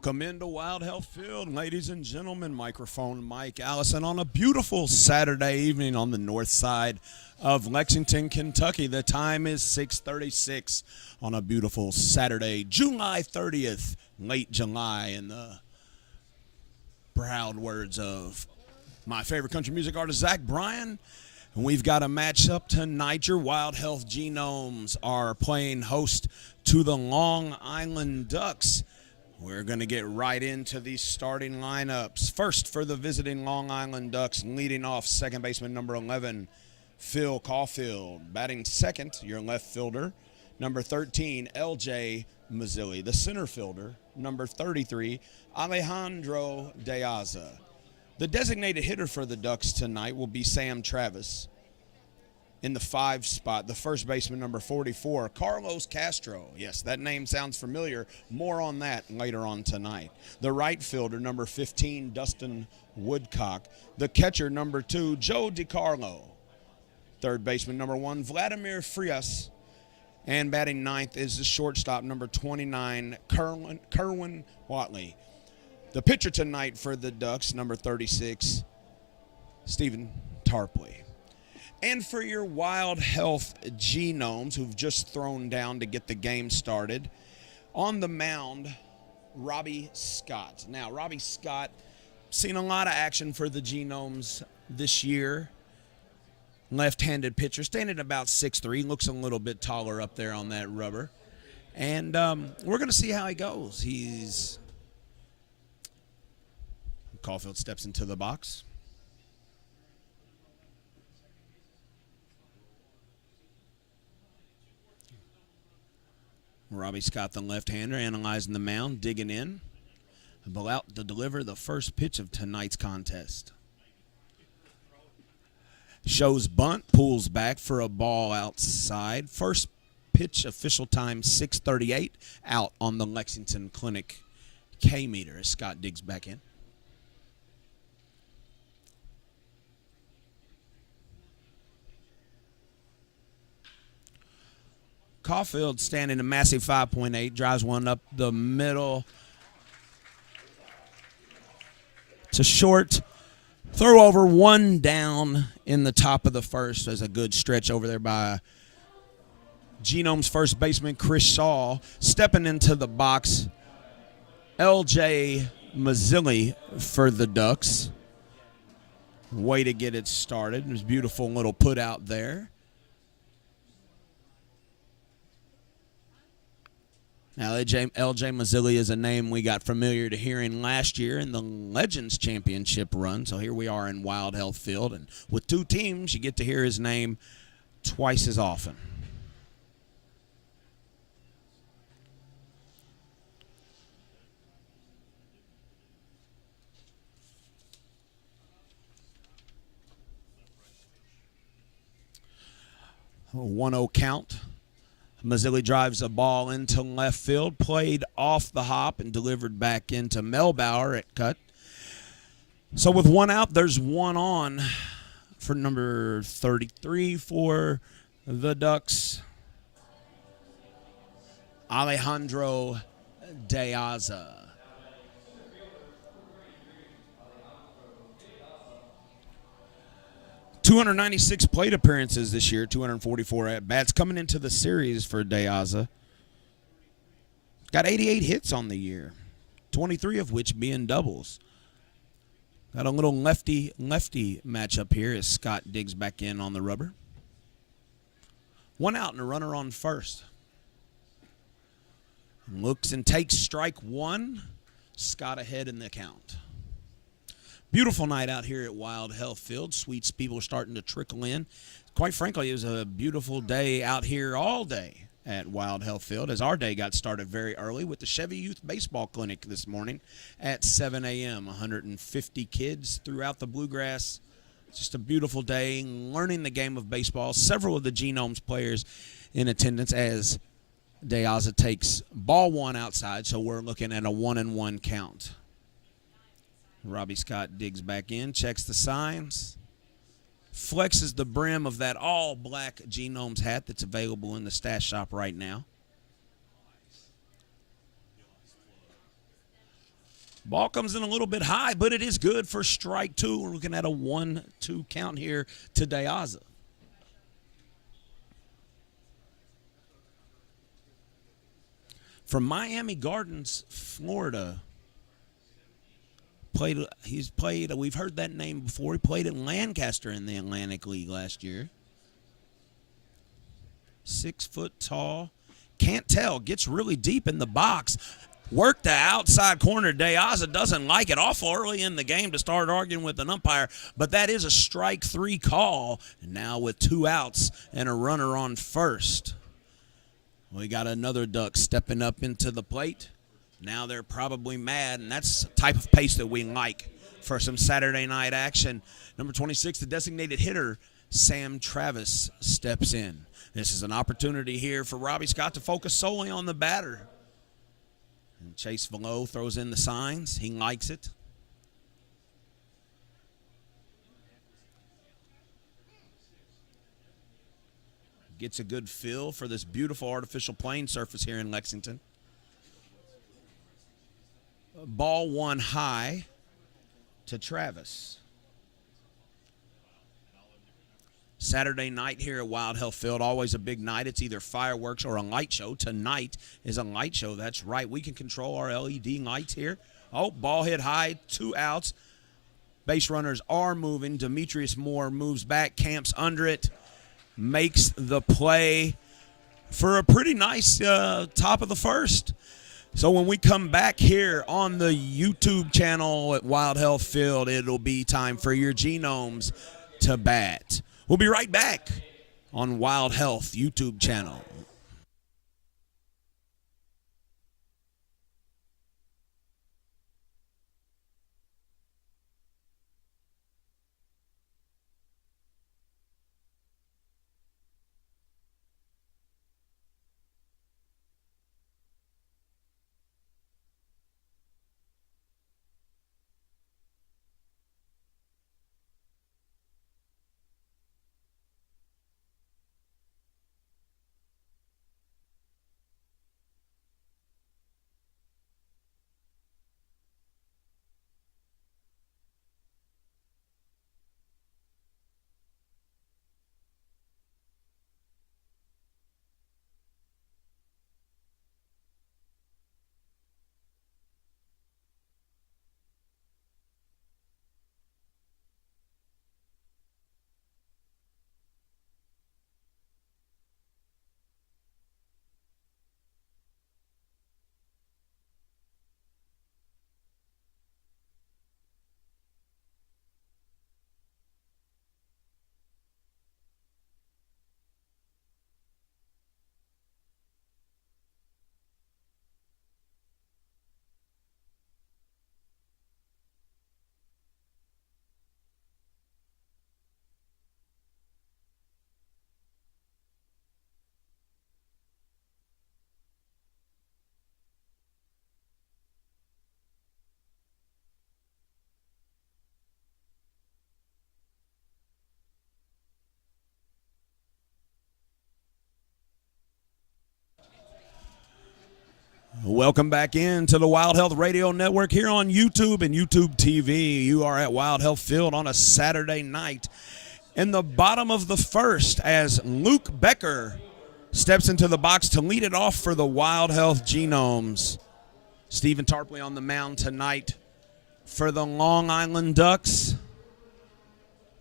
Welcome into Wild Health Field, ladies and gentlemen. Microphone Mike Allison on a beautiful Saturday evening on the north side of Lexington, Kentucky. The time is 6:36 on a beautiful Saturday, July 30th, late July, in the proud words of my favorite country music artist, Zach Bryan. And we've got a matchup tonight. Your Wild Health Genomes are playing host to the Long Island Ducks. We're going to get right into these starting lineups. First, for the visiting Long Island Ducks, leading off second baseman number 11, Phil Caulfield. Batting second, your left fielder, number 13, LJ Mazzilli. The center fielder, number 33, Alejandro De Aza. The designated hitter for the Ducks tonight will be Sam Travis. In the 5 spot, the first baseman, number 44, Carlos Castro. Yes, that name sounds familiar. More on that later on tonight. The right fielder, number 15, Dustin Woodcock. The catcher, number 2, Joe DiCarlo. Third baseman, number 1, Vladimir Frias. And batting ninth is the shortstop, number 29, Kerwin Watley. The pitcher tonight for the Ducks, number 36, Stephen Tarpley. And for your Wild Health Genomes, who've just thrown down to get the game started, on the mound, Robbie Scott. Now, Robbie Scott, seen a lot of action for the Genomes this year. Left-handed pitcher, standing about 6'3", looks a little bit taller up there on that rubber. And we're going to see how he goes. Caulfield steps into the box. Robbie Scott, the left-hander, analyzing the mound, digging in. About to deliver the first pitch of tonight's contest. Shows bunt, pulls back for a ball outside. First pitch, official time 6:38, out on the Lexington Clinic K-meter as Scott digs back in. Caulfield standing a massive 5.8, drives one up the middle to short. Throw over, one down in the top of the first. There's a good stretch over there by Genome's first baseman, Chris Shaw. Stepping into the box, LJ Mazzilli for the Ducks. Way to get it started. There's a beautiful little put out there. Now, LJ Mazzilli is a name we got familiar to hearing last year in the Legends Championship run. So here we are in Wild Health Field. And with 2 teams, you get to hear his name twice as often. A 1-0 count. Mazzilli drives a ball into left field, played off the hop and delivered back into Melbauer at cut. So with 1 out, there's 1 on for number 33 for the Ducks, Alejandro De Aza. 296 plate appearances this year, 244 at-bats. Coming into the series for De Aza. Got 88 hits on the year, 23 of which being doubles. Got a little lefty-lefty matchup here as Scott digs back in on the rubber. 1 out and a runner on first. Looks and takes strike 1. Scott ahead in the count. Beautiful night out here at Wild Health Field. Sweets people are starting to trickle in. Quite frankly, it was a beautiful day out here all day at Wild Health Field as our day got started very early with the Chevy Youth Baseball Clinic this morning at 7 a.m. 150 kids throughout the Bluegrass. Just a beautiful day learning the game of baseball. Several of the Genomes players in attendance as De Aza takes ball 1 outside, so we're looking at a 1-1 count. Robbie Scott digs back in, checks the signs, flexes the brim of that all-black Genomes hat that's available in the stash shop right now. Ball comes in a little bit high, but it is good for strike two. We're looking at a 1-2 count here to De Aza. From Miami Gardens, Florida. We've heard that name before. He played at Lancaster in the Atlantic League last year. 6 foot tall. Can't tell. Gets really deep in the box. Work the outside corner. De Aza doesn't like it. Awful early in the game to start arguing with an umpire, but that is a strike 3 call. And now with 2 outs and a runner on first. We got another Duck stepping up into the plate. Now they're probably mad, and that's the type of pace that we like for some Saturday night action. Number 26, the designated hitter, Sam Travis, steps in. This is an opportunity here for Robbie Scott to focus solely on the batter. And Chase Velo throws in the signs. He likes it. Gets a good feel for this beautiful artificial playing surface here in Lexington. Ball 1 high to Travis. Saturday night here at Wild Health Field, always a big night. It's either fireworks or a light show. Tonight is a light show. That's right. We can control our LED lights here. Oh, ball hit high, 2 outs. Base runners are moving. Demetrius Moore moves back, camps under it, makes the play for a pretty nice top of the first. So when we come back here on the YouTube channel at Wild Health Field, it'll be time for your Genomes to bat. We'll be right back on Wild Health YouTube channel. Welcome back into the Wild Health Radio Network here on YouTube and YouTube TV. You are at Wild Health Field on a Saturday night. In the bottom of the first, as Luke Becker steps into the box to lead it off for the Wild Health Genomes. Stephen Tarpley on the mound tonight for the Long Island Ducks.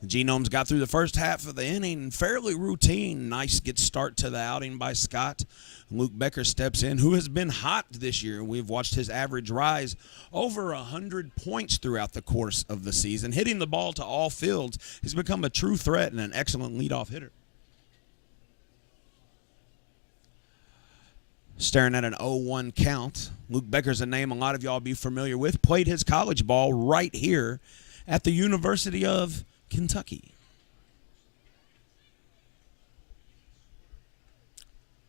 The Genomes got through the first half of the inning, fairly routine. Nice get start to the outing by Scott. Luke Becker steps in, who has been hot this year. We've watched his average rise over 100 points throughout the course of the season. Hitting the ball to all fields, he's become a true threat and an excellent leadoff hitter. Staring at an 0-1 count. Luke Becker's a name a lot of y'all will be familiar with. Played his college ball right here at the University of Kentucky.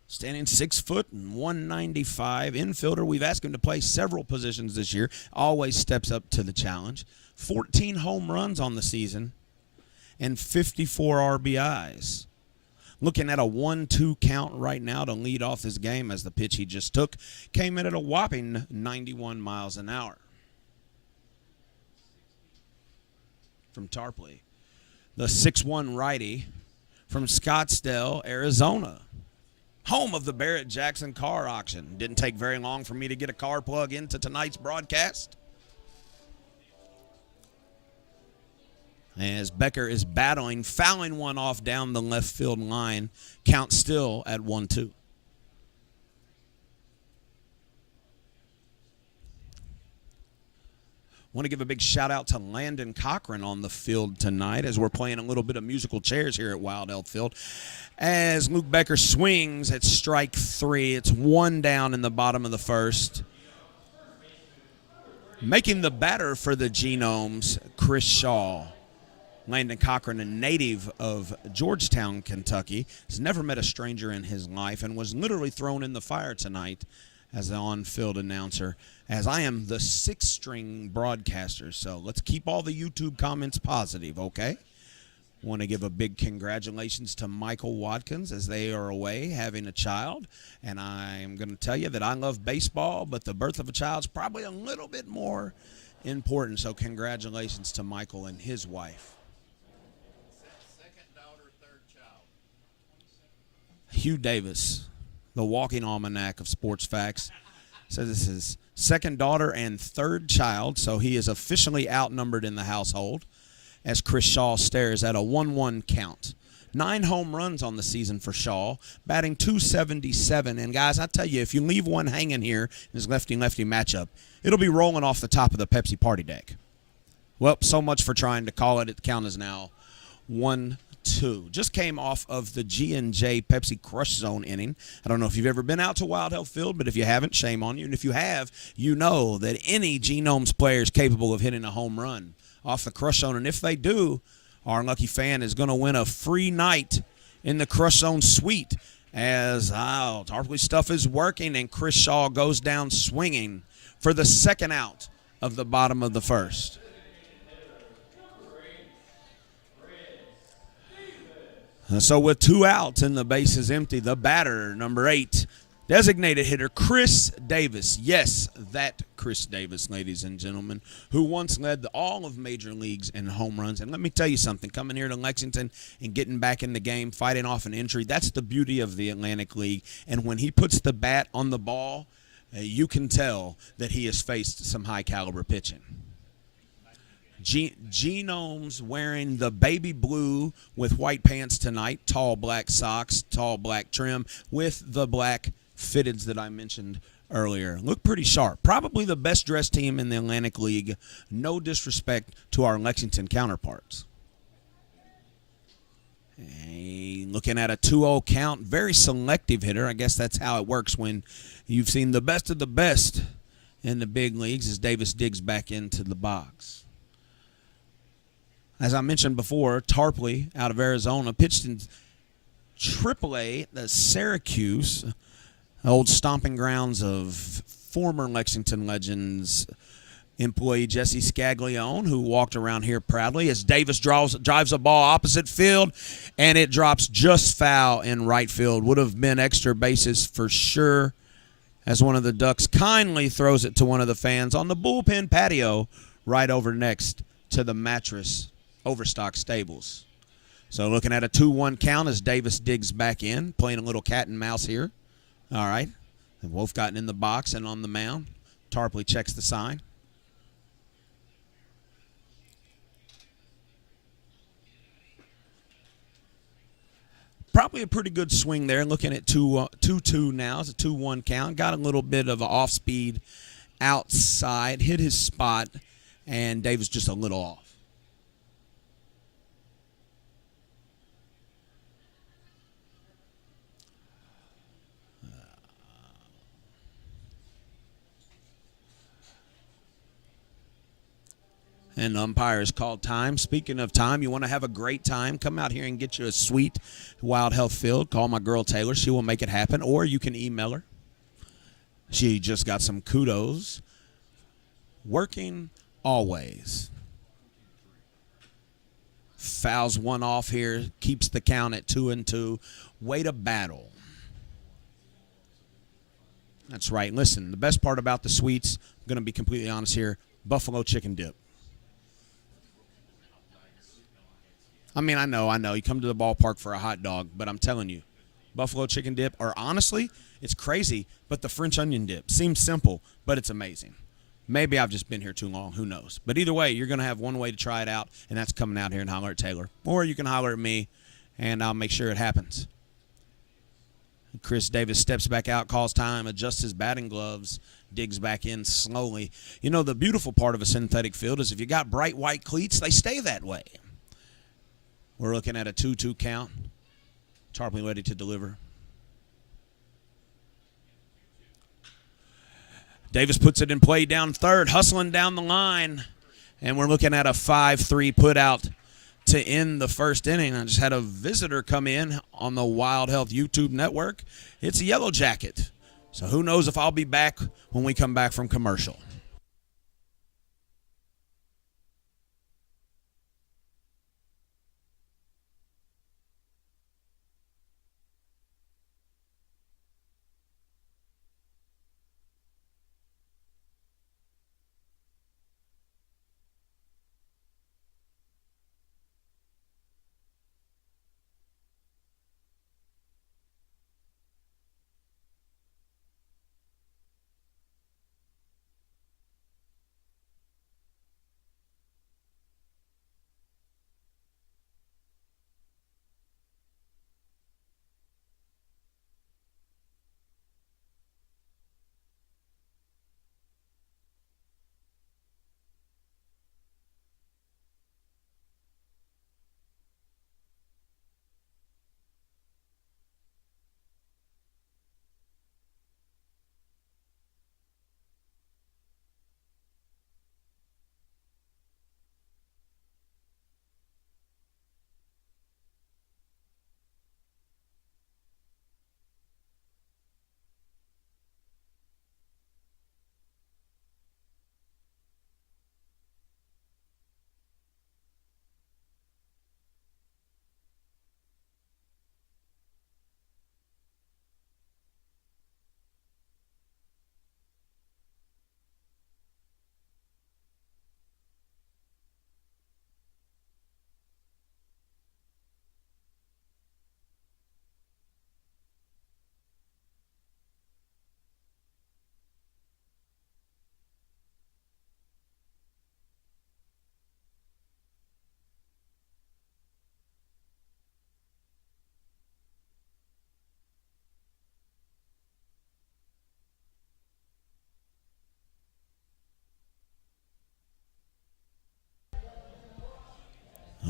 Standing 6 foot and 195 infielder. We've asked him to play several positions this year. Always steps up to the challenge. 14 home runs on the season and 54 RBIs. Looking at a 1-2 count right now to lead off his game, as the pitch he just took came in at a whopping 91 miles an hour. from Tarpley. The 6'1" righty from Scottsdale, Arizona. Home of the Barrett-Jackson car auction. Didn't take very long for me to get a car plug into tonight's broadcast. As Becker is battling, fouling one off down the left field line. Count still at 1-2. Want to give a big shout out to Landon Cochran on the field tonight as we're playing a little bit of musical chairs here at Wild Health Field. As Luke Becker swings at strike 3, it's 1 down in the bottom of the first. Making the batter for the Genomes, Chris Shaw. Landon Cochran, a native of Georgetown, Kentucky, has never met a stranger in his life and was literally thrown in the fire tonight as the on-field announcer, as I am the 6th-string broadcaster. So let's keep all the YouTube comments positive, okay? Want to give a big congratulations to Michael Watkins as they are away having a child. And I'm going to tell you that I love baseball, but the birth of a child is probably a little bit more important. So congratulations to Michael and his wife. Hugh Davis, the walking almanac of sports facts, says this is second daughter and third child, so he is officially outnumbered in the household as Chris Shaw stares at a 1-1 count. 9 home runs on the season for Shaw, batting .277. And, guys, I tell you, if you leave one hanging here in this lefty-lefty matchup, it'll be rolling off the top of the Pepsi party deck. Well, so much for trying to call it. The count is now 1-2. Just came off of the G&J Pepsi Crush Zone inning. I don't know if you've ever been out to Wild Health Field, but if you haven't, shame on you. And if you have, you know that any Genomes player is capable of hitting a home run off the Crush Zone. And if they do, our lucky fan is going to win a free night in the Crush Zone suite as Tarpley's stuff is working and Chris Shaw goes down swinging for the second out of the bottom of the first. So with 2 outs and the bases empty, the batter, number 8, designated hitter Chris Davis. Yes, that Chris Davis, ladies and gentlemen, who once led all of major leagues in home runs. And let me tell you something, coming here to Lexington and getting back in the game, fighting off an injury, that's the beauty of the Atlantic League. And when he puts the bat on the ball, you can tell that he has faced some high-caliber pitching. Genomes wearing the baby blue with white pants tonight, tall black socks, tall black trim with the black fitteds that I mentioned earlier. Look pretty sharp. Probably the best dressed team in the Atlantic League. No disrespect to our Lexington counterparts. Looking at a 2-0 count, very selective hitter. I guess that's how it works when you've seen the best of the best in the big leagues as Davis digs back into the box. As I mentioned before, Tarpley out of Arizona pitched in AAA, the Syracuse, old stomping grounds of former Lexington Legends employee Jesse Scaglione, who walked around here proudly as Davis drives a ball opposite field, and it drops just foul in right field. Would have been extra bases for sure as one of the Ducks kindly throws it to one of the fans on the bullpen patio right over next to the Mattress Overstock Stables. So looking at a 2-1 count as Davis digs back in, playing a little cat and mouse here. All right. And Wolf gotten in the box and on the mound. Tarpley checks the sign. Probably a pretty good swing there. Looking at 2-2 now. It's a 2-1 count. Got a little bit of an off-speed outside. Hit his spot, and Davis just a little off. And the umpire has called time. Speaking of time, you want to have a great time, come out here and get you a suite Wild Health Field. Call my girl Taylor. She will make it happen. Or you can email her. She just got some kudos. Working always. Fouls one off here. Keeps the count at 2-2. Way to battle. That's right. Listen, the best part about the suites, I'm going to be completely honest here, buffalo chicken dip. I mean, I know. You come to the ballpark for a hot dog, but I'm telling you, buffalo chicken dip, or honestly, it's crazy, but the French onion dip seems simple, but it's amazing. Maybe I've just been here too long. Who knows? But either way, you're going to have one way to try it out, and that's coming out here and holler at Taylor. Or you can holler at me, and I'll make sure it happens. Chris Davis steps back out, calls time, adjusts his batting gloves, digs back in slowly. You know, the beautiful part of a synthetic field is if you got bright white cleats, they stay that way. We're looking at a 2-2 count. Tarpley ready to deliver. Davis puts it in play down third, hustling down the line. And we're looking at a 5-3 put out to end the first inning. I just had a visitor come in on the Wild Health YouTube network. It's a Yellow Jacket. So who knows if I'll be back when we come back from commercial.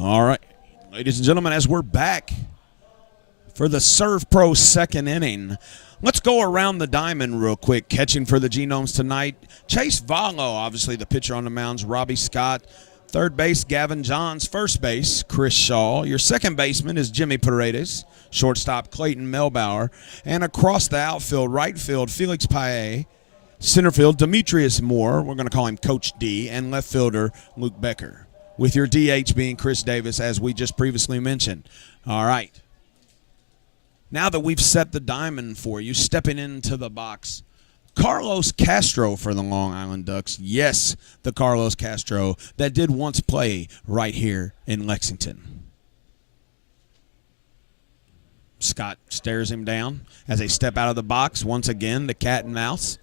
All right, ladies and gentlemen, as we're back for the Serve Pro second inning, let's go around the diamond real quick. Catching for the Genomes tonight, Chase Valo, obviously the pitcher on the mounds, Robbie Scott. Third base, Gavin Johns. First base, Chris Shaw. Your second baseman is Jimmy Paredes. Shortstop, Clayton Melbauer. And across the outfield, right field, Felix Paye. Center field, Demetrius Moore. We're going to call him Coach D. And left fielder, Luke Becker. With your DH being Chris Davis, as we just previously mentioned. All right. Now that we've set the diamond for you, stepping into the box, Carlos Castro for the Long Island Ducks. Yes, the Carlos Castro that did once play right here in Lexington. Scott stares him down as they step out of the box. Once again, the cat and mouse.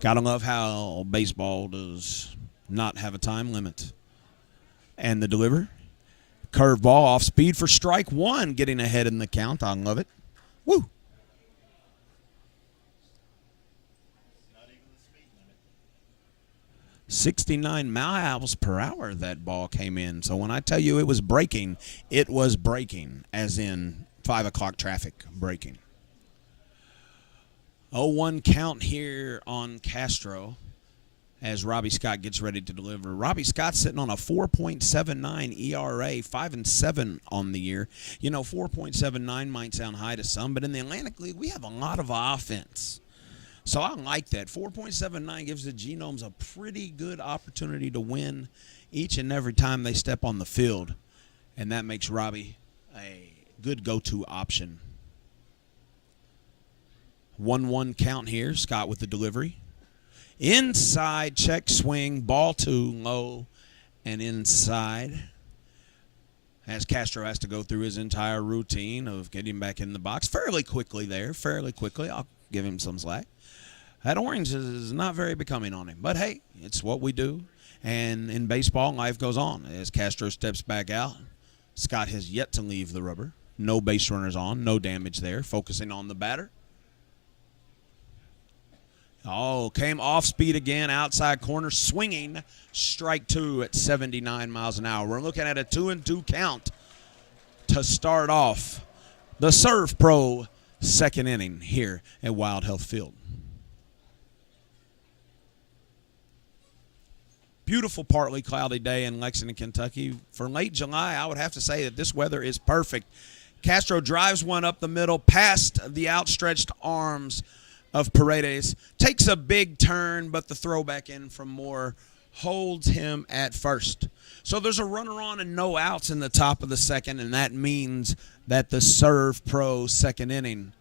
Gotta love how baseball does not have a time limit. And the deliver. Curveball off speed for strike one, getting ahead in the count. I love it. Woo. 69 miles per hour that ball came in. So when I tell you it was breaking, as in 5 o'clock traffic breaking. 0-1 count here on Castro as Robbie Scott gets ready to deliver. Robbie Scott sitting on a 4.79 ERA, 5-7 on the year. You know, 4.79 might sound high to some, but in the Atlantic League, we have a lot of offense. So I like that. 4.79 gives the Genomes a pretty good opportunity to win each and every time they step on the field. And that makes Robbie a good go-to option. 1-1 count here. Scott with the delivery. Inside, check swing, ball 2, low and inside. as Castro has to go through his entire routine of getting back in the box fairly quickly there, fairly quickly. I'll give him some slack. That orange is not very becoming on him. But, hey, it's what we do. And in baseball, life goes on. As Castro steps back out, Scott has yet to leave the rubber. No base runners on, no damage there. Focusing on the batter. Oh, came off speed again, outside corner, swinging, strike two at 79 miles an hour. We're looking at a 2-2 count to start off the Serve Pro second inning here at Wild Health Field. Beautiful, partly cloudy day in Lexington, Kentucky. For late July, I would have to say that this weather is perfect. Castro drives one up the middle, past the outstretched arms of Paredes. Takes a big turn, but the throw back in from Moore holds him at first. So there's a runner on and no outs in the top of the second, and that means that the Serve Pro second inning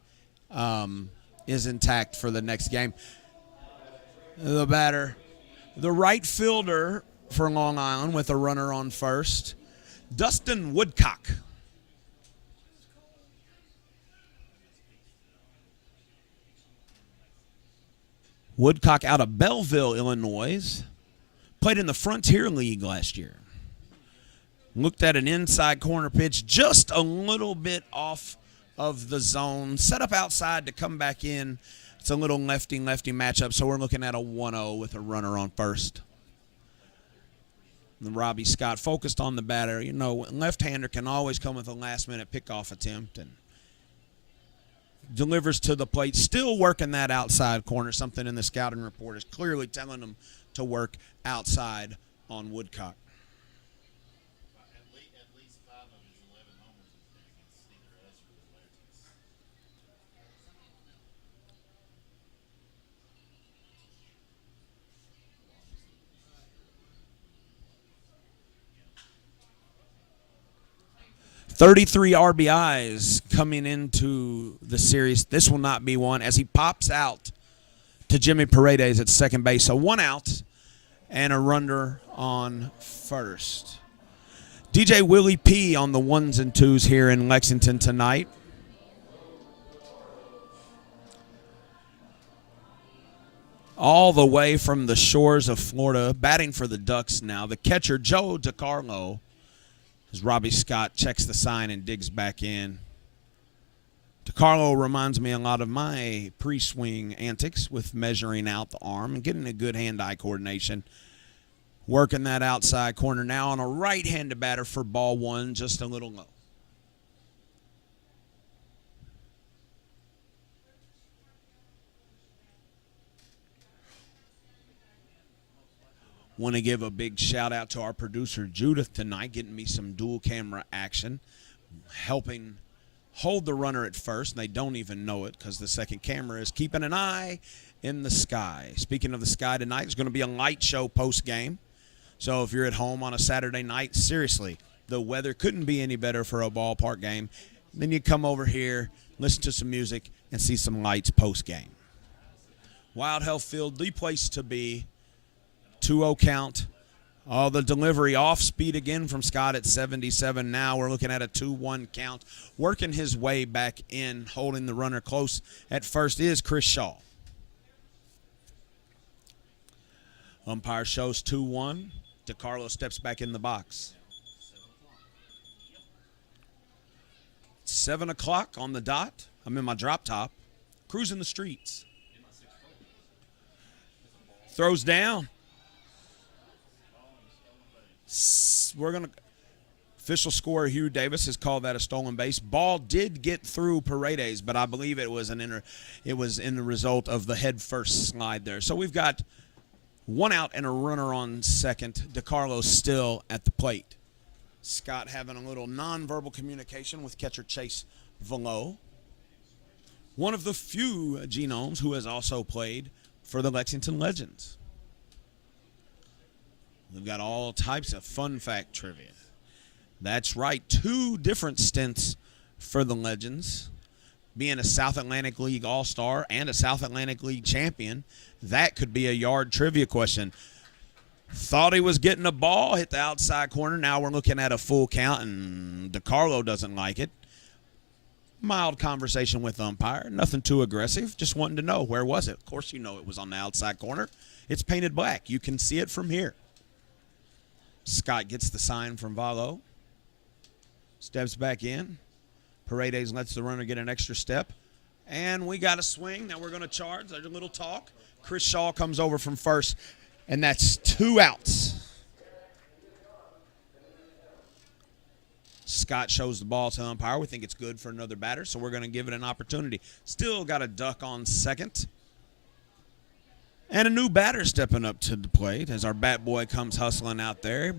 is intact for the next game. The batter, the right fielder for Long Island with a runner on first, Dustin Woodcock. Woodcock out of Belleville, Illinois. Played in the Frontier League last year. Looked at an inside corner pitch just a little bit off of the zone. Set up outside to come back in. It's a little lefty-lefty matchup, so we're looking at a 1-0 with a runner on first. And Robbie Scott focused on the batter. You know, left-hander can always come with a last-minute pickoff attempt and delivers to the plate, still working that outside corner. Something in the scouting report is clearly telling him to work outside on Woodcock. At least 5 of his 11 homers have been against either us or the Lakers. .33 RBIs coming into the series. This will not be one as he pops out to Jimmy Paredes at second base. So 1 out and a runner on first. DJ Willie P on the 1s and 2s here in Lexington tonight. All the way from the shores of Florida, batting for the Ducks now. The catcher, Joe DiCarlo, as Robbie Scott checks the sign and digs back in. DiCarlo reminds me a lot of my pre-swing antics with measuring out the arm and getting a good hand-eye coordination. Working that outside corner now on a right-handed batter for ball one, just a little low. Want to give a big shout out to our producer Judith tonight, getting me some dual camera action, helping hold the runner at first, and they don't even know it because the second camera is keeping an eye in the sky. Speaking of the sky tonight, there's going to be a light show post-game. So if you're at home on a Saturday night, seriously, the weather couldn't be any better for a ballpark game. Then you come over here, listen to some music, and see some lights post-game. Wild Health Field, the place to be. 2-0 count. Oh, the delivery off speed again from Scott at 77 now. We're looking at a 2-1 count. Working his way back in, holding the runner close at first is Chris Shaw. Umpire shows 2-1. DiCarlo steps back in the box. 7 o'clock on the dot. I'm in my drop top. Cruising the streets. Throws down. We're going to official scorer Hugh Davis has called that a stolen base. Ball did get through Paredes, but I believe it was in the result of the head first slide there. So we've got 1 out and a runner on second. DiCarlo still at the plate. Scott having a little nonverbal communication with catcher Chase Velo. One of the few Genomes who has also played for the Lexington Legends. We've got all types of fun fact trivia. That's right, 2 different stints for the Legends. Being a South Atlantic League All-Star and a South Atlantic League champion, that could be a yard trivia question. Thought he was getting a ball, hit the outside corner. Now we're looking at a full count, and DeCarlo doesn't like it. Mild conversation with umpire. Nothing too aggressive. Just wanting to know, where was it? Of course you know it was on the outside corner. It's painted black. You can see it from here. Scott gets the sign from Valo. Steps back in. Paredes lets the runner get an extra step. And we got a swing. Now we're going to charge. There's a little talk. Chris Shaw comes over from first, and that's 2 outs. Scott shows the ball to umpire. We think it's good for another batter, so we're going to give it an opportunity. Still got a duck on second. And a new batter stepping up to the plate as our bat boy comes hustling out there.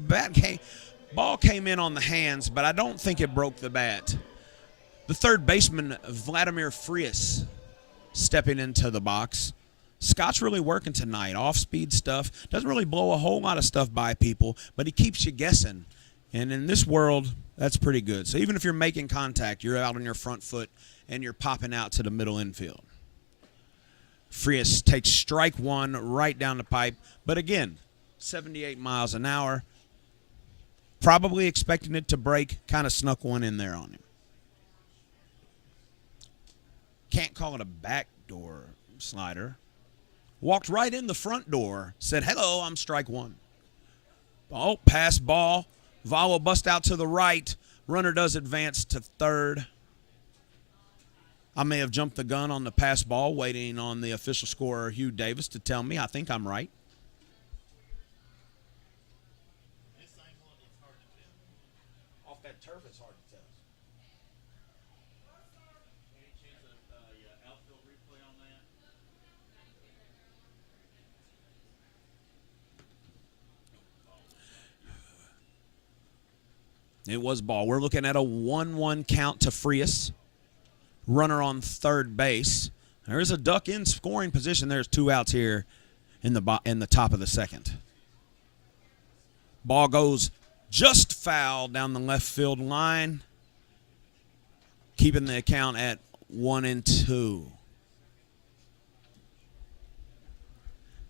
Ball came in on the hands, but I don't think it broke the bat. The third baseman, Vladimir Frias, stepping into the box. Scott's really working tonight. Off-speed stuff. Doesn't really blow a whole lot of stuff by people, but he keeps you guessing. And in this world, that's pretty good. So even if you're making contact, you're out on your front foot, and you're popping out to the middle infield. Frias takes strike one right down the pipe. But again, 78 miles an hour. Probably expecting it to break. Kind of snuck one in there on him. Can't call it a backdoor slider. Walked right in the front door. Said, hello, I'm strike one. Oh, pass ball. Valo bust out to the right. Runner does advance to third. I may have jumped the gun on the pass ball, waiting on the official scorer, Hugh Davis, to tell me. I think I'm right. This angle, it's hard to tell. Off that turf, it's hard to tell. Any chance of outfield replay on that? It was ball. We're looking at a 1-1 count to Frias. Runner on third base. There is a duck in scoring position. There's 2 outs here in the top of the second. Ball goes just foul down the left field line, keeping the count at 1-2.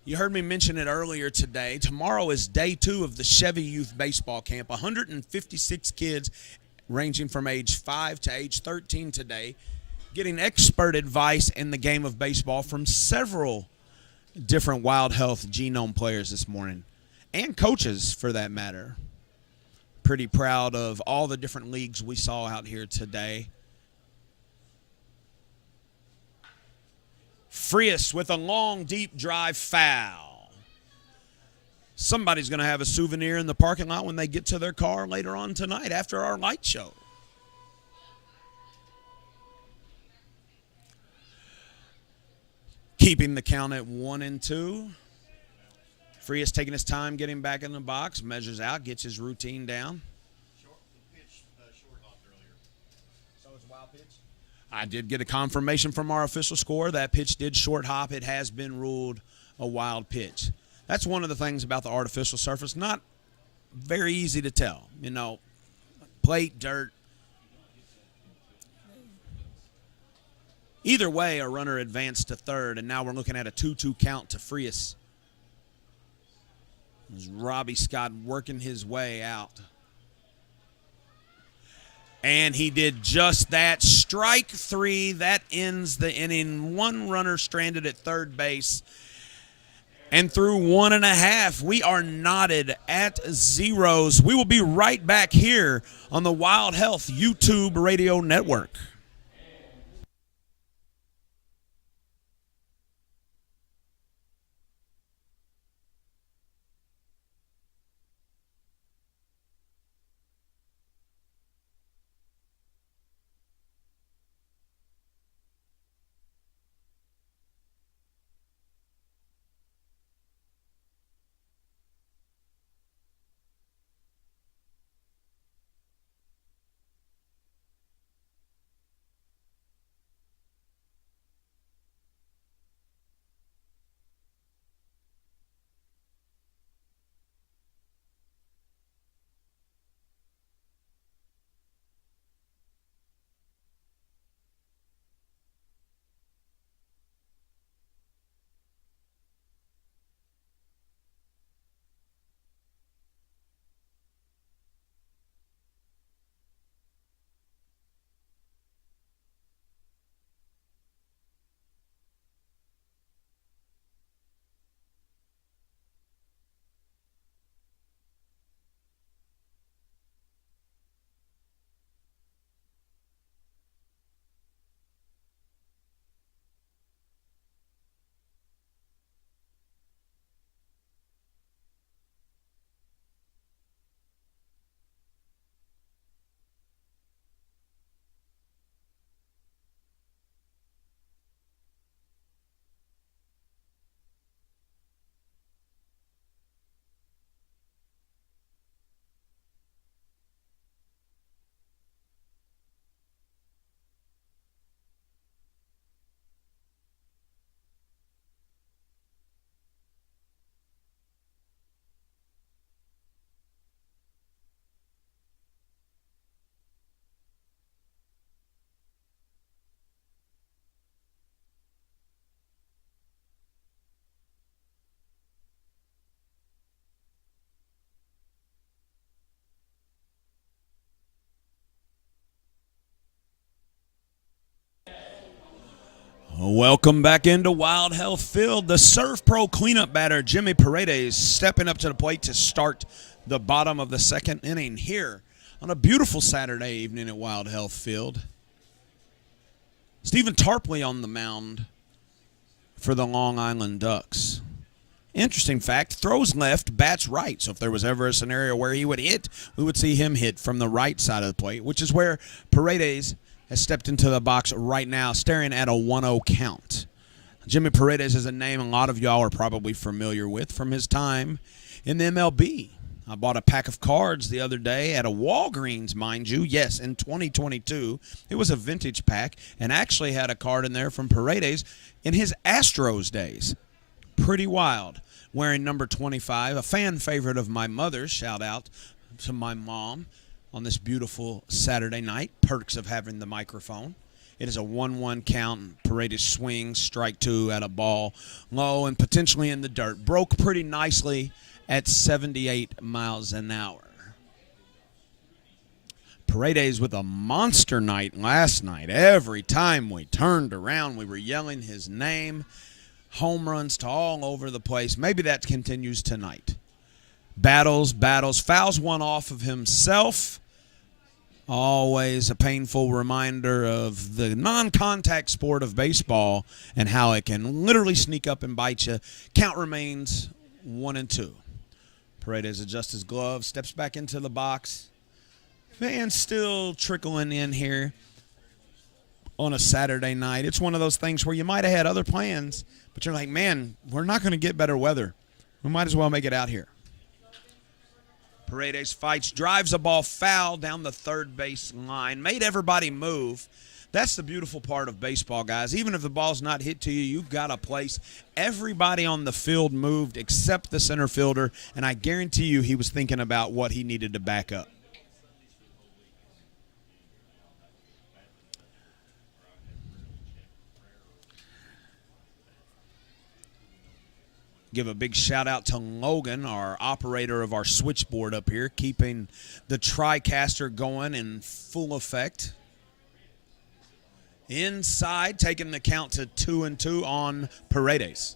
You heard me mention it earlier today. Tomorrow is day 2 of the Chevy Youth Baseball Camp. 156 kids ranging from age 5 to age 13 today, getting expert advice in the game of baseball from several different Wild Health Genome players this morning, and coaches for that matter. Pretty proud of all the different leagues we saw out here today. Frias with a long, deep drive foul. Somebody's going to have a souvenir in the parking lot when they get to their car later on tonight after our light show. Keeping the count at 1-2. Frias taking his time getting back in the box, measures out, gets his routine down. The pitch short hopped earlier. So it's a wild pitch? I did get a confirmation from our official score. That pitch did short hop. It has been ruled a wild pitch. That's one of the things about the artificial surface. Not very easy to tell. You know, plate, dirt. Either way, a runner advanced to third, and now we're looking at a 2-2 count to Frias. There's Robbie Scott working his way out. And he did just that. Strike 3. That ends the inning. 1 runner stranded at third base. And through 1.5, we are knotted at zeros. We will be right back here on the Wild Health YouTube Radio Network. Welcome back into Wild Health Field. The Surf Pro cleanup batter, Jimmy Paredes, stepping up to the plate to start the bottom of the second inning here on a beautiful Saturday evening at Wild Health Field. Stephen Tarpley on the mound for the Long Island Ducks. Interesting fact, throws left, bats right. So if there was ever a scenario where he would hit, we would see him hit from the right side of the plate, which is where Paredes has stepped into the box right now, staring at a 1-0 count. Jimmy Paredes is a name a lot of y'all are probably familiar with from his time in the MLB. I bought a pack of cards the other day at a Walgreens, mind you. Yes, in 2022. It was a vintage pack and actually had a card in there from Paredes in his Astros days. Pretty wild. Wearing number 25, a fan favorite of my mother's. Shout out to my mom on this beautiful Saturday night. Perks of having the microphone. It is a 1-1 count. Paredes swings, strike two at a ball low and potentially in the dirt. Broke pretty nicely at 78 miles an hour. Paredes with a monster night last night. Every time we turned around, we were yelling his name. Home runs to all over the place. Maybe that continues tonight. Battles, fouls one off of himself. Always a painful reminder of the non-contact sport of baseball and how it can literally sneak up and bite you. Count remains 1-2. Paredes adjusts his glove, steps back into the box. Fans still trickling in here on a Saturday night. It's one of those things where you might have had other plans, but you're like, man, we're not going to get better weather. We might as well make it out here. Paredes fights, drives a ball foul down the third base line, made everybody move. That's the beautiful part of baseball, guys. Even if the ball's not hit to you, you've got a place. Everybody on the field moved except the center fielder, and I guarantee you he was thinking about what he needed to back up. Give a big shout out to Logan, our operator of our switchboard up here, keeping the TriCaster going in full effect. Inside, taking the count to 2-2 on Paredes.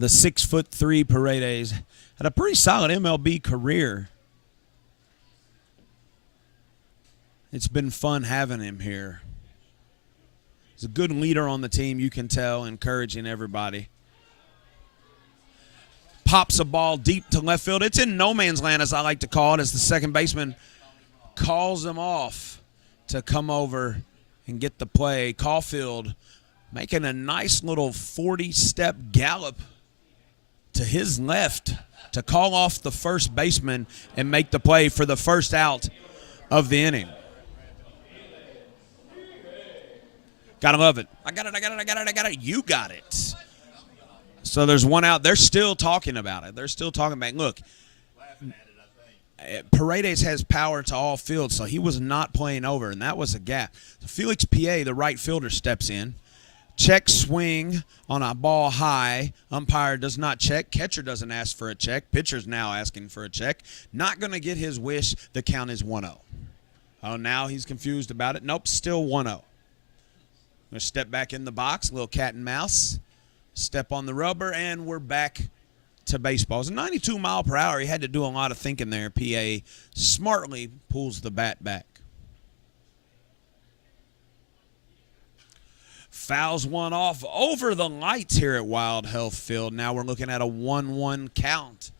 The 6'3" Paredes had a pretty solid MLB career. It's been fun having him here. He's a good leader on the team, you can tell, encouraging everybody. Pops a ball deep to left field. It's in no man's land, as I like to call it, as the second baseman calls him off to come over and get the play. Caulfield making a nice little 40-step gallop to his left to call off the first baseman and make the play for the first out of the inning. Gotta love it. I got it. You got it. So there's one out. They're still talking about it. They're still talking about it. Look, Paredes has power to all fields, so he was not playing over, and that was a gap. So Felix P.A., the right fielder, steps in. Check swing on a ball high. Umpire does not check. Catcher doesn't ask for a check. Pitcher's now asking for a check. Not going to get his wish. The count is 1-0. Oh, now he's confused about it. Nope, still 1-0. Going to step back in the box, a little cat and mouse. Step on the rubber, and we're back to baseball. It's a 92 mile per hour. He had to do a lot of thinking there. PA smartly pulls the bat back. Fouls one off over the lights here at Wild Health Field. Now we're looking at a 1-1 count.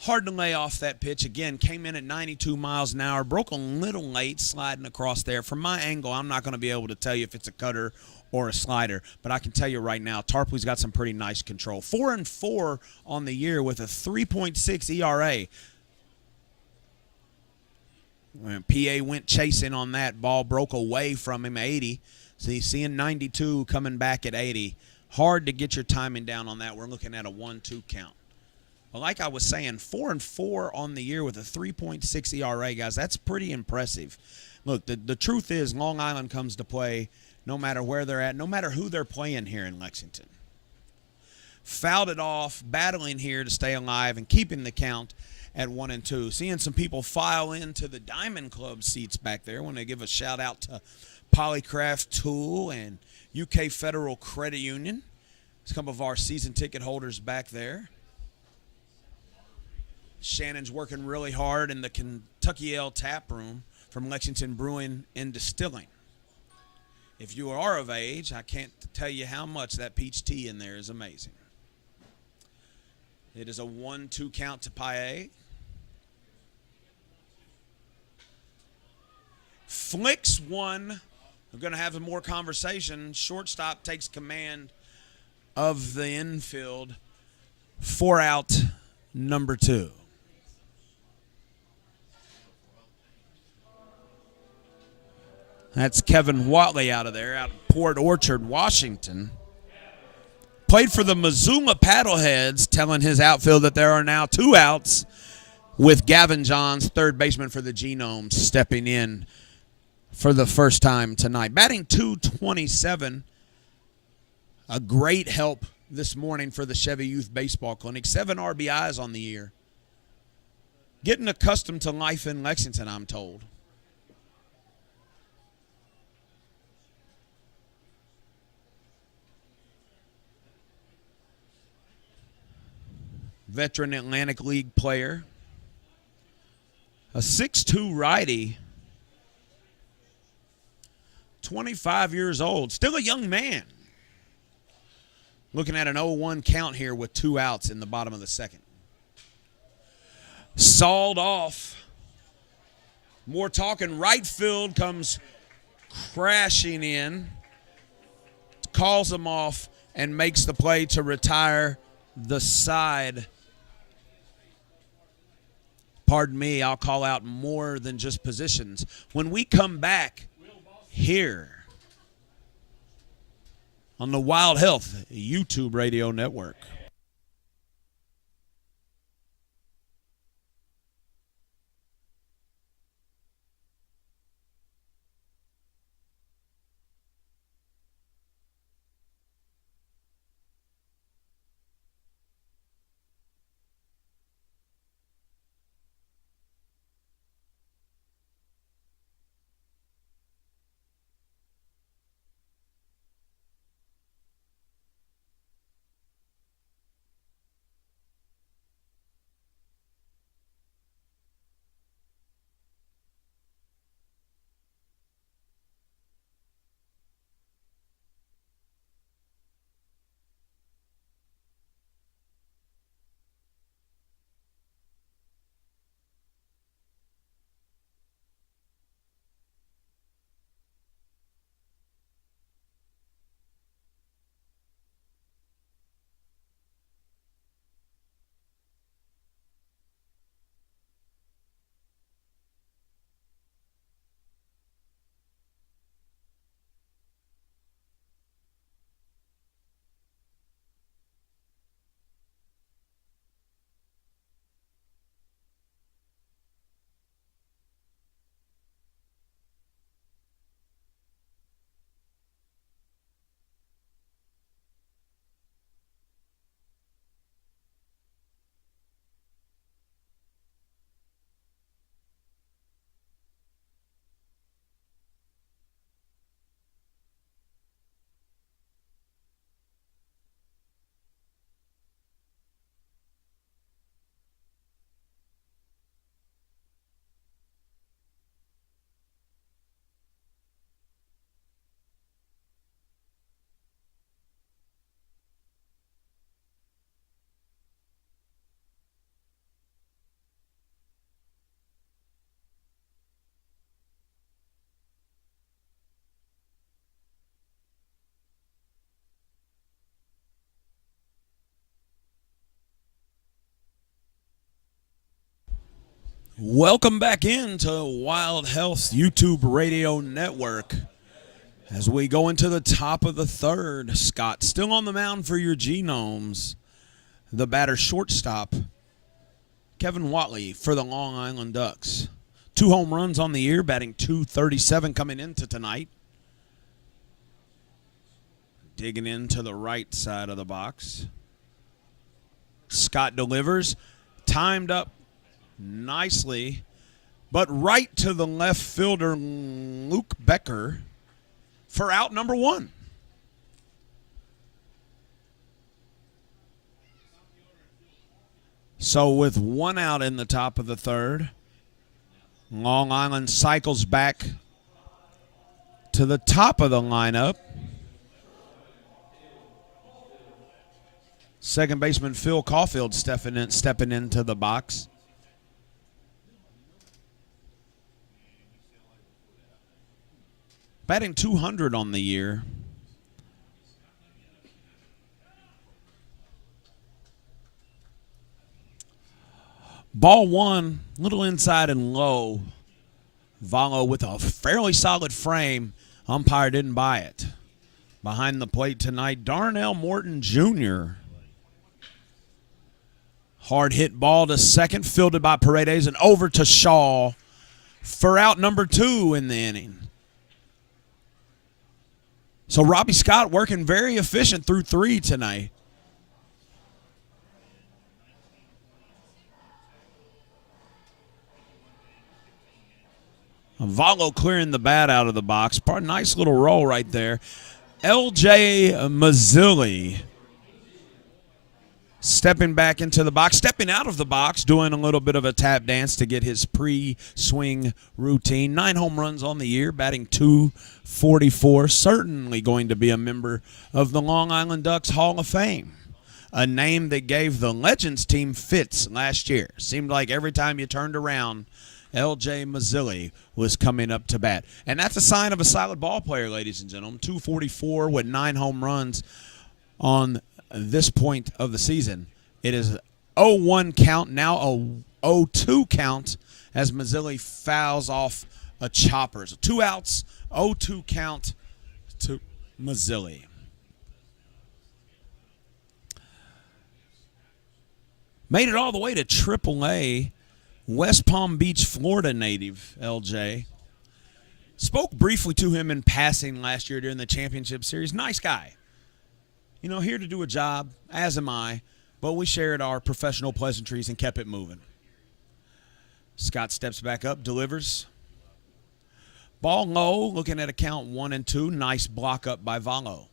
Hard to lay off that pitch. Again, came in at 92 miles an hour. Broke a little late sliding across there. From my angle, I'm not going to be able to tell you if it's a cutter or a slider. But I can tell you right now, Tarpley's got some pretty nice control. 4-4 on the year with a 3.6 ERA. When PA went chasing on that, ball broke away from him 80. So he's seeing 92 coming back at 80. Hard to get your timing down on that. We're looking at a 1-2 count. Well, like I was saying, 4-4 on the year with a 3.6 ERA, guys. That's pretty impressive. Look, the truth is Long Island comes to play no matter where they're at, no matter who they're playing here in Lexington. Fouled it off, battling here to stay alive and keeping the count at 1 and 2. Seeing some people file into the Diamond Club seats back there. Want to give a shout out to Polycraft Tool and UK Federal Credit Union. Some of our season ticket holders back there. Shannon's working really hard in the Kentucky Ale tap room from Lexington Brewing and Distilling. If you are of age, I can't tell you how much that peach tea in there is amazing. It is a 1-2 count to Paye. Flicks one. We're going to have more conversation. Shortstop takes command of the infield. 4 out, number 2. That's Kevin Watley out of there, out of Port Orchard, Washington. Played for the Missoula Paddleheads, telling his outfield that there are now 2 outs with Gavin Johns, third baseman for the Genomes, stepping in for the first time tonight. Batting .227, a great help this morning for the Chevy Youth Baseball Clinic. 7 RBIs on the year. Getting accustomed to life in Lexington, I'm told. Veteran Atlantic League player. A 6'2 righty. 25 years old. Still a young man. Looking at an 0-1 count here with 2 outs in the bottom of the second. Sawed off. More talking. Right field comes crashing in. Calls him off and makes the play to retire the side. Pardon me, I'll call out more than just positions. When we come back here on the Wild Health YouTube radio network. Welcome back into Wild Health YouTube radio network. As we go into the top of the third, Scott still on the mound for your Genomes. The batter shortstop, Kevin Watley for the Long Island Ducks. 2 home runs on the year, batting .237 coming into tonight. Digging into the right side of the box. Scott delivers, timed up nicely, but right to the left fielder, Luke Becker, for out number 1. So with 1 out in the top of the 3rd, Long Island cycles back to the top of the lineup. Second baseman Phil Caulfield stepping into the box. Batting .200 on the year. Ball 1, little inside and low. Valo with a fairly solid frame. Umpire didn't buy it. Behind the plate tonight, Darnell Morton Jr. Hard hit ball to second, fielded by Paredes, and over to Shaw for out number 2 in the inning. So Robbie Scott working very efficient through 3 tonight. Valo clearing the bat out of the box. Nice little roll right there. L.J. Mazzilli stepping back into the box, stepping out of the box, doing a little bit of a tap dance to get his pre-swing routine. 9 home runs on the year, batting .244. Certainly going to be a member of the Long Island Ducks Hall of Fame. A name that gave the Legends team fits last year. Seemed like every time you turned around, L.J. Mazzilli was coming up to bat. And that's a sign of a solid ball player, ladies and gentlemen. .244 with 9 home runs on this point of the season. It is 0-1 count, now a 0-2 count as Mazzilli fouls off a chopper. So 2 outs, 0-2 count to Mazzilli. Made it all the way to AAA. West Palm Beach, Florida native, LJ. Spoke briefly to him in passing last year during the championship series. Nice guy. You know, here to do a job, as am I, but we shared our professional pleasantries and kept it moving. Scott steps back up, delivers. Ball low, looking at a count 1-2. Nice block up by Valo.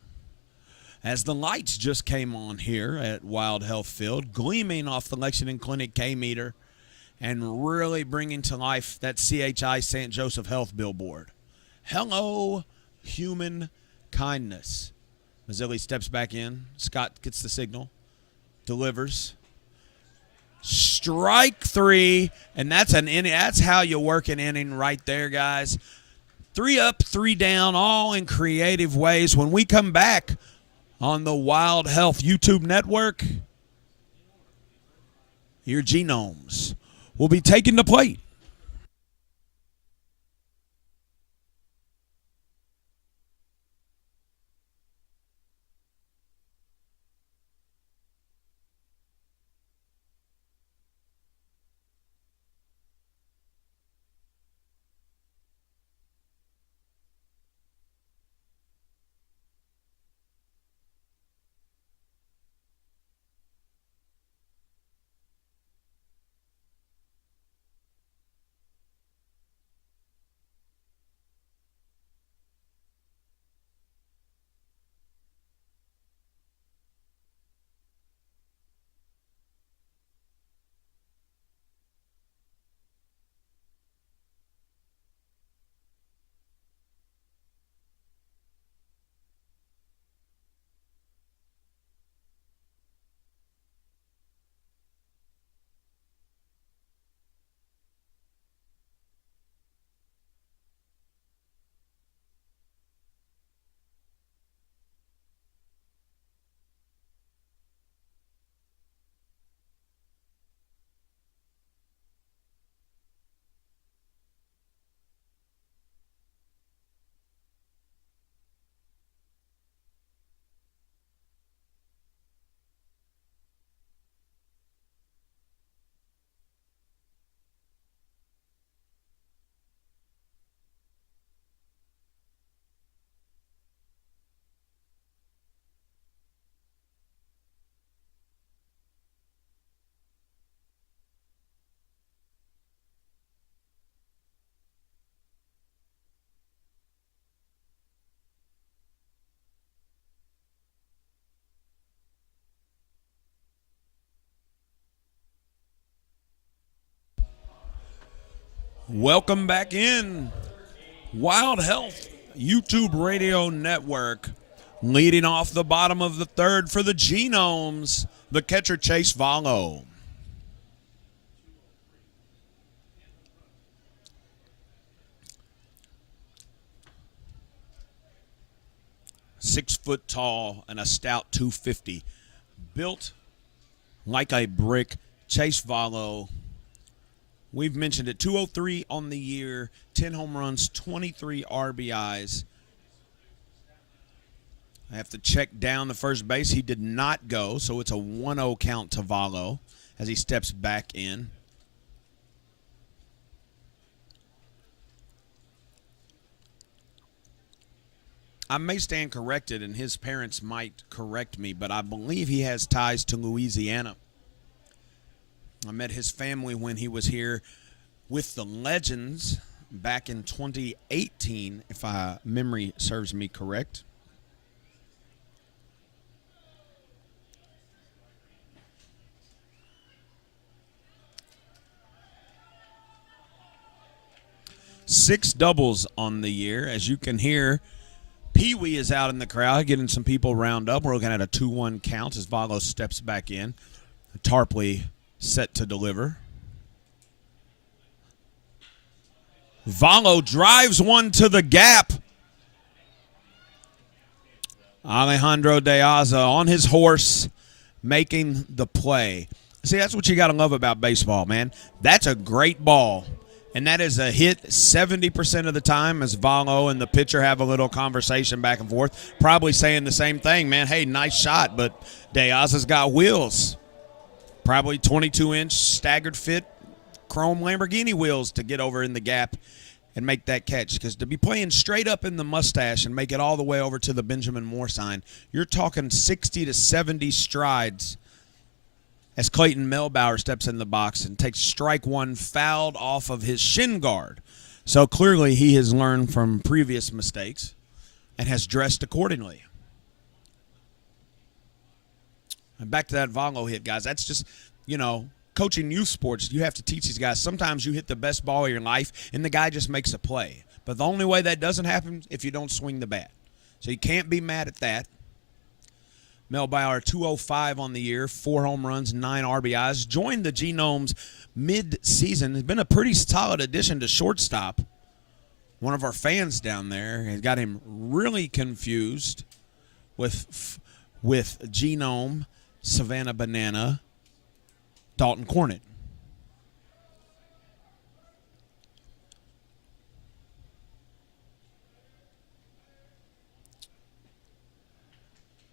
As the lights just came on here at Wild Health Field, gleaming off the Lexington Clinic K-meter, and really bringing to life that CHI St. Joseph Health billboard. Hello, human kindness. Mazzilli steps back in. Scott gets the signal. Delivers. Strike 3. And that's an inning. That's how you work an inning right there, guys. 3 up, 3 down, all in creative ways. When we come back on the Wild Health YouTube network, your Genomes will be taking the plate. Welcome back in. Wild Health YouTube Radio Network leading off the bottom of the third for the Genomes, the catcher Chase Vallo. Six foot tall and a stout 250. Built like a brick, Chase Vallo. We've mentioned it, 203 on the year, 10 home runs, 23 RBIs. I have to check down the first base. He did not go, so it's a 1-0 count to Vallo as he steps back in. I may stand corrected, and his parents might correct me, but I believe he has ties to Louisiana. I met his family when he was here with the Legends back in 2018, if memory serves me correct. Six doubles on the year. As you can hear, Pee Wee is out in the crowd getting some people round up. We're looking at a 2-1 count as Vallo steps back in. Tarpley set to deliver. Vallo drives one to the gap. Alejandro De Aza on his horse making the play. See, that's what you got to love about baseball, man. That's a great ball. And that is a hit 70% of the time as Vallo and the pitcher have a little conversation back and forth. Probably saying the same thing, man. Hey, nice shot, but De Aza's got wheels. Probably 22-inch staggered fit chrome Lamborghini wheels to get over in the gap and make that catch. Because to be playing straight up in the mustache and make it all the way over to the Benjamin Moore sign, you're talking 60 to 70 strides as Clayton Melbauer steps in the box and takes strike one fouled off of his shin guard. So clearly he has learned from previous mistakes and has dressed accordingly. And back to that Vallo hit, guys. That's just, coaching youth sports, you have to teach these guys. Sometimes you hit the best ball of your life, and the guy just makes a play. But the only way that doesn't happen if you don't swing the bat. So you can't be mad at that. Melbauer, 205 on the year, 4 home runs, 9 RBIs. Joined the Genomes mid-season. Has been a pretty solid addition to shortstop. One of our fans down there has got him really confused with Genome, Savannah Banana, Dalton Cornett.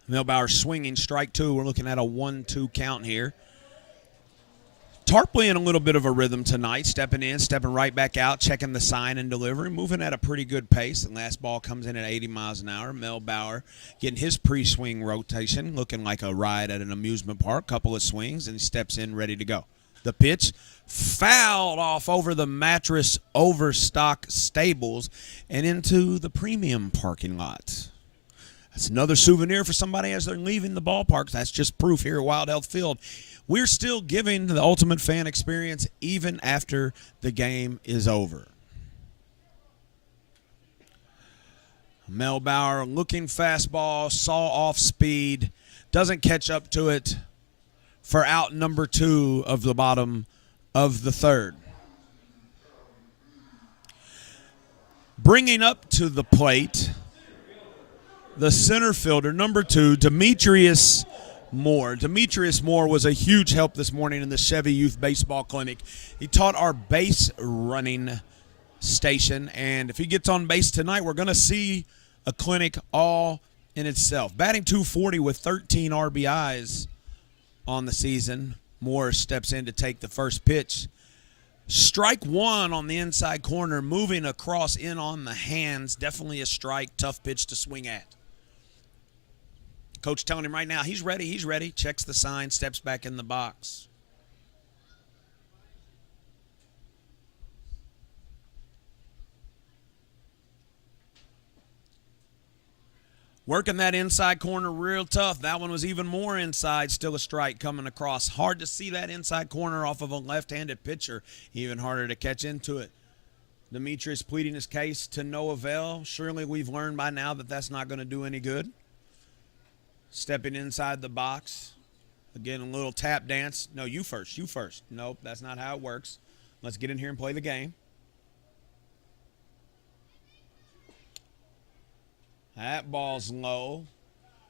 Melbauer swinging, strike two. We're looking at a 1-2 count here. Tarpley in a little bit of a rhythm tonight, stepping in, stepping right back out, checking the sign and delivery, moving at a pretty good pace. The last ball comes in at 80 miles an hour. Melbauer getting his pre-swing rotation, looking like a ride at an amusement park. Couple of swings, and he steps in ready to go. The pitch fouled off over the Mattress Overstock Stables and into the premium parking lot. That's another souvenir for somebody as they're leaving the ballpark. That's just proof here at Wild Health Field. We're still giving the ultimate fan experience even after the game is over. Melbauer looking fastball, saw off speed, doesn't catch up to it for out number 2 of the bottom of the third. Bringing up to the plate, the center fielder, number 2, Demetrius Moore. Demetrius Moore was a huge help this morning in the Chevy Youth Baseball Clinic. He taught our base running station, and if he gets on base tonight, we're going to see a clinic all in itself. Batting .240 with 13 RBIs on the season. Moore steps in to take the first pitch. Strike one on the inside corner, moving across in on the hands. Definitely a strike, tough pitch to swing at. Coach telling him right now, he's ready. Checks the sign, steps back in the box. Working that inside corner real tough. That one was even more inside. Still a strike coming across. Hard to see that inside corner off of a left-handed pitcher. Even harder to catch into it. Demetrius pleading his case to no avail. Surely we've learned by now that that's not going to do any good. Stepping inside the box. Again, a little tap dance. No, you first, you first. Nope, that's not how it works. Let's get in here and play the game. That ball's low.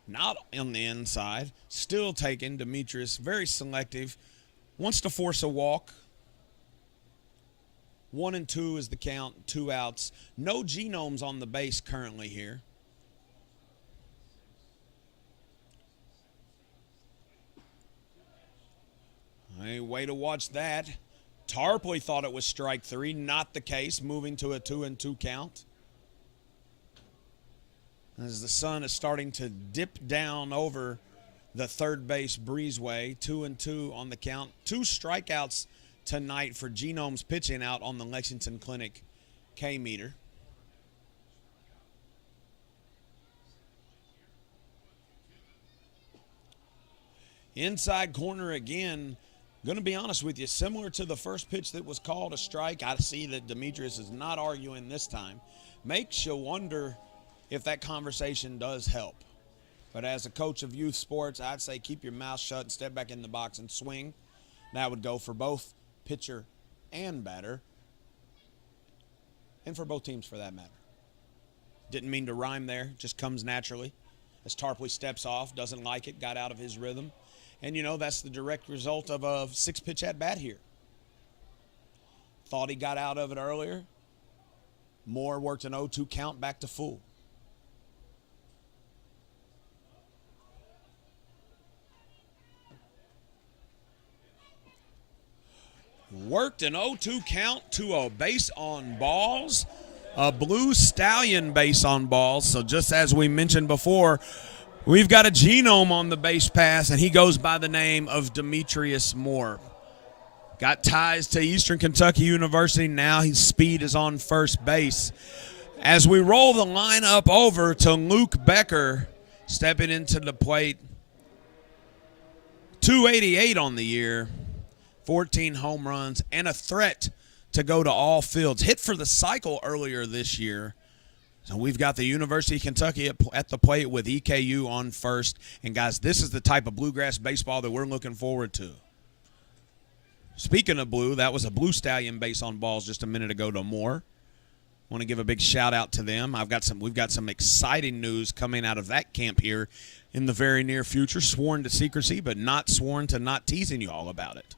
Not on the inside. Still taken. Demetrius, very selective. Wants to force a walk. 1 and 2 is the count. 2 outs. No Genomes on the base currently here. Hey, way to watch that. Tarpley thought it was strike 3. Not the case. Moving to a 2 and 2 count. As the sun is starting to dip down over the third base breezeway. 2 and 2 on the count. 2 strikeouts tonight for Genomes pitching out on the Lexington Clinic K-meter. Inside corner again. Going to be honest with you, similar to the first pitch that was called a strike. I see that Demetrius is not arguing this time. Makes you wonder if that conversation does help. But as a coach of youth sports, I'd say keep your mouth shut and step back in the box and swing. That would go for both pitcher and batter, and for both teams for that matter. Didn't mean to rhyme there, just comes naturally. As Tarpley steps off, doesn't like it, got out of his rhythm. And, you know, that's the direct result of a 6-pitch at-bat here. Thought he got out of it earlier. Moore worked an 0-2 count back to full. Worked an 0-2 count to a base on balls. A Blue Stallion base on balls. So just as we mentioned before, we've got a Genome on the base pass, and he goes by the name of Demetrius Moore. Got ties to Eastern Kentucky University. Now his speed is on first base. As we roll the lineup over to Luke Becker, stepping into the plate. 288 on the year, 14 home runs, and a threat to go to all fields. Hit for the cycle earlier this year. So we've got the University of Kentucky at the plate with EKU on first. And, guys, this is the type of bluegrass baseball that we're looking forward to. Speaking of blue, that was a Blue Stallion base on balls just a minute ago to Moore. Want to give a big shout-out to them. We've got some exciting news coming out of that camp here in the very near future. Sworn to secrecy, but not sworn to not teasing you all about it.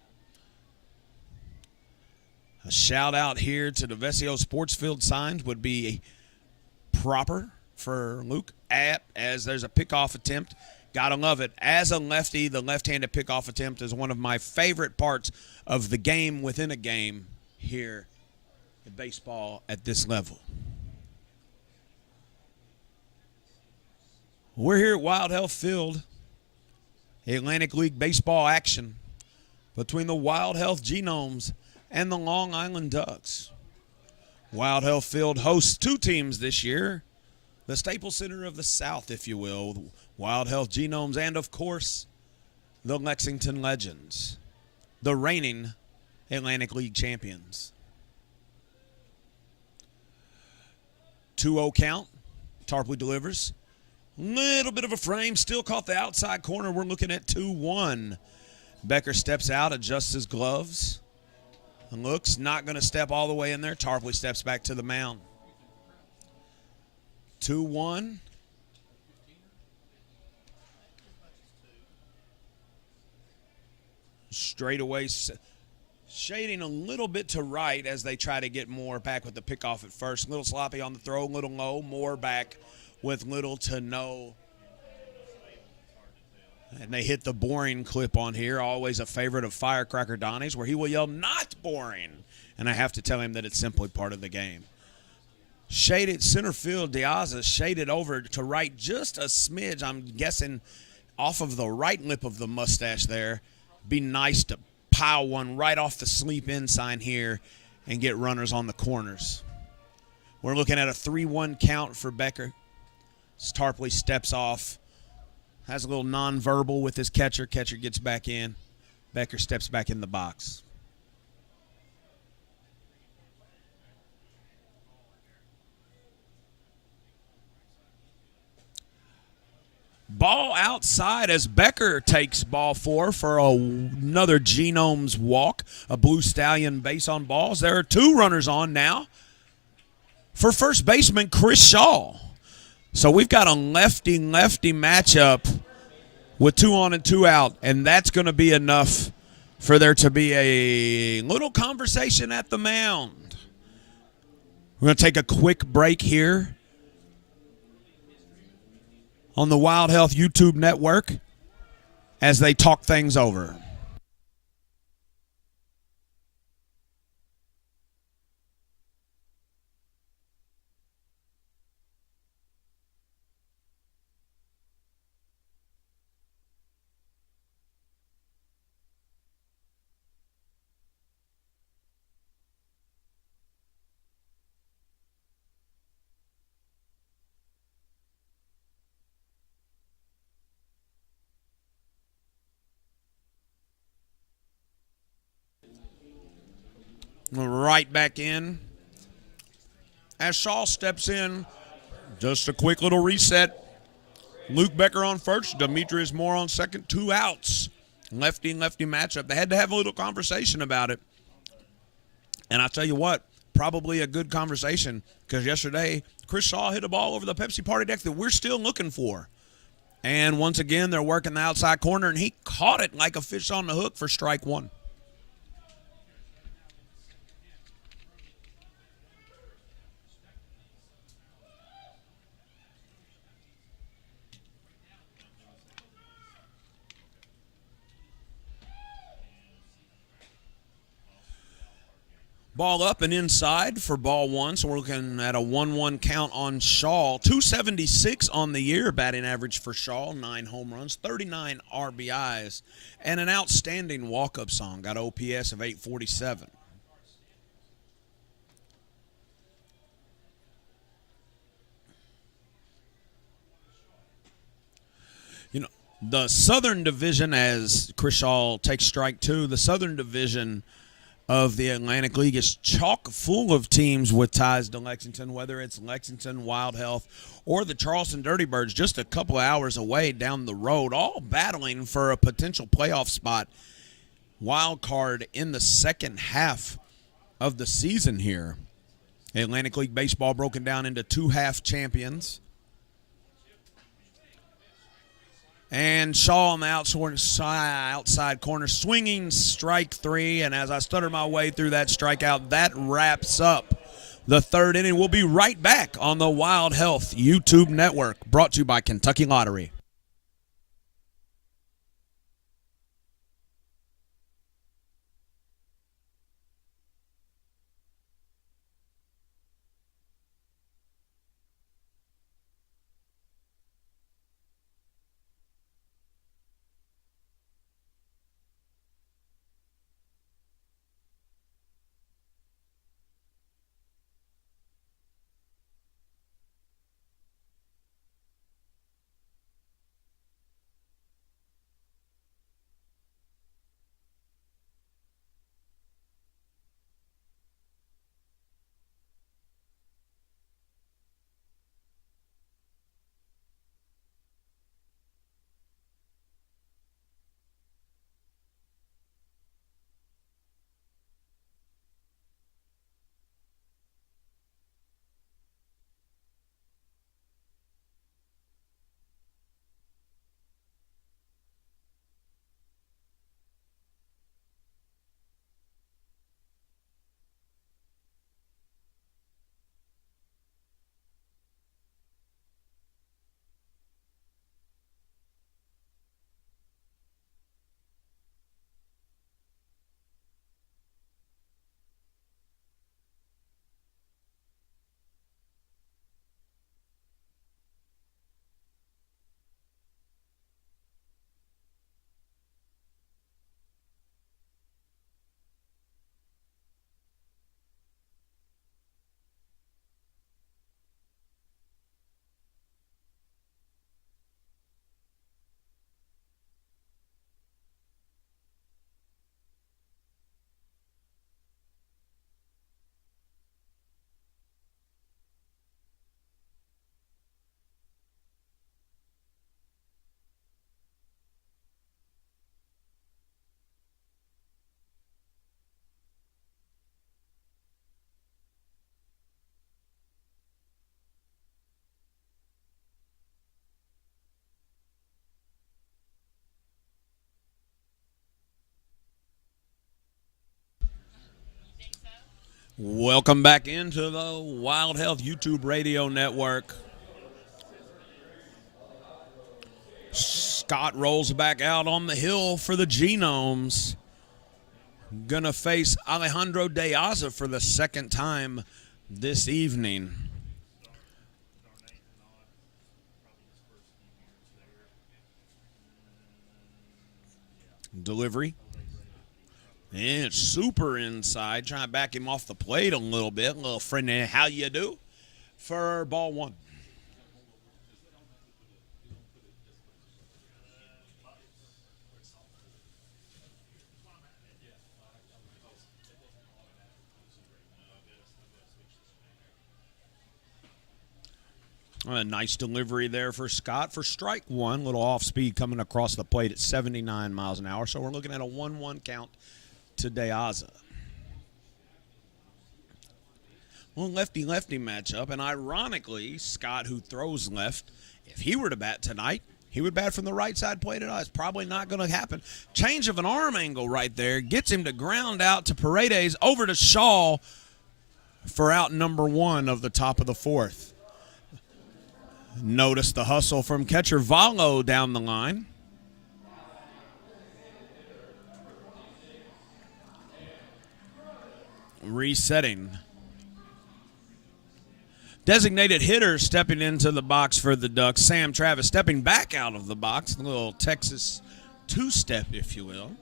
A shout-out here to the Vesio Sports Field signs would be proper for Luke, as there's a pickoff attempt. Gotta love it. As a lefty, the left-handed pickoff attempt is one of my favorite parts of the game within a game here in baseball at this level. We're here at Wild Health Field. Atlantic League baseball action between the Wild Health Genomes and the Long Island Ducks. Wild Health Field hosts 2 teams this year, the Staples Center of the South, if you will, Wild Health Genomes, and, of course, the Lexington Legends, the reigning Atlantic League champions. 2-0 count. Tarpley delivers. Little bit of a frame, still caught the outside corner. We're looking at 2-1. Becker steps out, adjusts his gloves. And looks, not going to step all the way in there. Tarpley steps back to the mound. 2-1. Straightaway, shading a little bit to right as they try to get Moore back with the pickoff at first. Little sloppy on the throw, little low. Moore back with little to no. And they hit the boring clip on here, always a favorite of Firecracker Donnie's, where he will yell, "Not boring." And I have to tell him that it's simply part of the game. Shaded center field, Diaz shaded over to right just a smidge. I'm guessing off of the right lip of the mustache there. Be nice to pile one right off the sleep in sign here and get runners on the corners. We're looking at a 3-1 count for Becker. Tarpley steps off. Has a little nonverbal with his catcher. Catcher gets back in. Becker steps back in the box. ball outside as Becker takes ball for another Genomes walk, a Blue Stallion base on balls. There are 2 runners on now for first baseman Chris Shaw. So we've got a lefty-lefty matchup with 2 on and 2 out, and that's going to be enough for there to be a little conversation at the mound. We're going to take a quick break here on the Wild Health YouTube network as they talk things over. Right back in as Shaw steps in. Just a quick little reset. Luke Becker on first, Demetrius Moore on second, 2 outs. Lefty-lefty matchup. They had to have a little conversation about it. And I'll tell you what, probably a good conversation, because yesterday Chris Shaw hit a ball over the Pepsi Party deck that we're still looking for. And once again, they're working the outside corner, and he caught it like a fish on the hook for strike 1. Ball up and inside for ball 1, so we're looking at a 1-1 count on Shaw. 276 on the year batting average for Shaw, 9 home runs, 39 RBIs, and an outstanding walk-up song. Got OPS of 847. You know, the Southern Division, as Chris Shaw takes strike 2, the Southern Division of the Atlantic League is chock full of teams with ties to Lexington, whether it's Lexington, Wild Health, or the Charleston Dirty Birds, just a couple of hours away down the road, all battling for a potential playoff spot, wild card in the second half of the season here. Atlantic League baseball broken down into 2 half champions. And Shaw on the outside corner, swinging strike 3. And as I stutter my way through that strikeout, that wraps up the 3rd inning. We'll be right back on the Wild Health YouTube network, brought to you by Kentucky Lottery. Welcome back into the Wild Health YouTube radio network. Scott rolls back out on the hill for the Genomes. Gonna face Alejandro De Aza for the second time this evening. Delivery. And it's super inside. Trying to back him off the plate a little bit. Little friendly, how you do? For ball one. A nice delivery there for Scott for strike one. Little off speed coming across the plate at 79 miles an hour. So we're looking at a 1-1 count to De Aza. Well, lefty-lefty matchup, and ironically, Scott, who throws left, if he were to bat tonight, he would bat from the right side plate at us. Probably not going to happen. Change of an arm angle right there gets him to ground out to Paredes over to Shaw for out number one of the top of the fourth. Notice the hustle from catcher Valo down the line. Resetting. Designated hitter stepping into the box for the Ducks. Sam Travis stepping back out of the box. A little Texas two-step, if you will.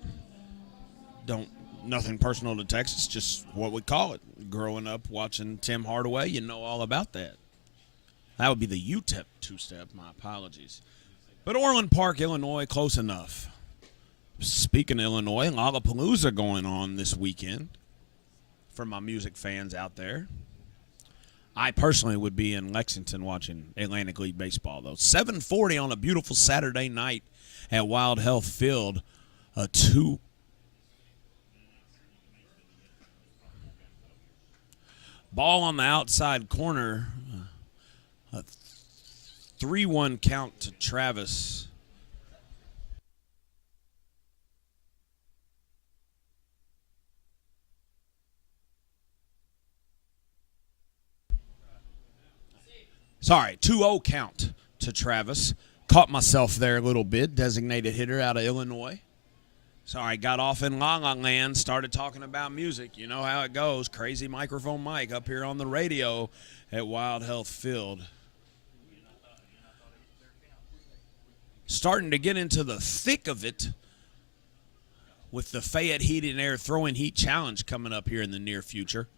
Nothing personal to Texas, just what we call it. Growing up watching Tim Hardaway, you know all about that. That would be the UTEP two-step. My apologies. But Orland Park, Illinois, close enough. Speaking of Illinois, Lollapalooza going on this weekend for my music fans out there. I personally would be in Lexington watching Atlantic League baseball, though. 7:40 on a beautiful Saturday night at Wild Health Field. Ball on the outside corner. A 3-1 count to Travis. Sorry, 2-0 count to Travis. Caught myself there a little bit. Designated hitter out of Illinois. Sorry, got off in La La Land, started talking about music. You know how it goes. Crazy microphone Mike up here on the radio at Wild Health Field. Starting to get into the thick of it with the Fayette Heat and Air Throwing Heat Challenge coming up here in the near future.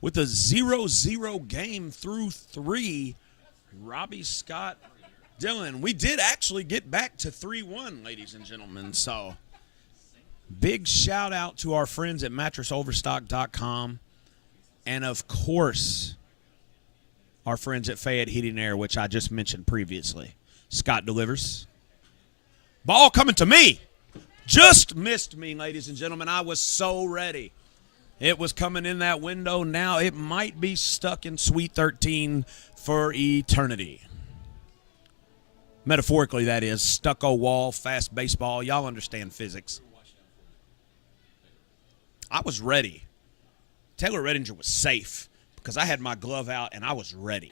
With a 0-0 game through three, Robbie Scott Dillon. We did actually get back to 3-1, ladies and gentlemen. So big shout out to our friends at mattressoverstock.com. And, of course, our friends at Fayette Heat and Air, which I just mentioned previously. Scott delivers. Ball coming to me. Just missed me, ladies and gentlemen. I was so ready. It was coming in that window. Now it might be stuck in Sweet 13 for eternity. Metaphorically, that is. Stucco wall, fast baseball. Y'all understand physics. I was ready. Taylor Redinger was safe because I had my glove out and I was ready.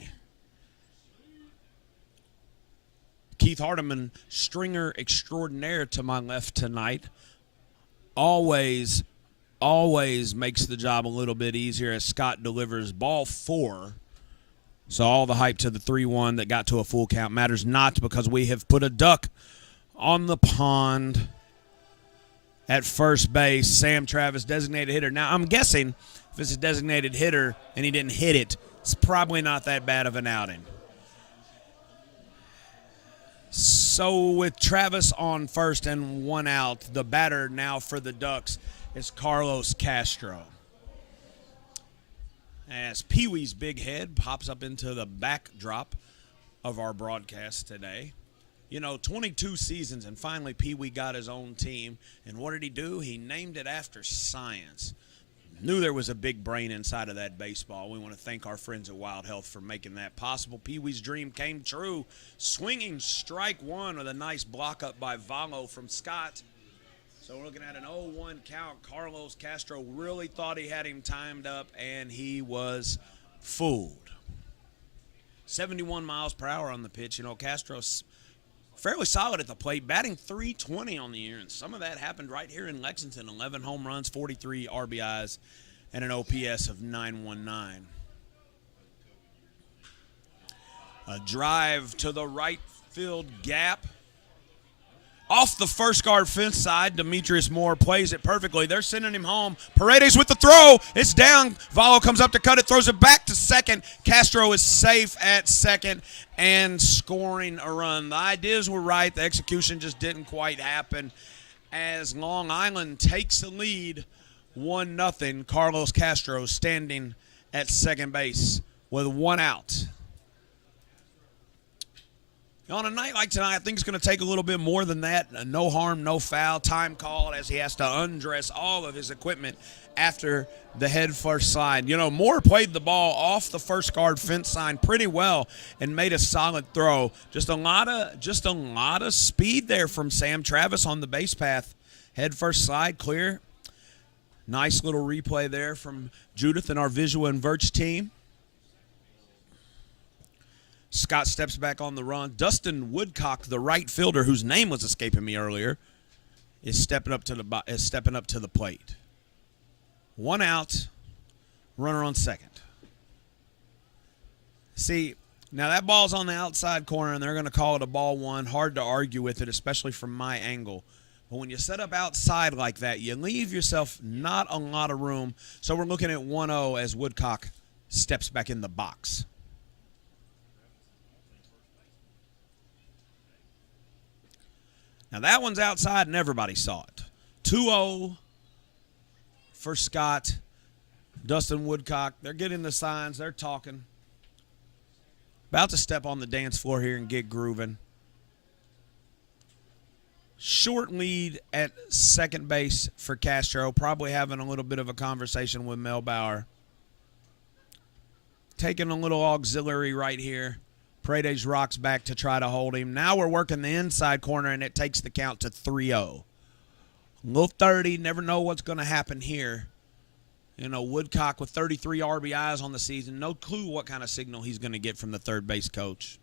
Keith Hardeman, stringer extraordinaire to my left tonight, always makes the job a little bit easier as Scott delivers ball four. So all the hype to the 3-1 that got to a full count matters not because we have put a duck on the pond at first base. Sam Travis, designated hitter. Now, I'm guessing if it's a designated hitter and he didn't hit it, it's probably not that bad of an outing. So with Travis on first and one out, the batter now for the Ducks is Carlos Castro. As Pee-wee's big head pops up into the backdrop of our broadcast today. You know, 22 seasons, and finally Pee-wee got his own team. And what did he do? He named it after science. Knew there was a big brain inside of that baseball. We want to thank our friends at Wild Health for making that possible. Pee-wee's dream came true. Swinging strike one with a nice block up by Valo from Scott. So we're looking at an 0-1 count. Carlos Castro really thought he had him timed up, and he was fooled. 71 miles per hour on the pitch. You know, Castro's fairly solid at the plate, batting .320 on the year, and some of that happened right here in Lexington. 11 home runs, 43 RBIs, and an OPS of 919. A drive to the right field gap. Off the first guard fence side, Demetrius Moore plays it perfectly. They're sending him home. Paredes with the throw. It's down. Valo comes up to cut it, throws it back to second. Castro is safe at second and scoring a run. The ideas were right. The execution just didn't quite happen. As Long Island takes the lead 1-0, Carlos Castro standing at second base with one out. On a night like tonight, I think it's going to take a little bit more than that. No harm, no foul, time called as he has to undress all of his equipment after the head first slide. You know, Moore played the ball off the first guard fence sign pretty well and made a solid throw. Just a lot of speed there from Sam Travis on the base path. Head first slide, clear. Nice little replay there from Judith and our Visual and Verge team. Scott steps back on the run. Dustin Woodcock, the right fielder, whose name was escaping me earlier, is stepping up to the plate. One out, runner on second. See, now that ball's on the outside corner, and they're going to call it a ball one. Hard to argue with it, especially from my angle. But when you set up outside like that, you leave yourself not a lot of room. So we're looking at 1-0 as Woodcock steps back in the box. Now, that one's outside, and everybody saw it. 2-0 for Scott. Dustin Woodcock, they're getting the signs. They're talking. About to step on the dance floor here and get grooving. Short lead at second base for Castro. Probably having a little bit of a conversation with Mel Bauer. Taking a little auxiliary right here. Paredes rocks back to try to hold him. Now we're working the inside corner, and it takes the count to 3-0. Little 30, never know what's going to happen here. You know, Woodcock with 33 RBIs on the season. No clue what kind of signal he's going to get from the third base coach.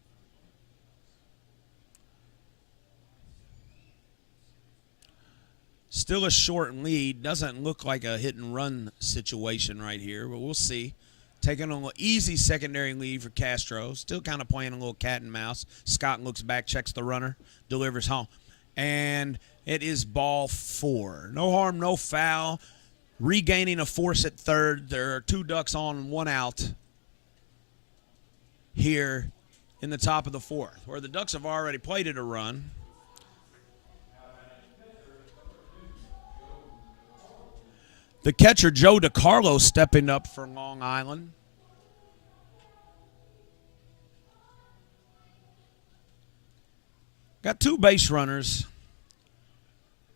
Still a short lead. Doesn't look like a hit-and-run situation right here, but we'll see. Taking an easy secondary lead for Castro. Still kind of playing a little cat and mouse. Scott looks back, checks the runner, delivers home. And it is ball 4. No harm, no foul. Regaining a force at third. There are 2 ducks on, 1 out here in the top of the 4th, where the Ducks have already played it a run. The catcher, Joe DiCarlo, stepping up for Long Island. Got 2 base runners.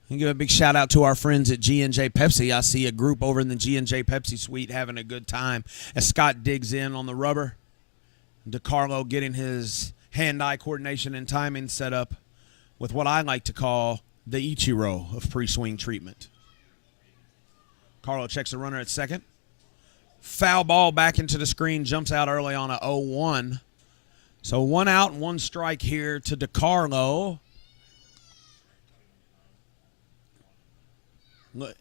And give a big shout out to our friends at G&J Pepsi. I see a group over in the G&J Pepsi suite having a good time as Scott digs in on the rubber. DiCarlo getting his hand-eye coordination and timing set up with what I like to call the Ichiro of pre-swing treatment. Carlo checks the runner at second. Foul ball back into the screen, jumps out early on a 0-1. So 1 out and 1 strike here to DiCarlo.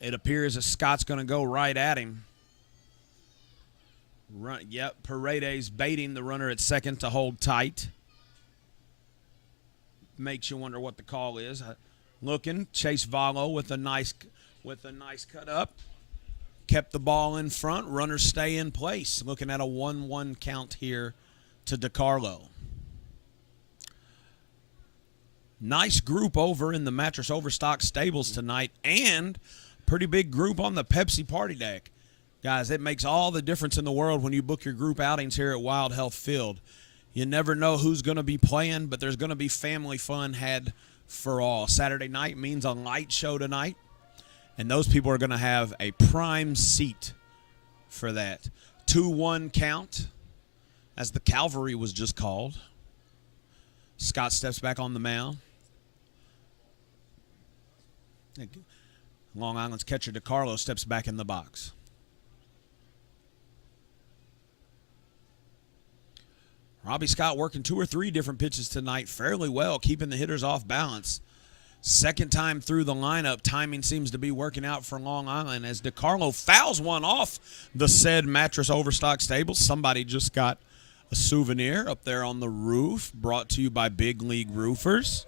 It appears that Scott's going to go right at him. Paredes baiting the runner at second to hold tight. Makes you wonder what the call is. Looking, Chase Valo with a nice cut up. Kept the ball in front. Runners stay in place. Looking at a 1-1 count here to DiCarlo. Nice group over in the Mattress Overstock Stables tonight, and pretty big group on the Pepsi party deck. Guys, it makes all the difference in the world when you book your group outings here at Wild Health Field. You never know who's going to be playing, but there's going to be family fun had for all. Saturday night means a light show tonight. And those people are going to have a prime seat for that. 2-1 count as the cavalry was just called. Scott steps back on the mound. Long Island's catcher DiCarlo steps back in the box. Robbie Scott working 2 or 3 different pitches tonight fairly well, keeping the hitters off balance. Second time through the lineup, timing seems to be working out for Long Island as DiCarlo fouls one off the said Mattress Overstock Stables. Somebody just got a souvenir up there on the roof, brought to you by Big League Roofers.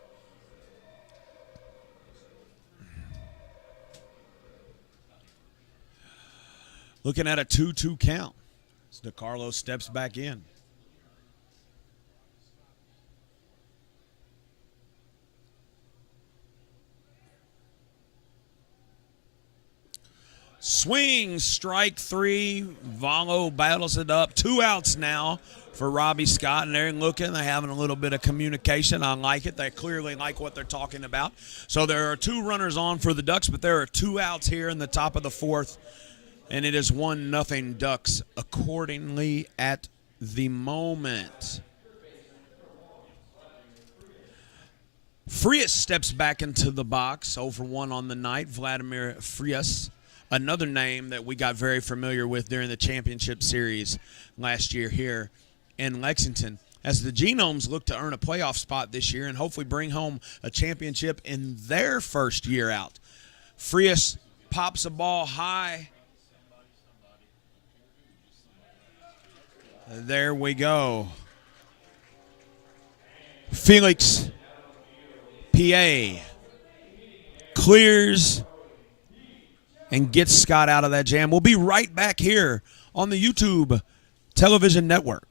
Looking at a 2-2 count as DiCarlo steps back in. Swing, strike 3. Valo battles it up. 2 outs now for Robbie Scott, and they're looking. They're having a little bit of communication. I like it. They clearly like what they're talking about. So there are 2 runners on for the Ducks, but there are 2 outs here in the top of the 4th, and it is 1-0 Ducks accordingly at the moment. Frias steps back into the box, 0 for 1 on the night. Vladimir Frias, another name that we got very familiar with during the championship series last year here in Lexington, as the Genomes look to earn a playoff spot this year and hopefully bring home a championship in their first year out. Frias pops a ball high. There we go. Felix PA clears and gets Scott out of that jam. We'll be right back here on the YouTube television network.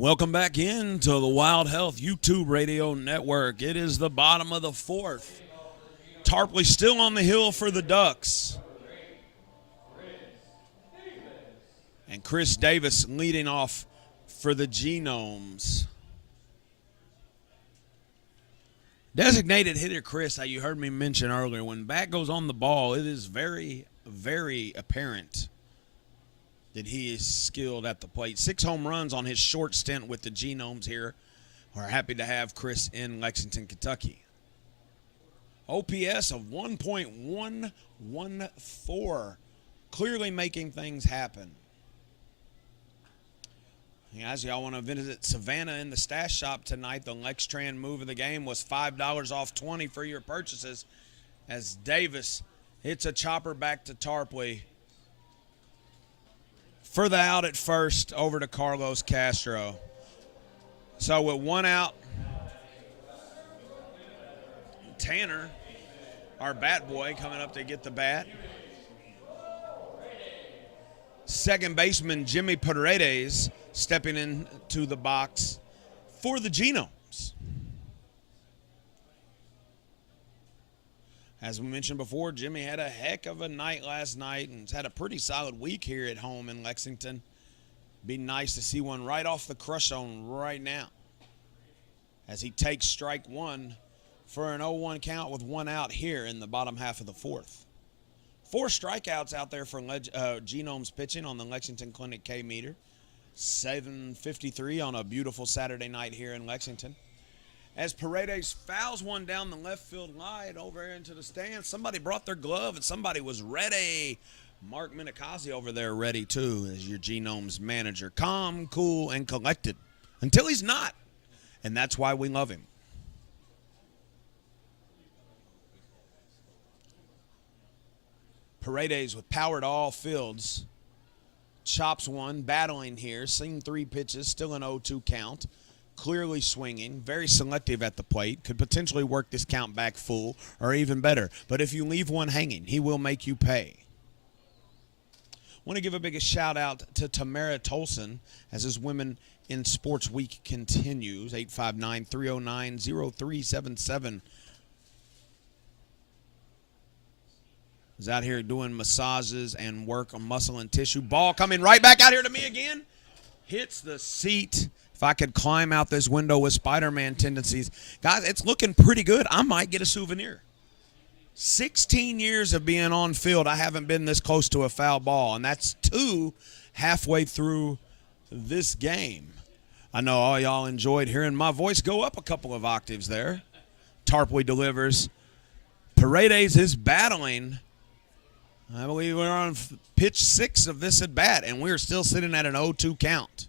Welcome back into the Wild Health YouTube radio network. It is the bottom of the 4th. Tarpley still on the hill for the Ducks. And Chris Davis leading off for the Genomes. Designated hitter Chris, how you heard me mention earlier, when bat goes on the ball, it is very, very apparent that he is skilled at the plate. 6 home runs on his short stint with the Genomes here. We're happy to have Chris in Lexington, Kentucky. OPS of 1.114, clearly making things happen. Guys, y'all want to visit Savannah in the stash shop tonight. The Lextran move of the game was $5 off 20 for your purchases as Davis hits a chopper back to Tarpley Further out at first, over to Carlos Castro. So with one out, Tanner, our bat boy, coming up to get the bat. Second baseman Jimmy Paredes stepping into the box for the Genomes. As we mentioned before, Jimmy had a heck of a night last night and has had a pretty solid week here at home in Lexington. Be nice to see one right off the crush zone right now as he takes strike one for an 0-1 count with one out here in the bottom half of the fourth. 4 strikeouts out there for Genomes pitching on the Lexington Clinic K meter. 7:53 on a beautiful Saturday night here in Lexington. As Paredes fouls one down the left field line over into the stands. Somebody brought their glove and somebody was ready. Mark Minikasi over there ready too as your Genomes manager. Calm, cool, and collected until he's not. And that's why we love him. Paredes with power to all fields. Chops one, battling here. Seen 3 pitches, still an 0-2 count. Clearly swinging, very selective at the plate. Could potentially work this count back full or even better. But if you leave one hanging, he will make you pay. Want to give a big shout out to Tamara Tolson as his Women in Sports Week continues. 859-309-0377. Is out here doing massages and work on muscle and tissue. Ball coming right back out here to me again. Hits the seat. If I could climb out this window with Spider-Man tendencies. Guys, it's looking pretty good. I might get a souvenir. 16 years of being on field, I haven't been this close to a foul ball, and that's 2 halfway through this game. I know all y'all enjoyed hearing my voice go up a couple of octaves there. Tarpley delivers. Paredes is battling. I believe we're on pitch 6 of this at bat, and we're still sitting at an 0-2 count.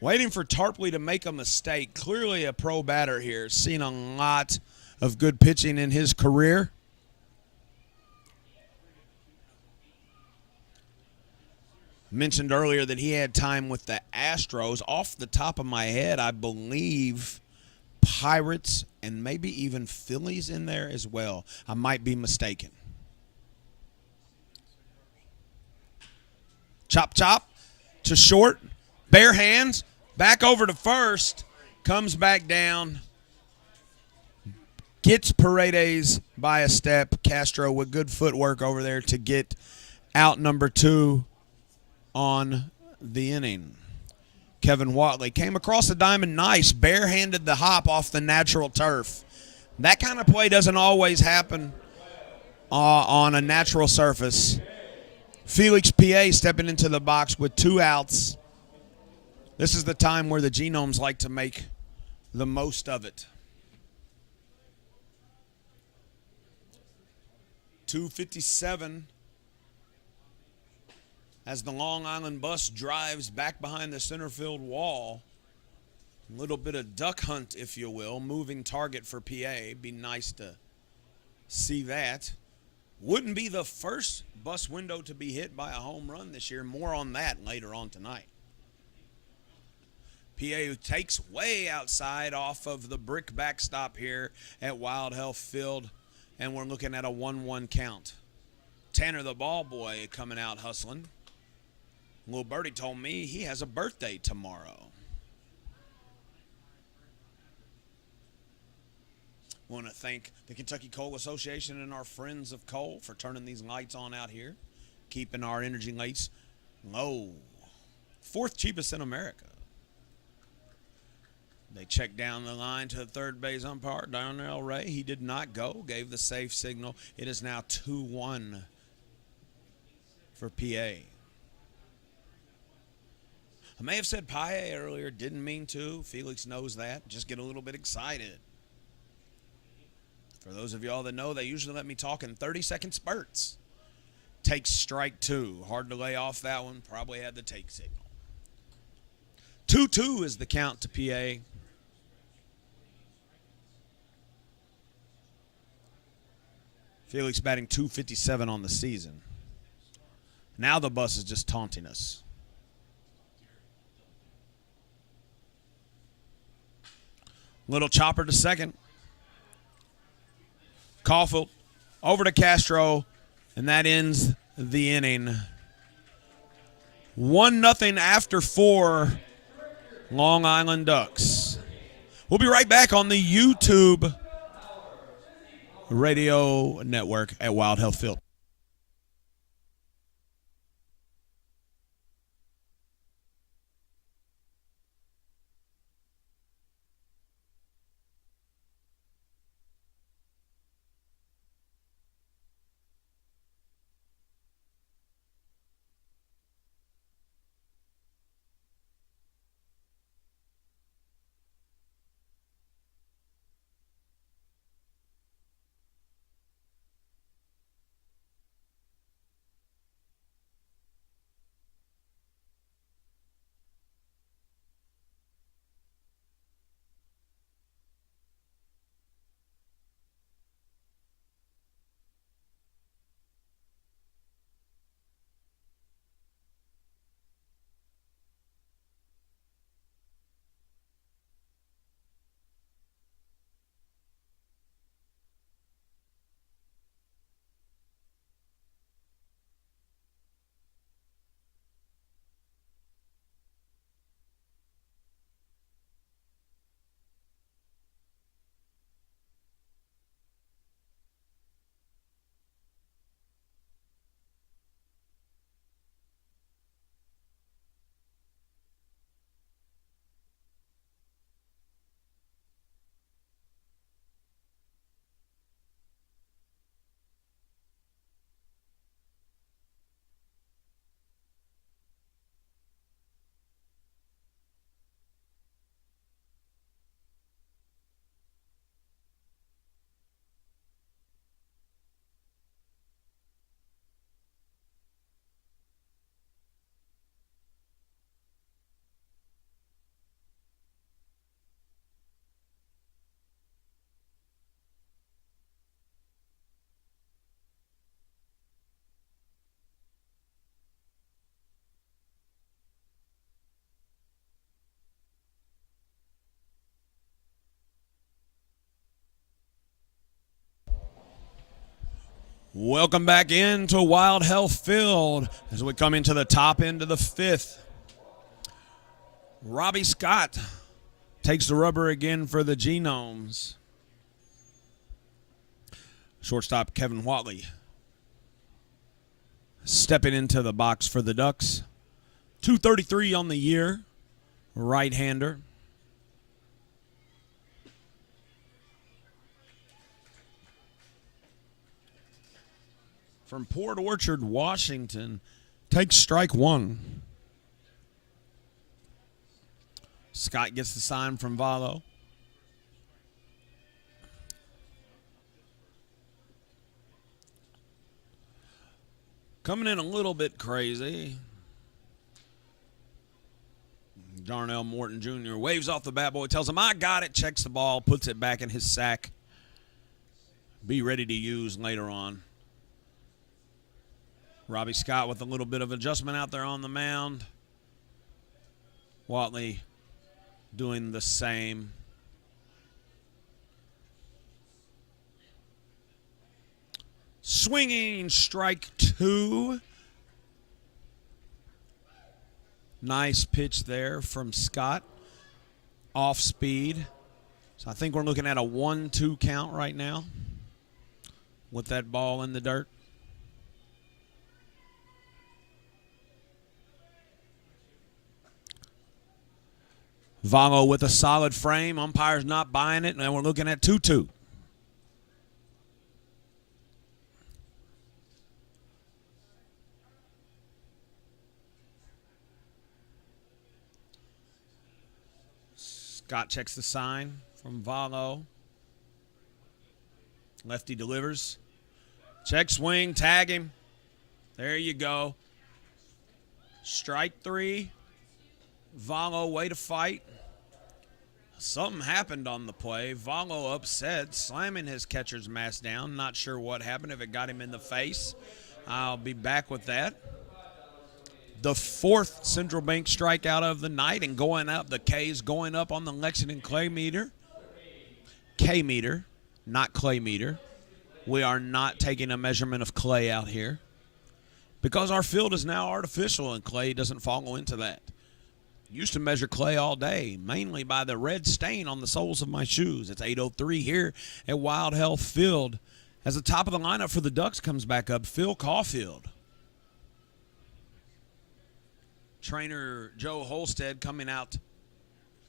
Waiting for Tarpley to make a mistake. Clearly a pro batter here. Seen a lot of good pitching in his career. Mentioned earlier that he had time with the Astros. Off the top of my head, I believe Pirates and maybe even Phillies in there as well. I might be mistaken. Chop, chop to short. Bare hands. Back over to first. Comes back down. Gets Paredes by a step. Castro with good footwork over there to get out number 2 on the inning. Kevin Watley came across the diamond nice. Barehanded the hop off the natural turf. That kind of play doesn't always happen on a natural surface. Felix PA stepping into the box with 2 outs. This is the time where the Genomes like to make the most of it. 2:57 as the Long Island bus drives back behind the center field wall. A little bit of duck hunt, if you will. Moving target for PA. Be nice to see that. Wouldn't be the first bus window to be hit by a home run this year. More on that later on tonight. PA takes way outside off of the brick backstop here at Wild Health Field, and we're looking at a 1-1 count. Tanner the ball boy coming out hustling. Little Birdie told me he has a birthday tomorrow. Want to thank the Kentucky Coal Association and our friends of coal for turning these lights on out here, keeping our energy lights low. 4th cheapest in America. They checked down the line to the third base umpire, Darnell Ray. He did not go, gave the safe signal. It is now 2-1 for PA. I may have said Paye earlier, didn't mean to. Felix knows that. Just get a little bit excited. For those of y'all that know, they usually let me talk in 30-second spurts. Takes strike 2. Hard to lay off that one. Probably had the take signal. 2-2 is the count to PA. Felix batting .257 on the season. Now the bus is just taunting us. Little chopper to second. Caulfield over to Castro, and that ends the inning. 1-0 after 4, Long Island Ducks. We'll be right back on the YouTube radio network at Wild Health Field. Welcome back into Wild Health Field as we come into the top end of the 5th. Robbie Scott takes the rubber again for the Genomes. Shortstop Kevin Whatley stepping into the box for the Ducks. 233 on the year, right-hander. From Port Orchard, Washington, takes strike 1. Scott gets the sign from Valo. Coming in a little bit crazy. Darnell Morton Jr. waves off the bat boy, tells him, I got it, checks the ball, puts it back in his sack. Be ready to use later on. Robbie Scott with a little bit of adjustment out there on the mound. Whatley doing the same. Swinging strike 2. Nice pitch there from Scott. Off speed. So I think we're looking at a 1-2 count right now with that ball in the dirt. Valo with a solid frame. Umpire's not buying it, and we're looking at 2-2. Scott checks the sign from Valo. Lefty delivers. Check swing, tag him. There you go. Strike 3. Valo, way to fight. Something happened on the play. Valo upset, slamming his catcher's mask down. Not sure what happened, if it got him in the face. I'll be back with that. the fourth Central Bank strikeout of the night, and going up, the K's going up on the Lexington Clay meter. K meter, not clay meter. We are not taking a measurement of clay out here because our field is now artificial and clay doesn't follow into that. Used to measure clay all day, mainly by the red stain on the soles of my shoes. It's 8:03 here at Wild Health Field. As the top of the lineup for the Ducks comes back up, Phil Caulfield. Trainer Joe Holstead coming out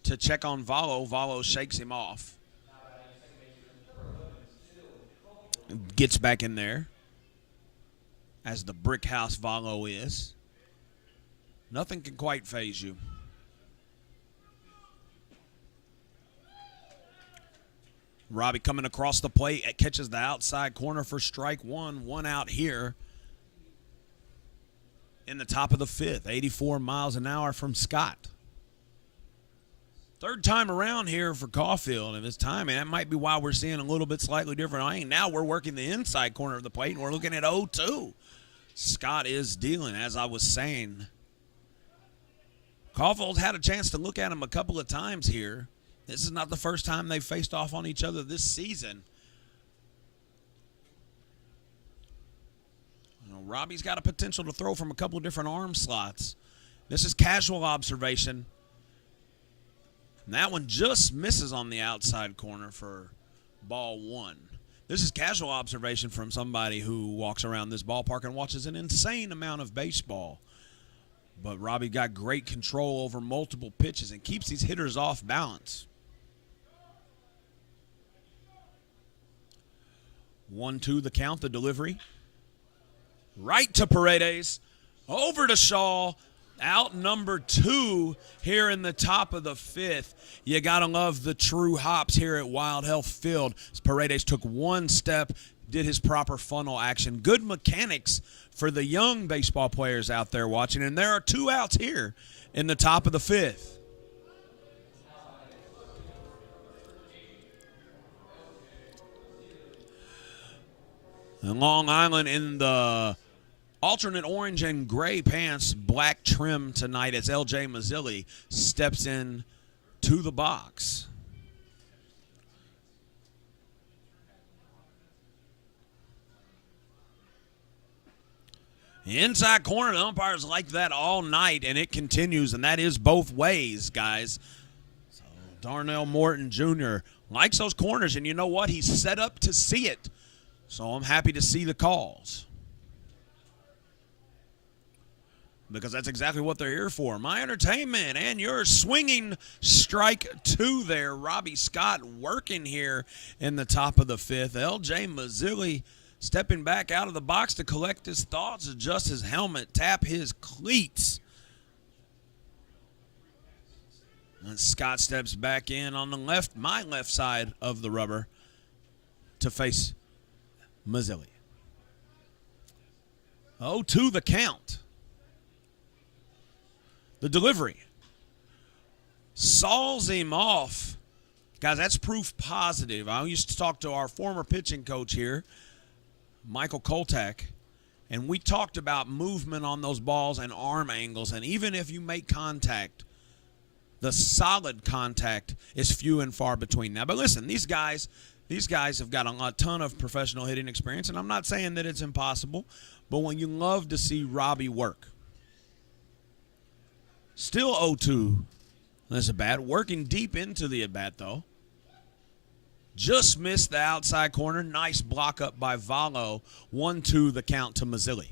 to check on Valo. Valo shakes him off. Gets back in there as the brick house Valo is. Nothing can quite faze you. Robbie coming across the plate, catches the outside corner for strike one. One out here in the top of the fifth. 84 miles an hour from Scott. Third time around here for Caulfield, and this time, and that might be why we're seeing a little bit slightly different. Now we're working the inside corner of the plate, and we're looking at 0-2. Scott is dealing, as I was saying. Caulfield had a chance to look at him a couple of times here. This is not the first time they've faced off on each other this season. Robbie's got a potential to throw from a couple of different arm slots. This is casual observation. And that one just misses on the outside corner for ball one. This is casual observation from somebody who walks around this ballpark and watches an insane amount of baseball. But Robbie got great control over multiple pitches and keeps these hitters off balance. 1-2 the count, the delivery. Right to Paredes, over to Shaw, out number 2 here in the top of the fifth. You got to love the true hops here at Wild Health Field. Paredes took one step, did his proper funnel action. Good mechanics for the young baseball players out there watching, and there are 2 outs here in the top of the fifth. And Long Island in the alternate orange and gray pants, black trim tonight as L.J. Mazzilli steps in to the box. The inside corner, the umpires like that all night, and it continues, and that is both ways, guys. So Darnell Morton Jr. likes those corners, and you know what? He's set up to see it. So I'm happy to see the calls, because that's exactly what they're here for. My entertainment and your swinging strike 2 there. Robbie Scott working here in the top of the fifth. L.J. Mazzilli stepping back out of the box to collect his thoughts, adjust his helmet, tap his cleats. And Scott steps back in on the left, my left side of the rubber, to face Mazzilli. 0-2 the count. The delivery. Saws him off. Guys, that's proof positive. I used to talk to our former pitching coach here, Michael Koltak, and we talked about movement on those balls and arm angles, and even if you make contact, the solid contact is few and far between now. But listen, these guys have got a ton of professional hitting experience, and I'm not saying that it's impossible, but when you love to see Robbie work. Still 0-2. That's a bat. Working deep into the at-bat, though. Just missed the outside corner. Nice block up by Valo. 1-2 the count to Mazzilli.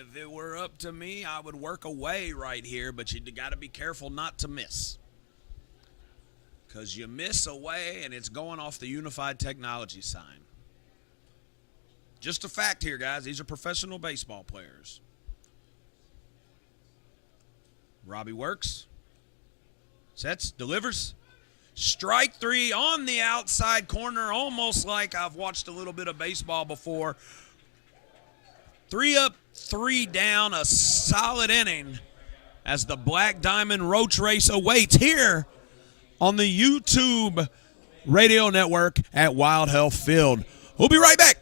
If it were up to me, I would work away right here, but you got to be careful not to miss. Because you miss away, and it's going off the unified technology sign. Just a fact here, guys. These are professional baseball players. Robbie works. Sets, delivers. Strike 3 on the outside corner, almost like I've watched a little bit of baseball before. 3 up, 3 down, a solid inning as the Black Diamond Roach Race awaits here on the YouTube radio network at Wild Health Field. We'll be right back.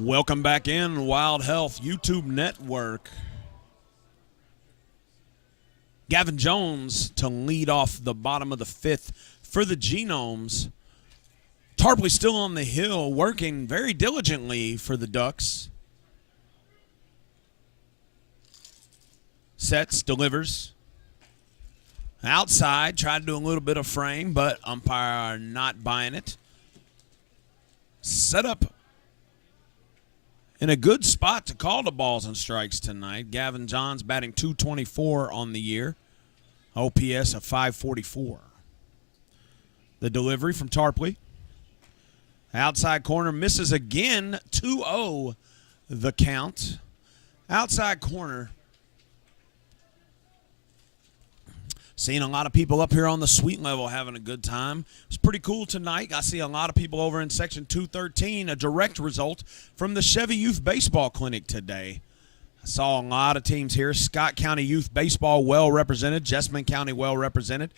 Welcome back in, Wild Health YouTube Network. Gavin Jones to lead off the bottom of the fifth for the Genomes. Tarpley still on the hill, working very diligently for the Ducks. Sets, delivers. Outside, tried to do a little bit of frame, but umpire not buying it. Set up in a good spot to call the balls and strikes tonight. Gavin Johns batting .224 on the year. OPS of .544. The delivery from Tarpley. Outside corner misses again. 2-0 the count. Outside corner. Seeing a lot of people up here on the suite level having a good time. It's pretty cool tonight. I see a lot of people over in Section 213, a direct result from the Chevy Youth Baseball Clinic today. I saw a lot of teams here. Scott County Youth Baseball well represented. Jessamine County well represented.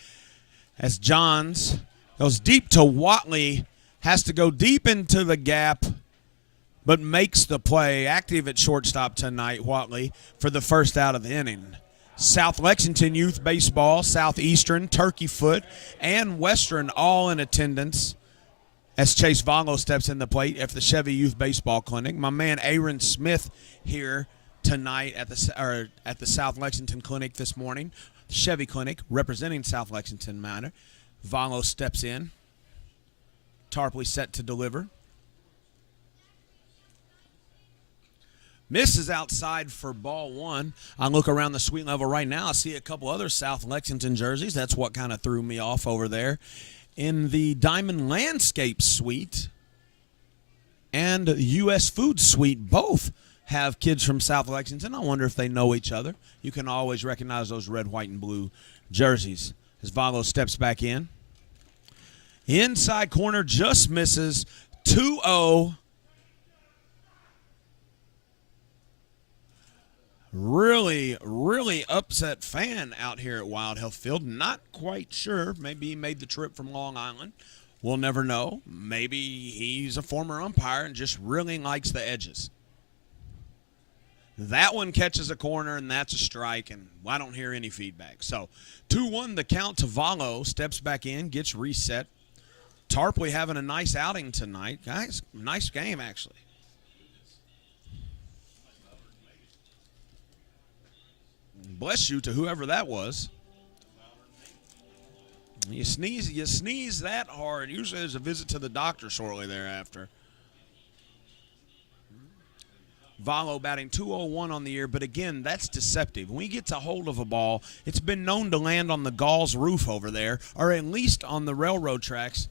As Johns goes deep to Watley, has to go deep into the gap, but makes the play. Active at shortstop tonight, Watley, for the first out of the inning. South Lexington Youth Baseball, Southeastern, Turkey Foot, and Western all in attendance as Chase Valo steps in the plate at the Chevy Youth Baseball Clinic. My man Aaron Smith here tonight at the South Lexington Clinic this morning. Chevy Clinic representing South Lexington Manor. Valo steps in. Tarpley set to deliver. Misses outside for ball one. I look around the suite level right now. I see a couple other South Lexington jerseys. That's what kind of threw me off over there. In the Diamond Landscape suite and U.S. Food suite, both have kids from South Lexington. I wonder if they know each other. You can always recognize those red, white, and blue jerseys. As Valo steps back in. Inside corner just misses. 2-0. Really upset fan out here at Wild Health Field. Not quite sure. Maybe he made the trip from Long Island. We'll never know. Maybe he's a former umpire and just really likes the edges. That one catches a corner, and that's a strike, and I don't hear any feedback. So 2-1 the count to Valo. Steps back in, gets reset. Tarpley having a nice outing tonight. Guys, nice game, actually. Bless you to whoever that was. You sneeze that hard. Usually there's a visit to the doctor shortly thereafter. Valo batting .201 on the year, but again, that's deceptive. When he gets a hold of a ball, it's been known to land on the Gauls roof over there, or at least on the railroad tracks.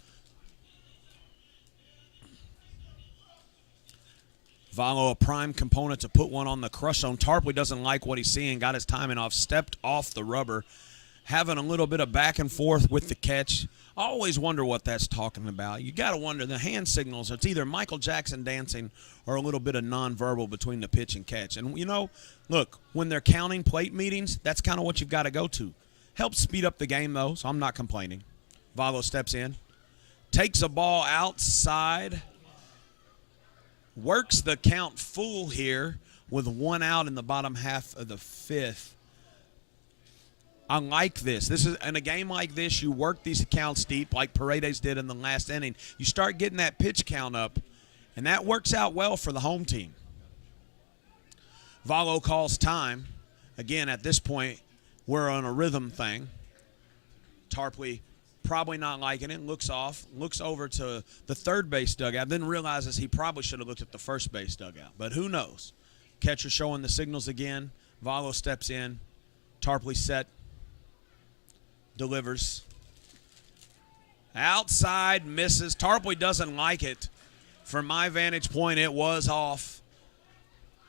Valo, a prime component to put one on the crush zone. Tarpley doesn't like what he's seeing, got his timing off, stepped off the rubber, having a little bit of back and forth with the catch. I always wonder what that's talking about. You got to wonder, the hand signals, it's either Michael Jackson dancing or a little bit of nonverbal between the pitch and catch. And, you know, look, when they're counting plate meetings, that's kind of what you've got to go to. Helps speed up the game, though, so I'm not complaining. Valo steps in, takes a ball outside, works the count full here with one out in the bottom half of the fifth. I like this. This is in a game like this, you work these counts deep like Paredes did in the last inning. You start getting that pitch count up, and that works out well for the home team. Valo calls time. Again, at this point, we're on a rhythm thing. Tarpley probably not liking it, looks off, looks over to the third base dugout, then realizes he probably should have looked at the first base dugout. But who knows? Catcher showing the signals again. Valo steps in. Tarpley set. Delivers. Outside, misses. Tarpley doesn't like it. From my vantage point, it was off.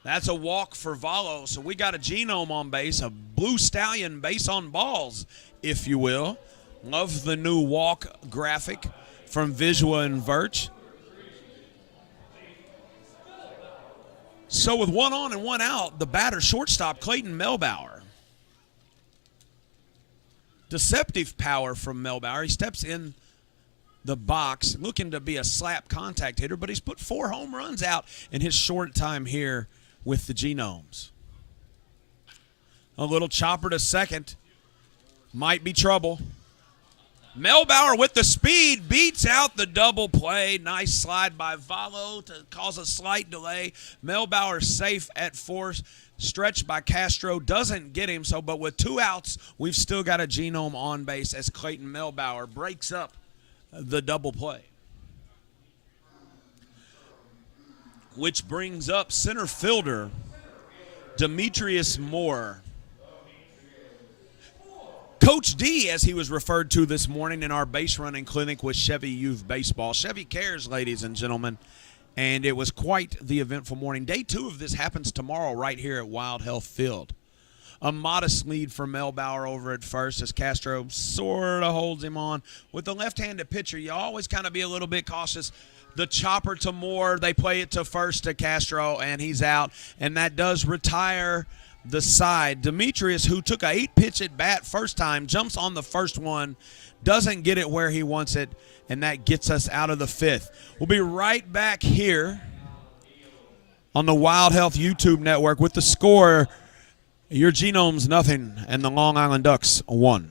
That's a walk for Valo. So we got a Genome on base, a Blue Stallion base on balls, if you will. Love the new walk graphic from Visual and Virch. So with one on and one out, the batter shortstop Clayton Melbauer. Deceptive power from Melbauer. He steps in the box, looking to be a slap contact hitter, but he's put 4 home runs out in his short time here with the Genomes. A little chopper to second. Might be trouble. Melbauer with the speed beats out the double play. Nice slide by Valo to cause a slight delay. Melbauer safe at 4. Stretched by Castro doesn't get him, but with 2 outs, we've still got a Genome on base as Clayton Melbauer breaks up the double play. Which brings up center fielder Demetrius Moore. Coach D, as he was referred to this morning in our base running clinic with Chevy Youth Baseball. Chevy cares, ladies and gentlemen, and it was quite the eventful morning. Day 2 of this happens tomorrow right here at Wild Health Field. A modest lead for Melbauer over at first as Castro sort of holds him on. With the left-handed pitcher, you always kind of be a little bit cautious. The chopper to Moore, they play it to first to Castro, and he's out. And that does retire the side. Demetrius, who took a 8-pitch at bat first time, jumps on the first one, doesn't get it where he wants it, and that gets us out of the 5th. We'll be right back here on the Wild Health YouTube network with the score. Your Genomes 0 and the Long Island Ducks 1.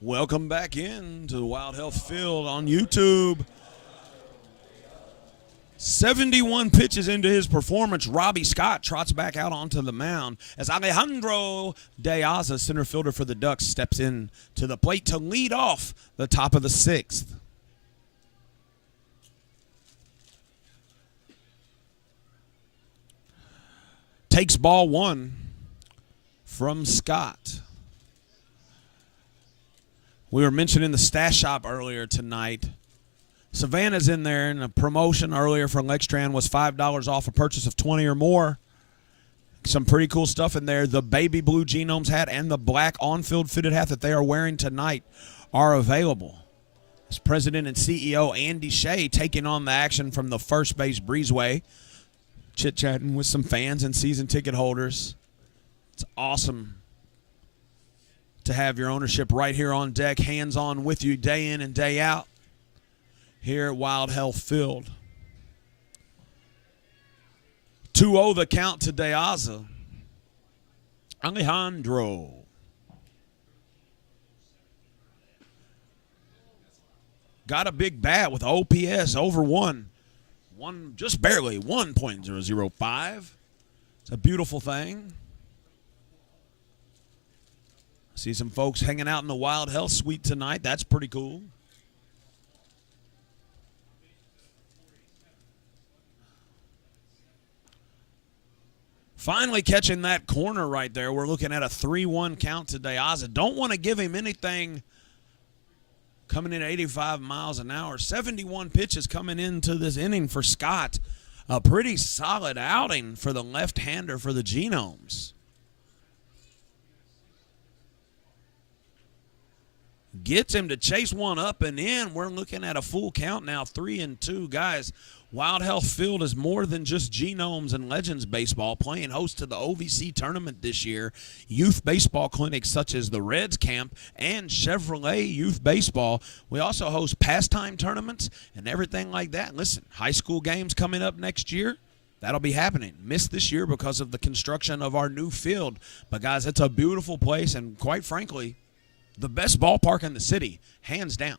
Welcome back in to the Wild Health Field on YouTube. 71 pitches into his performance, Robbie Scott trots back out onto the mound as Alejandro De Aza, center fielder for the Ducks, steps in to the plate to lead off the top of the 6th. Takes ball 1 from Scott. We were mentioning the stash shop earlier tonight. Savannah's in there, and a promotion earlier for Lexington was $5 off a purchase of 20 or more. Some pretty cool stuff in there. The baby blue Genomes hat and the black on-field fitted hat that they are wearing tonight are available. As President and CEO Andy Shea taking on the action from the first base breezeway. chit-chatting with some fans and season ticket holders. It's awesome to have your ownership right here on deck, hands-on with you day in and day out here at Wild Health Field. 2-0 the count to De Aza. Alejandro. Got a big bat with OPS over one just barely 1.005. It's a beautiful thing. See some folks hanging out in the Wild Health Suite tonight. That's pretty cool. Finally catching that corner right there. We're looking at a 3-1 count to De Aza. Don't want to give him anything coming in at 85 miles an hour. 71 pitches coming into this inning for Scott. A pretty solid outing for the left-hander for the Genomes. Gets him to chase one up and in. We're looking at a full count now, 3-2. Guys, Wild Health Field is more than just Genomes and Legends baseball, playing host to the OVC tournament this year. Youth baseball clinics such as the Reds Camp and Chevrolet Youth Baseball. We also host pastime tournaments and everything like that. Listen, high school games coming up next year. That'll be happening. Missed this year because of the construction of our new field. But, guys, it's a beautiful place, and quite frankly, the best ballpark in the city, hands down.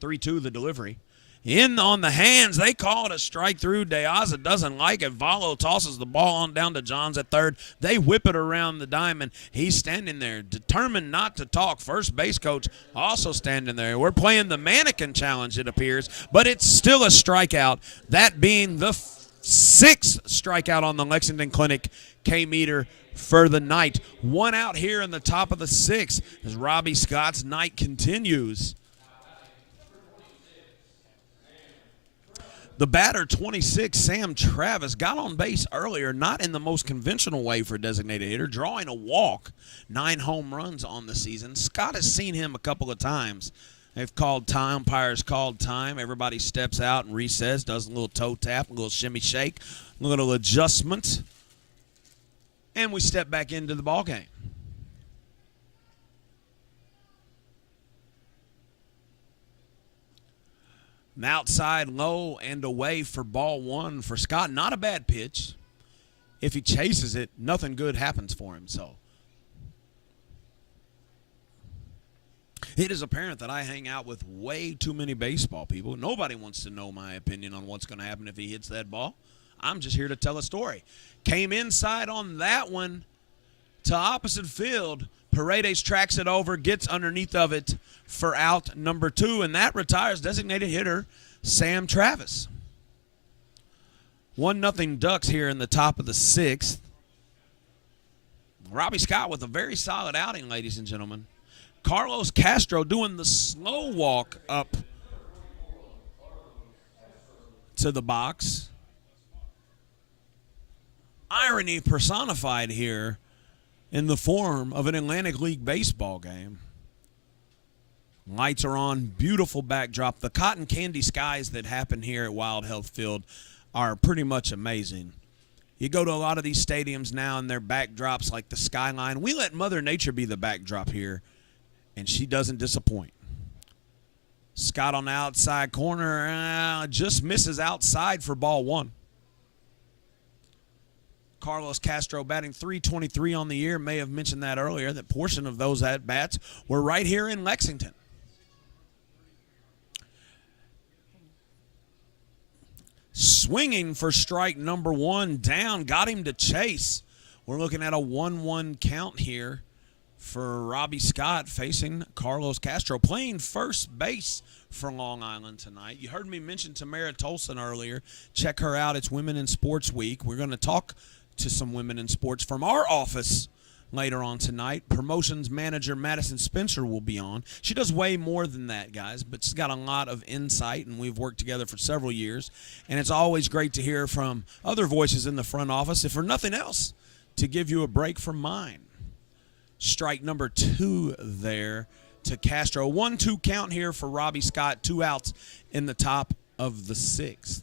3-2 the delivery. In on the hands, they call it a strike through. De Aza doesn't like it. Valo tosses the ball on down to Johns at third. They whip it around the diamond. He's standing there, determined not to talk. First base coach also standing there. We're playing the mannequin challenge, it appears, but it's still a strikeout. That being the sixth strikeout on the Lexington Clinic K-meter for the night. One out here in the top of the sixth as Robbie Scott's night continues. The batter, 26, Sam Travis, got on base earlier, not in the most conventional way for a designated hitter, drawing a walk, 9 home runs on the season. Scott has seen him a couple of times. They've called time, umpires called time. Everybody steps out and resets, does a little toe tap, a little shimmy shake, a little adjustment. And we step back into the ball game. Outside low and away for ball one for Scott. Not a bad pitch. If he chases it, nothing good happens for him. So it is apparent that I hang out with way too many baseball people. Nobody wants to know my opinion on what's going to happen if he hits that ball. I'm just here to tell a story. Came inside on that one to opposite field. Paredes tracks it over, gets underneath of it for out number 2, and that retires designated hitter Sam Travis. 1-0 Ducks here in the top of the 6th. Robbie Scott with a very solid outing, ladies and gentlemen. Carlos Castro doing the slow walk up to the box. Irony personified here in the form of an Atlantic League baseball game. Lights are on, beautiful backdrop. The cotton candy skies that happen here at Wild Health Field are pretty much amazing. You go to a lot of these stadiums now and their backdrops like the skyline. We let Mother Nature be the backdrop here, and she doesn't disappoint. Scott on the outside corner just misses outside for ball 1. Carlos Castro batting .323 on the year. May have mentioned that earlier, that portion of those at-bats were right here in Lexington. Swinging for strike number 1, down, got him to chase. We're looking at a 1-1 count here for Robbie Scott facing Carlos Castro, playing first base for Long Island tonight. You heard me mention Tamara Tolson earlier. Check her out. It's Women in Sports Week. We're going to talk to some women in sports from our office later on tonight. Promotions manager Madison Spencer will be on. She does way more than that, guys, but she's got a lot of insight, and we've worked together for several years. And it's always great to hear from other voices in the front office, if for nothing else, to give you a break from mine. Strike number 2 there to Castro. 1-2 count here for Robbie Scott. 2 outs in the top of the 6th.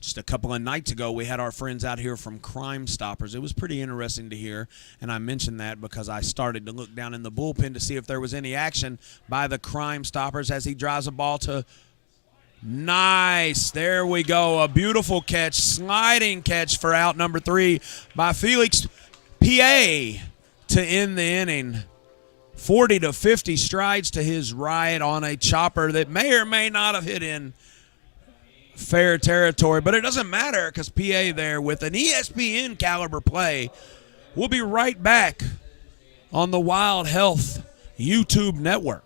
Just a couple of nights ago, we had our friends out here from Crime Stoppers. It was pretty interesting to hear, and I mentioned that because I started to look down in the bullpen to see if there was any action by the Crime Stoppers as he drives a ball to nice. There we go. A beautiful catch, sliding catch for out number 3 by Felix PA to end the inning. 40 to 50 strides to his right on a chopper that may or may not have hit in fair territory, but it doesn't matter because PA there with an ESPN caliber play. We'll be right back on the Wild Health YouTube network.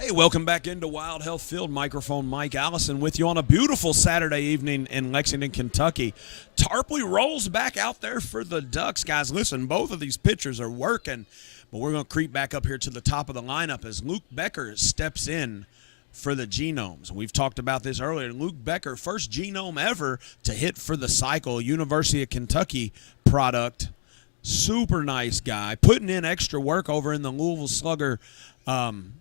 Hey, welcome back into Wild Health Field. Microphone Mike Allison with you on a beautiful Saturday evening in Lexington, Kentucky. Tarpley rolls back out there for the Ducks. Guys, listen, both of these pitchers are working, but we're going to creep back up here to the top of the lineup as Luke Becker steps in for the Genomes. We've talked about this earlier. Luke Becker, first Genome ever to hit for the cycle, University of Kentucky product. Super nice guy, putting in extra work over in the Louisville Slugger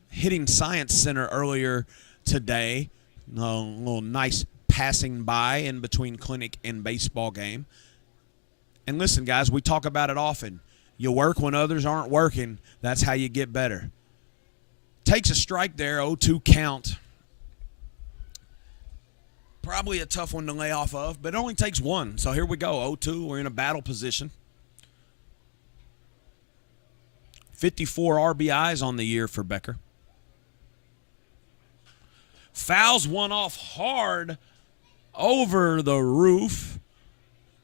Hitting Science Center earlier today. A little nice passing by in between clinic and baseball game. And listen, guys, we talk about it often. You work when others aren't working. That's how you get better. Takes a strike there, 0-2 count. Probably a tough one to lay off of, but it only takes one. So here we go, 0-2. We're in a battle position. 54 RBIs on the year for Becker. Fouls one off hard over the roof,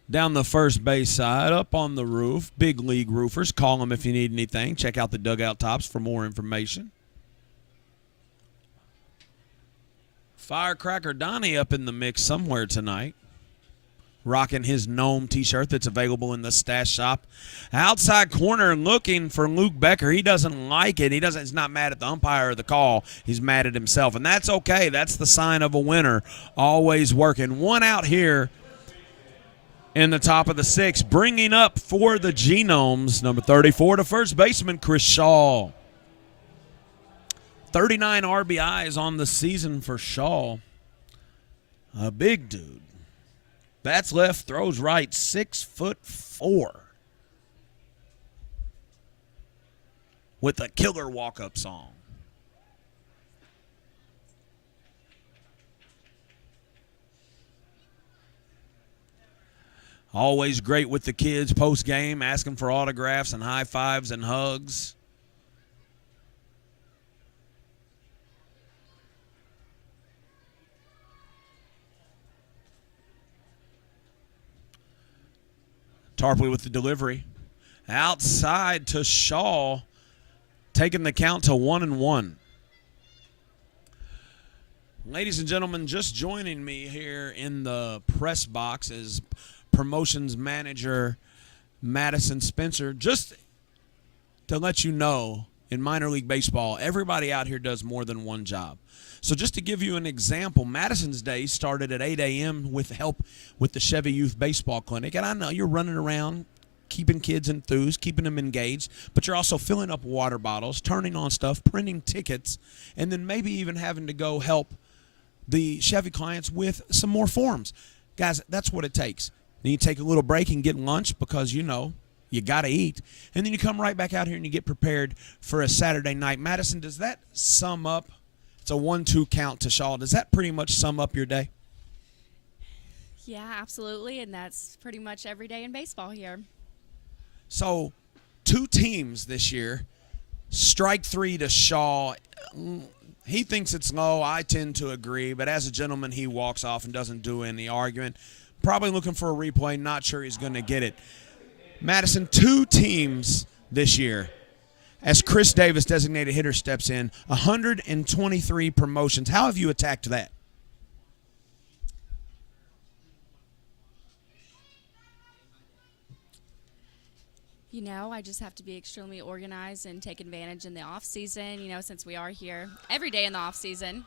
down the first base side, up on the roof. Big league roofers. Call them if you need anything. Check out the dugout tops for more information. Firecracker Donnie up in the mix somewhere tonight, rocking his Gnome t-shirt that's available in the stash shop. Outside corner looking for Luke Becker. He doesn't like it. He's not mad at the umpire or the call. He's mad at himself, and that's okay. That's the sign of a winner. Always working. One out here in the top of the sixth. Bringing up for the Genomes, number 34, to first baseman Chris Shaw. 39 RBIs on the season for Shaw. A big dude. Bats left, throws right, 6'4", with a killer walk-up song. Always great with the kids post-game, asking for autographs and high fives and hugs. Tarpley with the delivery. Outside to Shaw, taking the count to 1-1. Ladies and gentlemen, just joining me here in the press box is promotions manager Madison Spencer. Just to let you know, in minor league baseball, everybody out here does more than one job. So just to give you an example, Madison's day started at 8 a.m. with help with the Chevy Youth Baseball Clinic. And I know you're running around keeping kids enthused, keeping them engaged, but you're also filling up water bottles, turning on stuff, printing tickets, and then maybe even having to go help the Chevy clients with some more forms. Guys, that's what it takes. Then you take a little break and get lunch because you got to eat. And then you come right back out here and you get prepared for a Saturday night. Madison, does that sum up? It's a 1-2 count to Shaw. Does that pretty much sum up your day? Yeah, absolutely, and that's pretty much every day in baseball here. So, 2 teams this year. Strike 3 to Shaw. He thinks it's low. I tend to agree, but as a gentleman, he walks off and doesn't do any arguing. Probably looking for a replay. Not sure he's going to get it. Madison, 2 teams this year. As Chris Davis, designated hitter, steps in, 123 promotions. How have you attacked that? I just have to be extremely organized and take advantage in the off season, since we are here every day in the off season.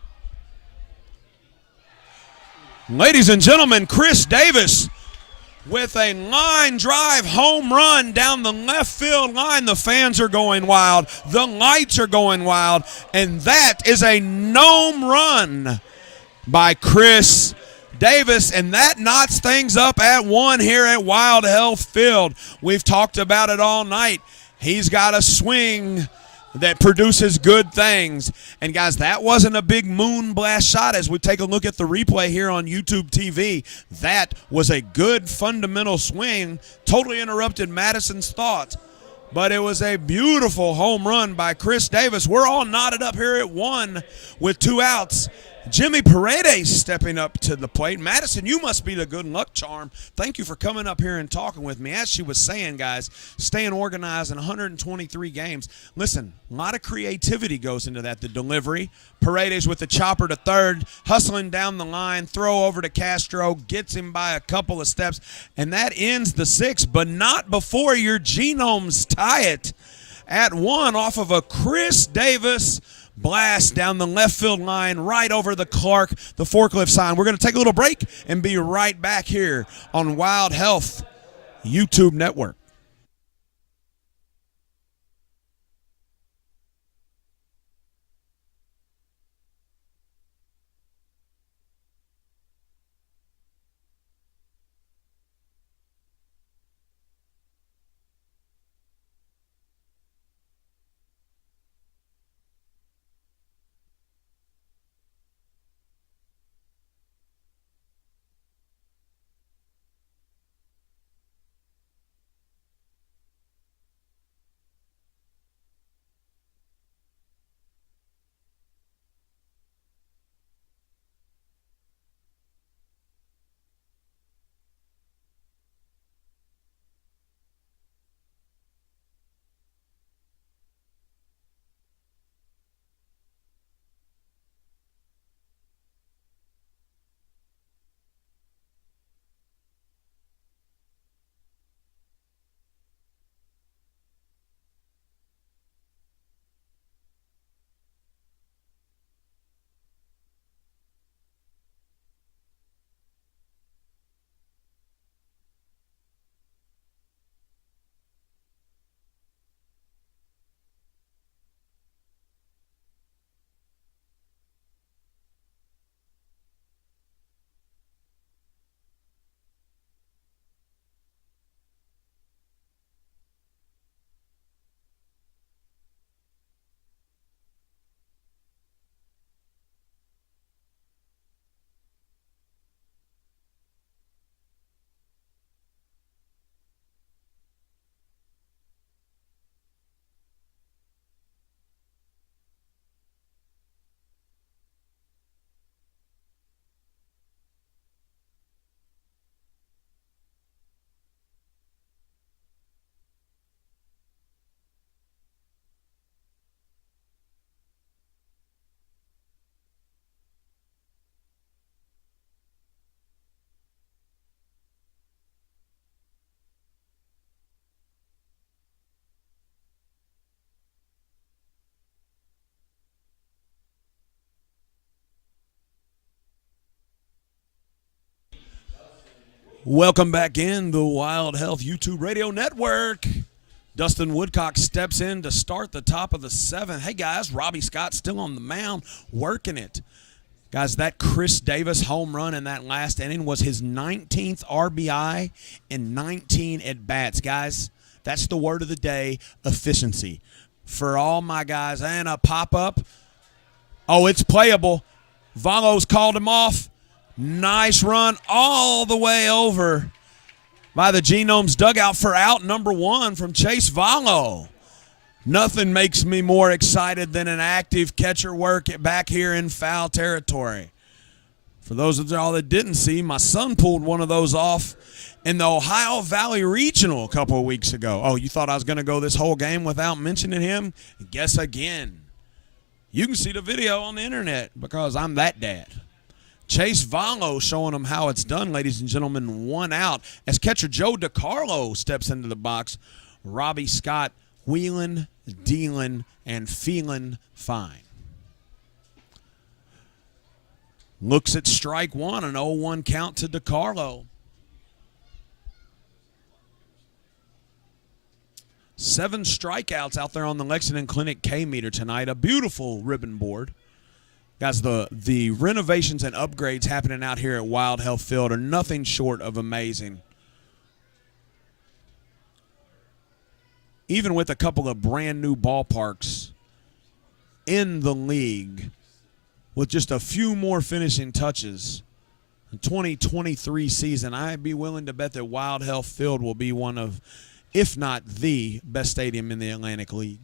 Ladies and gentlemen, Chris Davis with a line drive home run down the left field line. The fans are going wild. The lights are going wild. And that is a gnome run by Chris Davis, and that knots things up at 1 here at Wild Health Field. We've talked about it all night. He's got a swing that produces good things. And, guys, that wasn't a big moon blast shot. As we take a look at the replay here on YouTube TV, that was a good fundamental swing. Totally interrupted Madison's thoughts. But it was a beautiful home run by Chris Davis. We're all knotted up here at 1 with 2 outs. Jimmy Paredes stepping up to the plate. Madison, you must be the good luck charm. Thank you for coming up here and talking with me. As she was saying, guys, staying organized in 123 games. Listen, a lot of creativity goes into that. The delivery, Paredes with the chopper to third, hustling down the line, throw over to Castro, gets him by a couple of steps, and that ends the 6th, but not before your Genomes tie it at 1 off of a Chris Davis blast down the left field line right over the Clark, the forklift sign. We're going to take a little break and be right back here on Wild Health YouTube Network. Welcome back in the Wild Health YouTube Radio Network. Dustin Woodcock steps in to start the top of the seventh. Hey, guys, Robbie Scott still on the mound, working it. Guys, that Chris Davis home run in that last inning was his 19th RBI and 19 at-bats. Guys, that's the word of the day, efficiency. For all my guys, and a pop-up. Oh, it's playable. Valo's called him off. Nice run all the way over by the Genomes dugout for out number one from Chase Valo. Nothing makes me more excited than an active catcher work back here in foul territory. For those of y'all that didn't see, my son pulled one of those off in the Ohio Valley Regional a couple of weeks ago. Oh, you thought I was going to go this whole game without mentioning him? Guess again. You can see the video on the internet because I'm that dad. Chase Valo showing them how it's done, ladies and gentlemen. One out as catcher Joe DiCarlo steps into the box. Robbie Scott wheeling, dealing, and feeling fine. Looks at strike one, an 0-1 count to DiCarlo. 7 strikeouts out there on the Lexington Clinic K-meter tonight. A beautiful ribbon board. Guys, the renovations and upgrades happening out here at Wild Health Field are nothing short of amazing. Even with a couple of brand new ballparks in the league, with just a few more finishing touches, the 2023 season, I'd be willing to bet that Wild Health Field will be one of, if not the best stadium in the Atlantic League.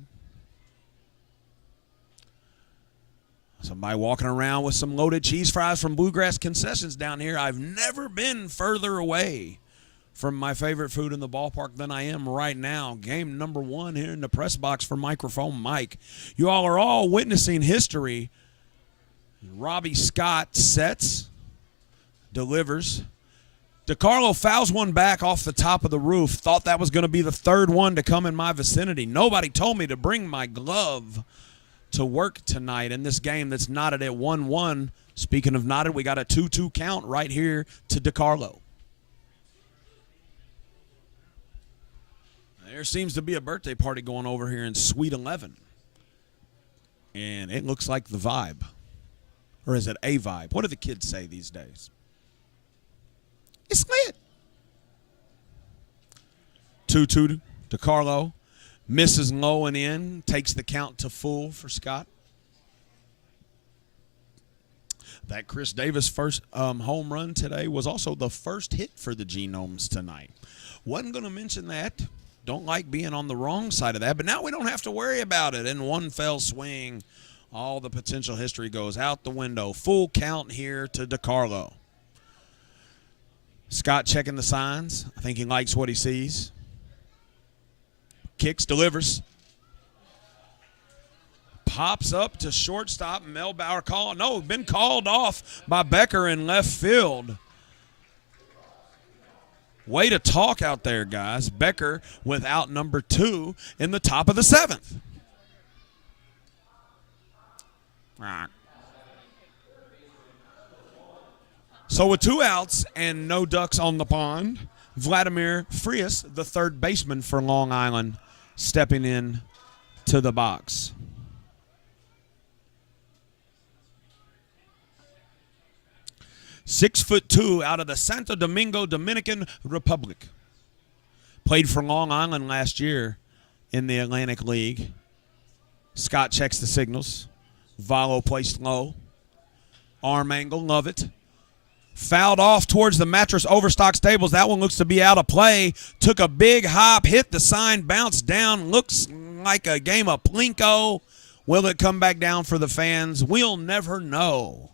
Somebody walking around with some loaded cheese fries from Bluegrass Concessions down here. I've never been further away from my favorite food in the ballpark than I am right now. Game number 1 here in the press box for Microphone Mike. You all are all witnessing history. Robbie Scott sets, delivers. DiCarlo fouls one back off the top of the roof. Thought that was going to be the third one to come in my vicinity. Nobody told me to bring my glove to work tonight in this game that's knotted at 1-1. Speaking of knotted, we got a 2-2 count right here to DiCarlo. There seems to be a birthday party going over here in Suite 11. And it looks like the vibe. Or is it a vibe? What do the kids say these days? It's lit. 2-2 DiCarlo. Misses low and in, takes the count to full for Scott. That Chris Davis first home run today was also the first hit for the Genomes tonight. Wasn't going to mention that. Don't like being on the wrong side of that, but now we don't have to worry about it. In one fell swing, all the potential history goes out the window. Full count here to DiCarlo. Scott checking the signs. I think he likes what he sees. Kicks, delivers. Pops up to shortstop. Melbauer called. No, been called off by Becker in left field. Way to talk out there, guys. Becker with out number 2 in the top of the 7th. So with 2 outs and no ducks on the pond, Vladimir Frias, the third baseman for Long Island, stepping in to the box. "6'2" out of the Santo Domingo Dominican Republic. Played for Long Island last year in the Atlantic League. Scott checks the signals. Valo placed low. Arm angle, love it. Fouled off towards the Mattress Overstock Stables. That one looks to be out of play. Took a big hop, hit the sign, bounced down. Looks like a game of Plinko. Will it come back down for the fans? We'll never know.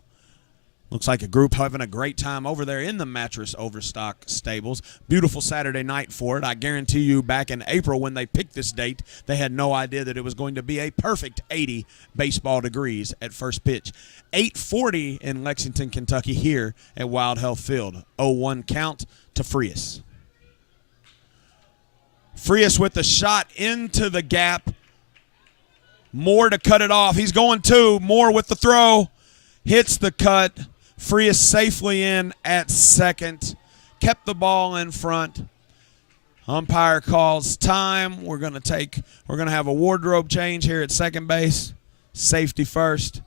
Looks like a group having a great time over there in the Mattress Overstock Stables. Beautiful Saturday night for it. I guarantee you back in April when they picked this date, they had no idea that it was going to be a perfect 80 baseball degrees at first pitch. 8:40 in Lexington, Kentucky here at Wild Health Field. 0-1 count to Frias. Frias with the shot into the gap. Moore to cut it off. He's going 2. Moore with the throw. Hits the cut. Frias safely in at second. kept the ball in front. Umpire calls time. We're going to have a wardrobe change here at second base. Safety first.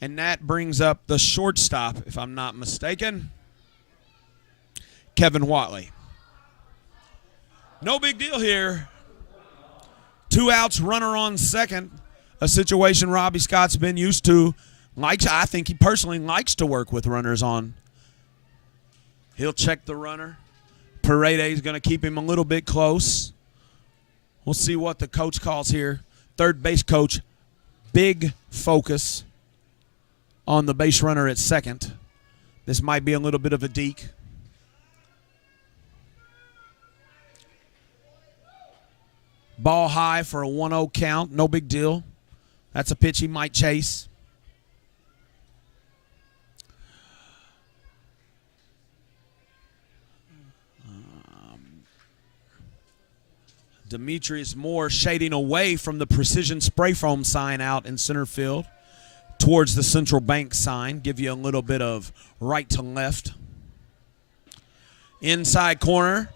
And that brings up the shortstop, if I'm not mistaken, Kevin Watley. No big deal here. 2 outs, runner on second. A situation Robbie Scott's been used to. I think he personally likes to work with runners on. He'll check the runner. Paredes going to keep him a little bit close. We'll see what the coach calls here. Third base coach, big focus on the base runner at second. This might be a little bit of a deke. Ball high for a 1-0 count. No big deal. That's a pitch he might chase. Demetrius Moore shading away from the precision spray foam sign out in center field towards the Central Bank sign. Give you a little bit of right to left. Inside corner.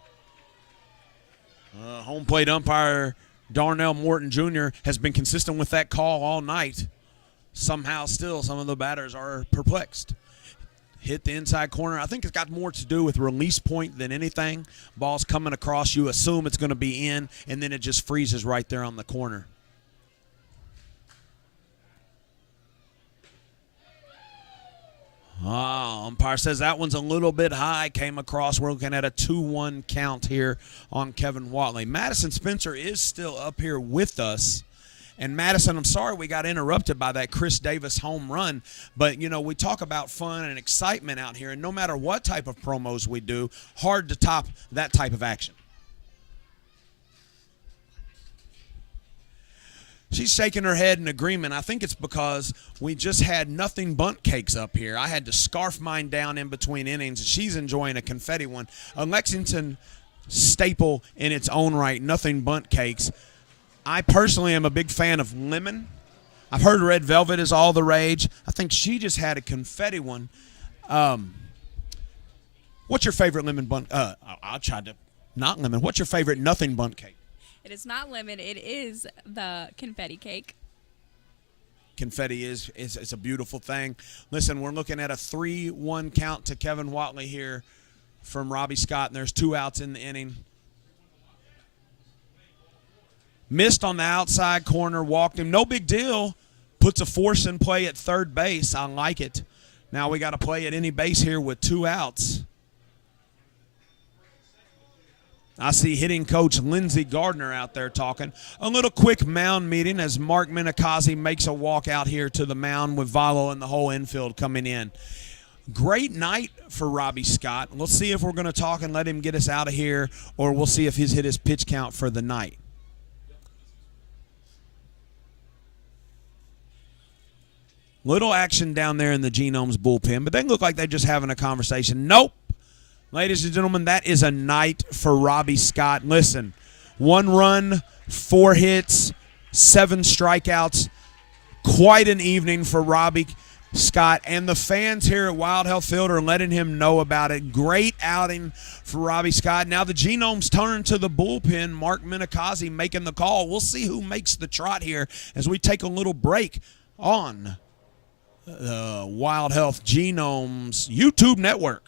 Home plate umpire Darnell Morton Jr. has been consistent with that call all night. Somehow still some of the batters are perplexed. Hit the inside corner. I think it's got more to do with release point than anything. Ball's coming across. You assume it's going to be in, and then it just freezes right there on the corner. Umpire says that one's a little bit high. Came across. We're looking at a 2-1 count here on Kevin Watley. Madison Spencer is still up here with us. And Madison, I'm sorry we got interrupted by that Chris Davis home run. But, you know, we talk about fun and excitement out here. And no matter what type of promos we do, hard to top that type of action. She's shaking her head in agreement. I think it's because we just had nothing bunt cakes up here. I had to scarf mine down in between innings, and she's enjoying a confetti one. A Lexington staple in its own right, nothing bunt cakes. I personally am a big fan of lemon. I've heard red velvet is all the rage. I think she just had a confetti one. What's your favorite lemon bunt? I'll try to not lemon. What's your favorite nothing bunt cake? It is not lemon. It is the confetti cake. Confetti is a beautiful thing. Listen, we're looking at a 3-1 count to Kevin Watley here from Robbie Scott, and there's 2 outs in the inning. Missed on the outside corner, walked him. No big deal. Puts a force in play at third base. I like it. Now we got to play at any base here with 2 outs. I see hitting coach Lindsey Gardner out there talking. A little quick mound meeting as Mark Minikazi makes a walk out here to the mound with Valo and the whole infield coming in. Great night for Robbie Scott. We'll see if we're going to talk and let him get us out of here, or we'll see if he's hit his pitch count for the night. Little action down there in the Genomes bullpen, but they look like they're just having a conversation. Nope. Ladies and gentlemen, that is a night for Robbie Scott. Listen, 1 run, 4 hits, 7 strikeouts. Quite an evening for Robbie Scott. And the fans here at Wild Health Field are letting him know about it. Great outing for Robbie Scott. Now the Genomes turn to the bullpen. Mark Minikazi making the call. We'll see who makes the trot here as we take a little break on Wild Health Genomes YouTube network.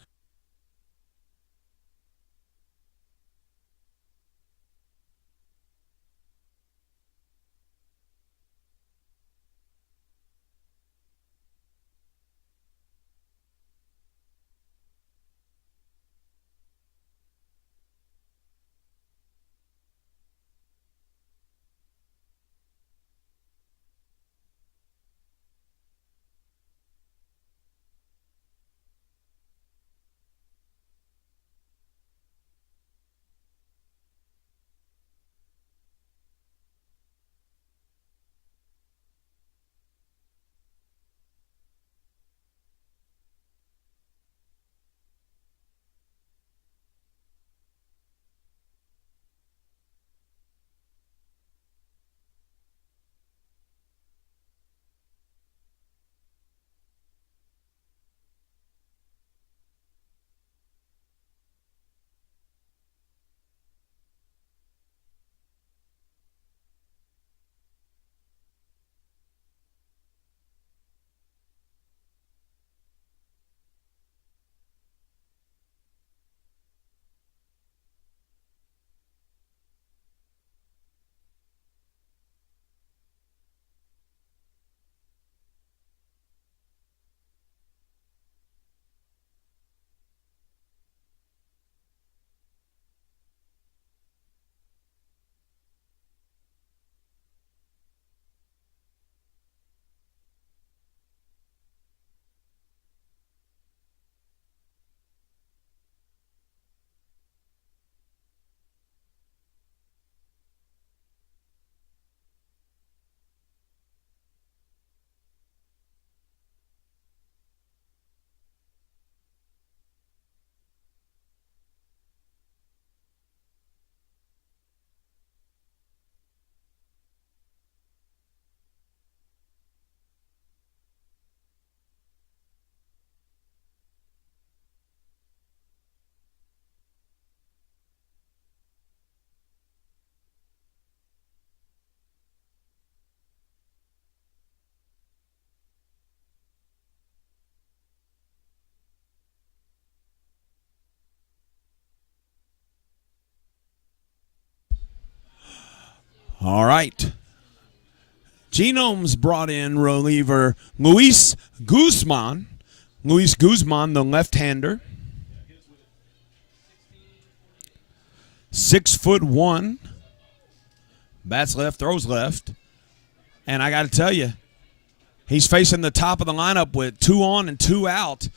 All right. Genomes brought in reliever Luis Guzman. Luis Guzman, the left-hander. 6'1". Bats left, throws left. And I got to tell you, he's facing the top of the lineup with 2 on and 2 out.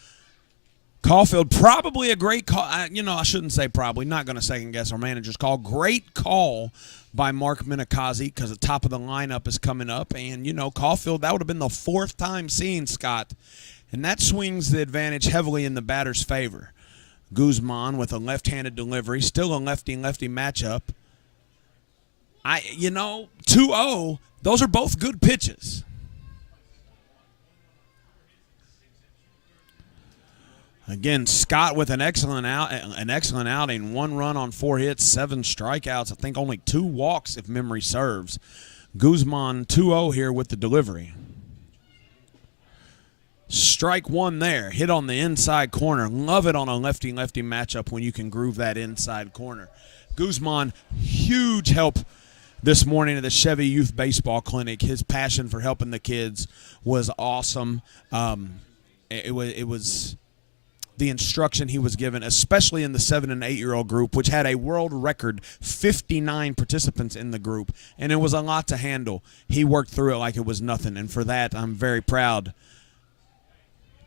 Caulfield, probably a great call. I shouldn't say probably. Not going to second-guess our manager's call. Great call by Mark Minikazi because the top of the lineup is coming up. And, Caulfield, that would have been the 4th time seeing Scott. And that swings the advantage heavily in the batter's favor. Guzman with a left-handed delivery. Still a lefty-lefty matchup. 2-0, those are both good pitches. Again, Scott with an excellent outing. 1 run on 4 hits, 7 strikeouts. I think only 2 walks if memory serves. Guzman 2-0 here with the delivery. Strike 1 there. Hit on the inside corner. Love it on a lefty-lefty matchup when you can groove that inside corner. Guzman, huge help this morning at the Chevy Youth Baseball Clinic. His passion for helping the kids was awesome. It was the instruction he was given, especially in the 7 and 8-year-old group, which had a world record 59 participants in the group, and it was a lot to handle. He worked through it like it was nothing, and for that, I'm very proud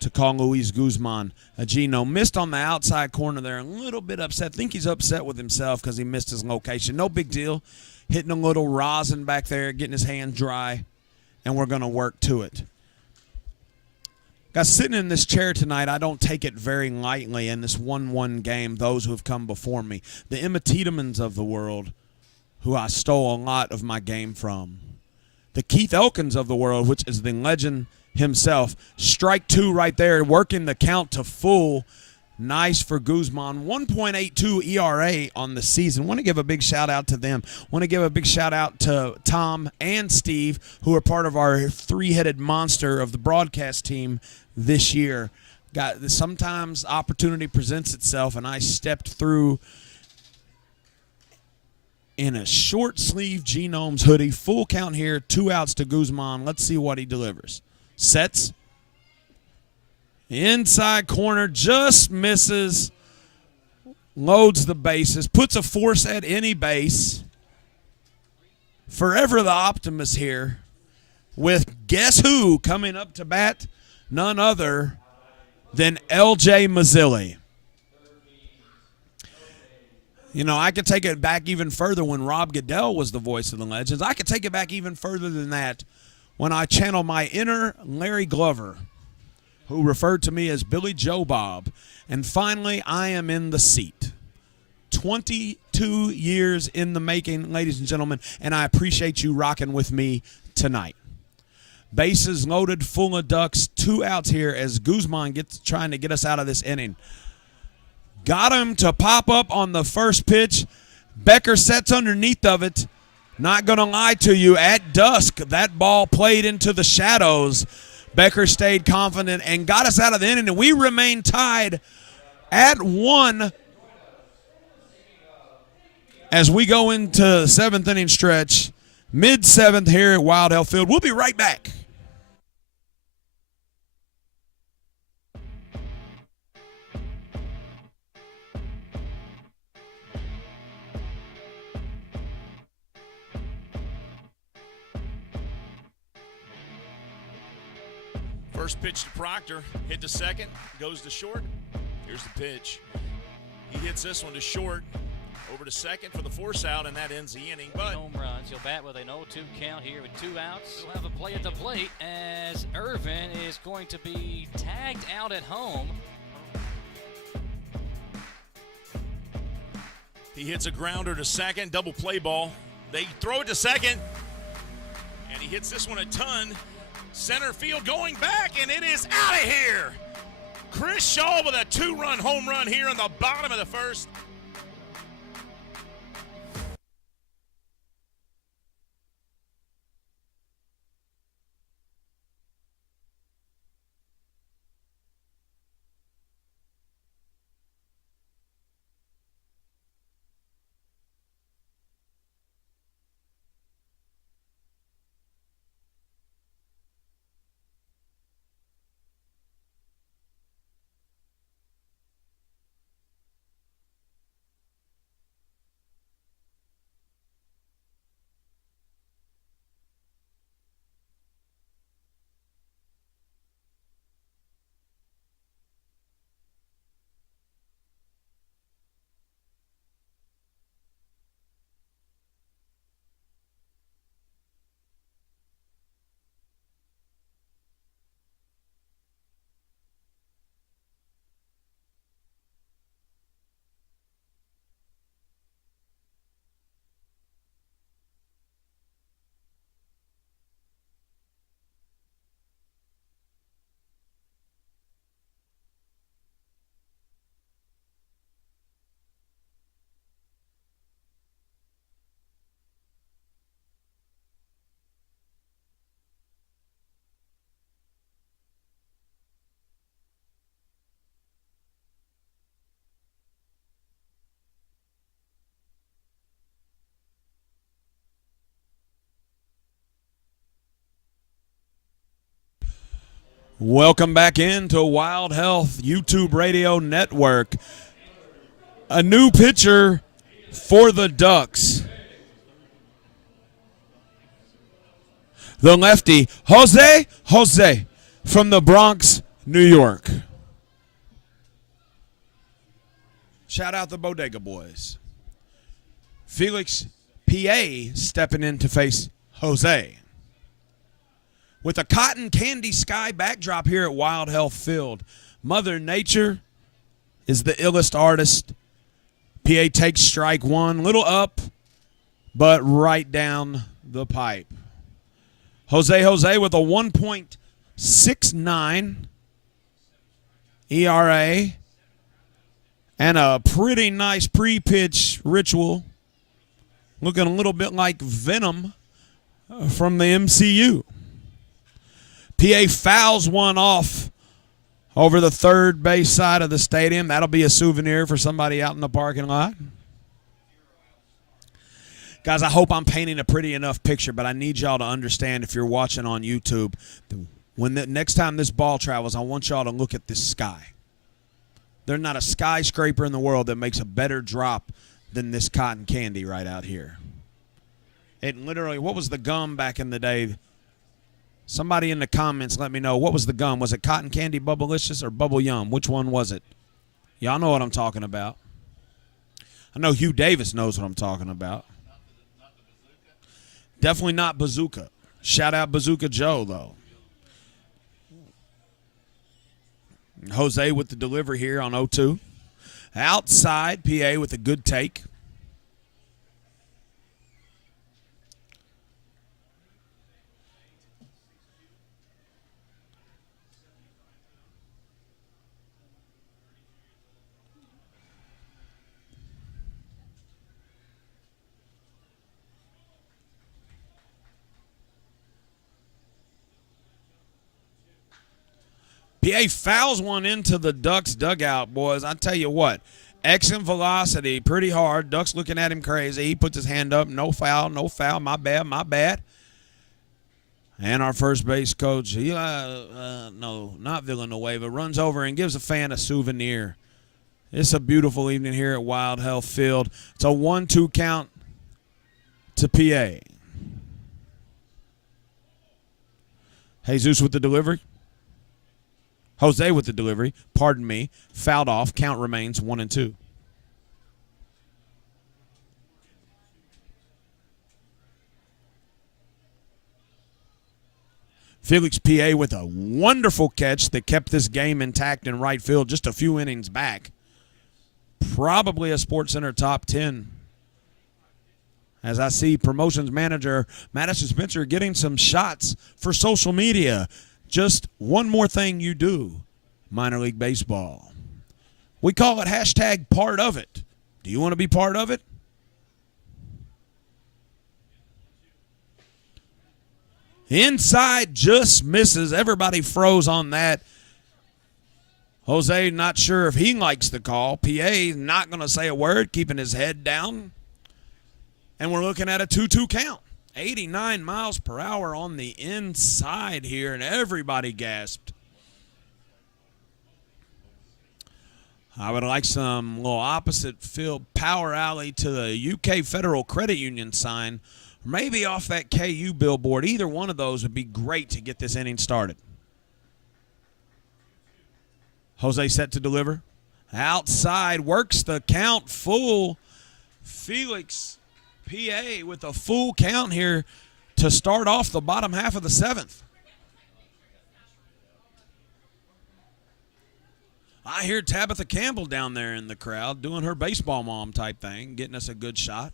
to call Luis Guzman a Geno. Missed on the outside corner there, a little bit upset. Think he's upset with himself because he missed his location. No big deal. Hitting a little rosin back there, getting his hand dry, and we're going to work to it. Guys, sitting in this chair tonight, I don't take it very lightly in this 1-1 game, those who have come before me. The Emma Tiedemans of the world, who I stole a lot of my game from. The Keith Elkins of the world, which is the legend himself. Strike 2 right there, working the count to full. Nice for Guzman. 1.82 ERA on the season. Want to give a big shout-out to them. Want to give a big shout-out to Tom and Steve, who are part of our 3-headed monster of the broadcast team this year. Sometimes opportunity presents itself, and I stepped through in a short-sleeve Genomes hoodie. Full count here, 2 outs to Guzman. Let's see what he delivers. Sets. Inside corner, just misses. Loads the bases. Puts a force at any base. Forever the optimist here. With guess who coming up to bat? None other than L.J. Mazzilli. I could take it back even further when Rob Goodell was the voice of the Legends. I could take it back even further than that when I channel my inner Larry Glover, who referred to me as Billy Joe Bob. And finally, I am in the seat. 22 years in the making, ladies and gentlemen, and I appreciate you rocking with me tonight. Bases loaded, full of ducks, 2 outs here as Guzman trying to get us out of this inning. Got him to pop up on the first pitch. Becker sets underneath of it. Not going to lie to you, at dusk, that ball played into the shadows. Becker stayed confident and got us out of the inning, and we remain tied at 1 as we go into the 7th inning stretch, mid-7th here at Wild Health Field. We'll be right back. First pitch to Proctor, hit to second, goes to short. Here's the pitch. He hits this one to short, over to second for the force out, and that ends the inning. But home runs. He'll bat with an 0-2 count here with 2 outs. He'll have a play at the plate as Irvin is going to be tagged out at home. he hits a grounder to second, double play ball. They throw it to second, and he hits this one a ton. Center field going back, and it is out of here. Chris Shaw with a 2-run home run here in the bottom of the first. Welcome back into Wild Health YouTube Radio Network. A new pitcher for the Ducks. The lefty, Jose from the Bronx, New York. Shout out the Bodega Boys. Felix P.A. stepping in to face Jose. With a cotton candy sky backdrop here at Wild Health Field, Mother Nature is the illest artist. PA takes strike one, little up, but right down the pipe. Jose with a 1.69 ERA and a pretty nice pre-pitch ritual, looking a little bit like Venom from the MCU. PA fouls one off over the third base side of the stadium. That'll be a souvenir for somebody out in the parking lot. Guys, I hope I'm painting a pretty enough picture, but I need y'all to understand, if you're watching on YouTube, when the next time this ball travels, I want y'all to look at this sky. There's not a skyscraper in the world that makes a better drop than this cotton candy right out here. It literally, what was the gum back in the day? Somebody in the comments let me know. What was the gum? Was it Cotton Candy Bubblicious or Bubble Yum? Which one was it? Y'all know what I'm talking about. I know Hugh Davis knows what I'm talking about. Definitely not Bazooka. Shout out Bazooka Joe, though. Jose with the delivery here on 0-2. Outside, PA with a good take. PA fouls one into the Ducks dugout, boys. I tell you what, excellent velocity, pretty hard. Ducks looking at him crazy. He puts his hand up. No foul, no foul. My bad. And our first base coach, no, not Villanueva, runs over and gives a fan a souvenir. It's a beautiful evening here at Wild Health Field. It's a 1-2 count to PA. Jesus with the delivery. Jose with the delivery, pardon me, fouled off. Count remains 1-2. Felix P.A. with a wonderful catch that kept this game intact in right field just a few innings back. Probably a SportsCenter top 10. As I see promotions manager Madison Spencer getting some shots for social media. Just one more thing you do, minor league baseball. We call it hashtag part of it. Do you want to be part of it? Inside just misses. Everybody froze on that. Jose not sure if he likes the call. PA not going to say a word, keeping his head down. And we're looking at a 2-2 count. 89 miles per hour on the inside here, and everybody gasped. I would like some little opposite field power alley to the UK Federal Credit Union sign, maybe off that KU billboard. Either one of those would be great to get this inning started. Jose set to deliver. Outside, works the count full. Felix PA with a full count here to start off the bottom half of the seventh. I hear Tabitha Campbell down there in the crowd doing her baseball mom type thing, getting us a good shot.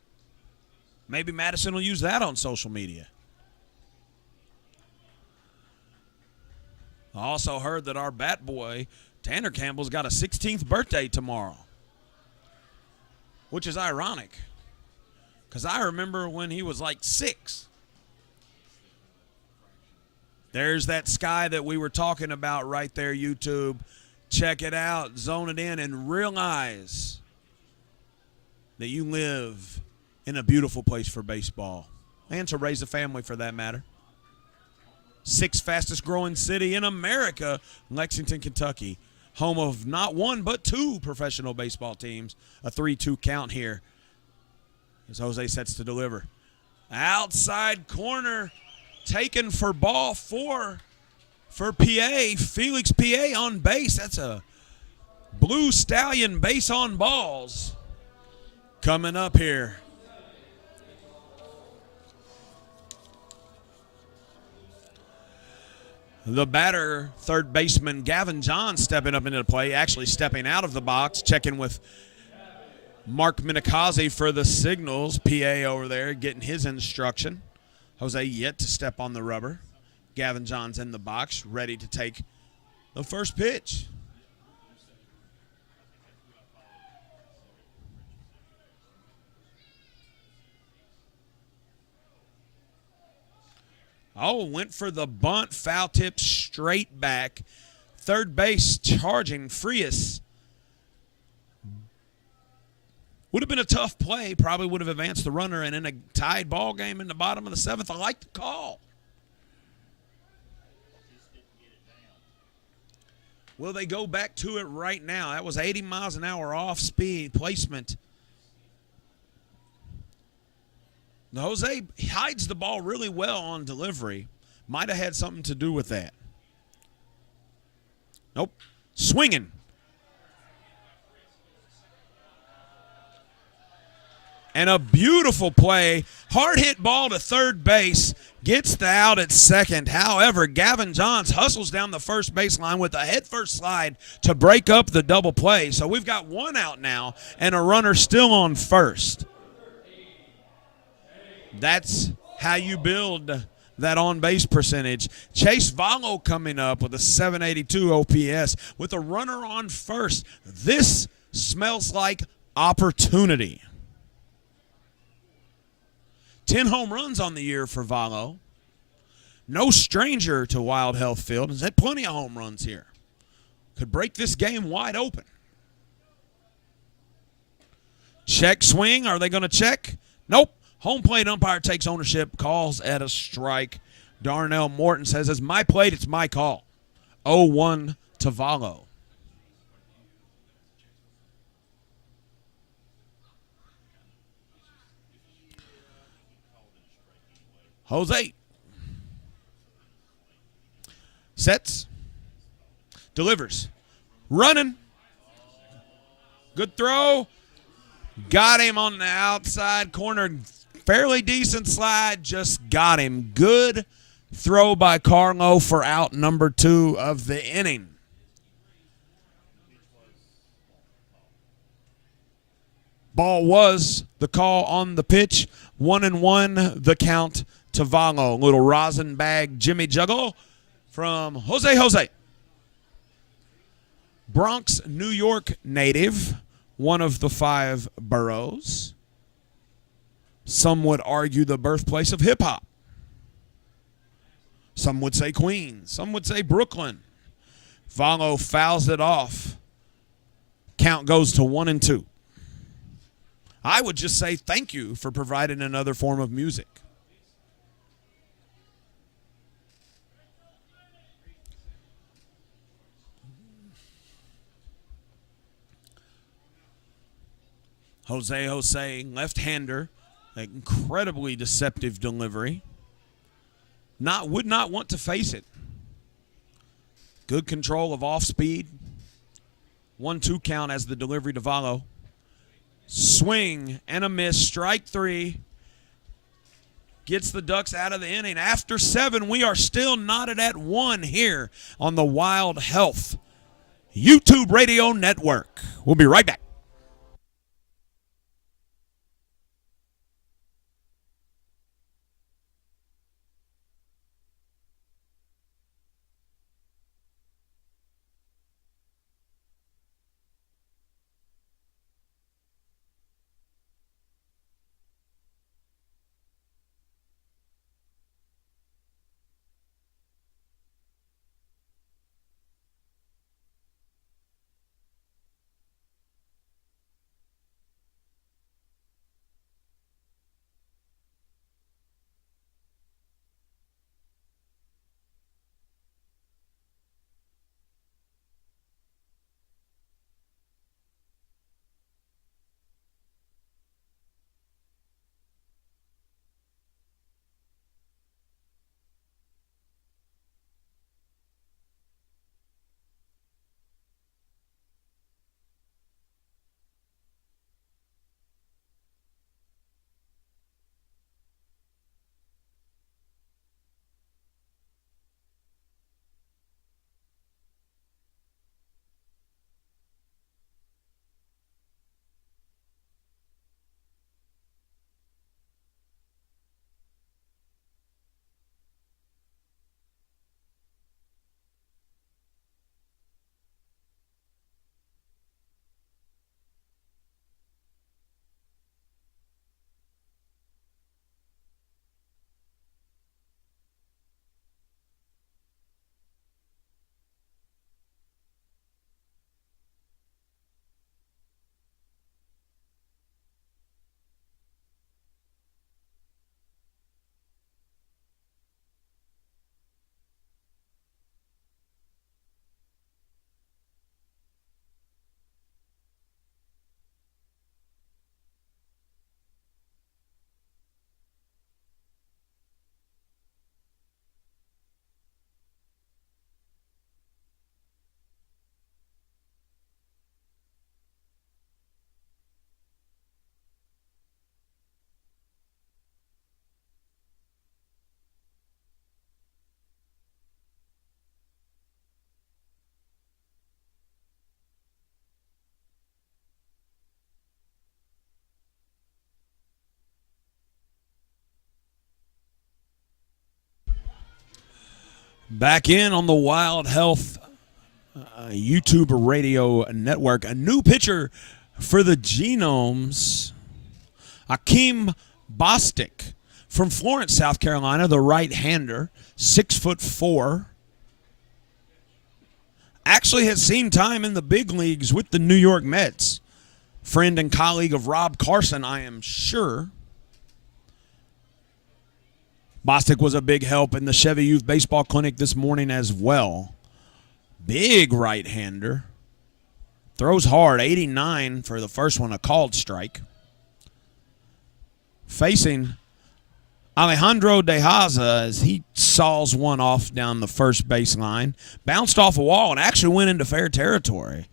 Maybe Madison will use that on social media. I also heard that our bat boy, Tanner Campbell's got a 16th birthday tomorrow, which is ironic. Because I remember when he was like 6. There's that sky that we were talking about right there, YouTube. Check it out, zone it in, and realize that you live in a beautiful place for baseball and to raise a family for that matter. Sixth fastest growing city in America, Lexington, Kentucky. Home of not one but two professional baseball teams. A 3-2 count here as Jose sets to deliver. Outside corner taken for ball 4 for PA. Felix PA on base. That's a Blue Stallion base on balls coming up here. The batter, third baseman Gavin Johns, stepping up into the play, actually stepping out of the box, checking with Mark Minikazi for the signals. PA over there getting his instruction. Jose yet to step on the rubber. Gavin Johns in the box, ready to take the first pitch. Oh, went for the bunt, foul tip straight back. Third base charging Frias. Would have been a tough play. Probably would have advanced the runner. And in a tied ball game in the bottom of the 7th, I like the call. Will they go back to it right now? That was 80 miles an hour off speed placement. Jose hides the ball really well on delivery. Might have had something to do with that. Nope. Swinging. And a beautiful play. Hard hit ball to third base. Gets the out at second. However, Gavin Johns hustles down the first baseline with a headfirst slide to break up the double play. So we've got one out now and a runner still on first. That's how you build that on-base percentage. Chase Valo coming up with a 782 OPS with a runner on first. This smells like opportunity. 10 home runs on the year for Valo. No stranger to Wild Health Field. He's had plenty of home runs here. Could break this game wide open. Check swing. Are they going to check? Nope. Home plate umpire takes ownership, calls at a strike. Darnell Morton says, it's my plate, it's my call. 0-1 to Valo. Jose. Sets. Delivers. Running. Good throw. Got him on the outside corner. Fairly decent slide, just got him. Good throw by Carlo for out number 2 of the inning. Ball was the call on the pitch. 1-1 the count to Valo. Little rosin bag Jimmy Juggle from Jose. Bronx, New York native, one of the 5 boroughs. Some would argue the birthplace of hip-hop. Some would say Queens. Some would say Brooklyn. Valo fouls it off. Count goes to 1-2. I would just say thank you for providing another form of music. Jose, left-hander. Incredibly deceptive delivery. Would not want to face it. Good control of off speed. 1-2 count as the delivery to Valo. Swing and a miss. Strike 3. Gets the Ducks out of the inning. After 7, we are still knotted at 1 here on the Wild Health YouTube Radio Network. We'll be right back. Back in on the Wild Health YouTube radio network. A new pitcher for the Genomes, Akeem Bostic from Florence, South Carolina, the right-hander, 6'4". Actually has seen time in the big leagues with the New York Mets. Friend and colleague of Rob Carson, I am sure. Bostic was a big help in the Chevy Youth Baseball Clinic this morning as well. Big right-hander. Throws hard, 89 for the first one, a called strike. Facing Alejandro De Haza as he saws one off down the first base line. Bounced off a wall and actually went into fair territory.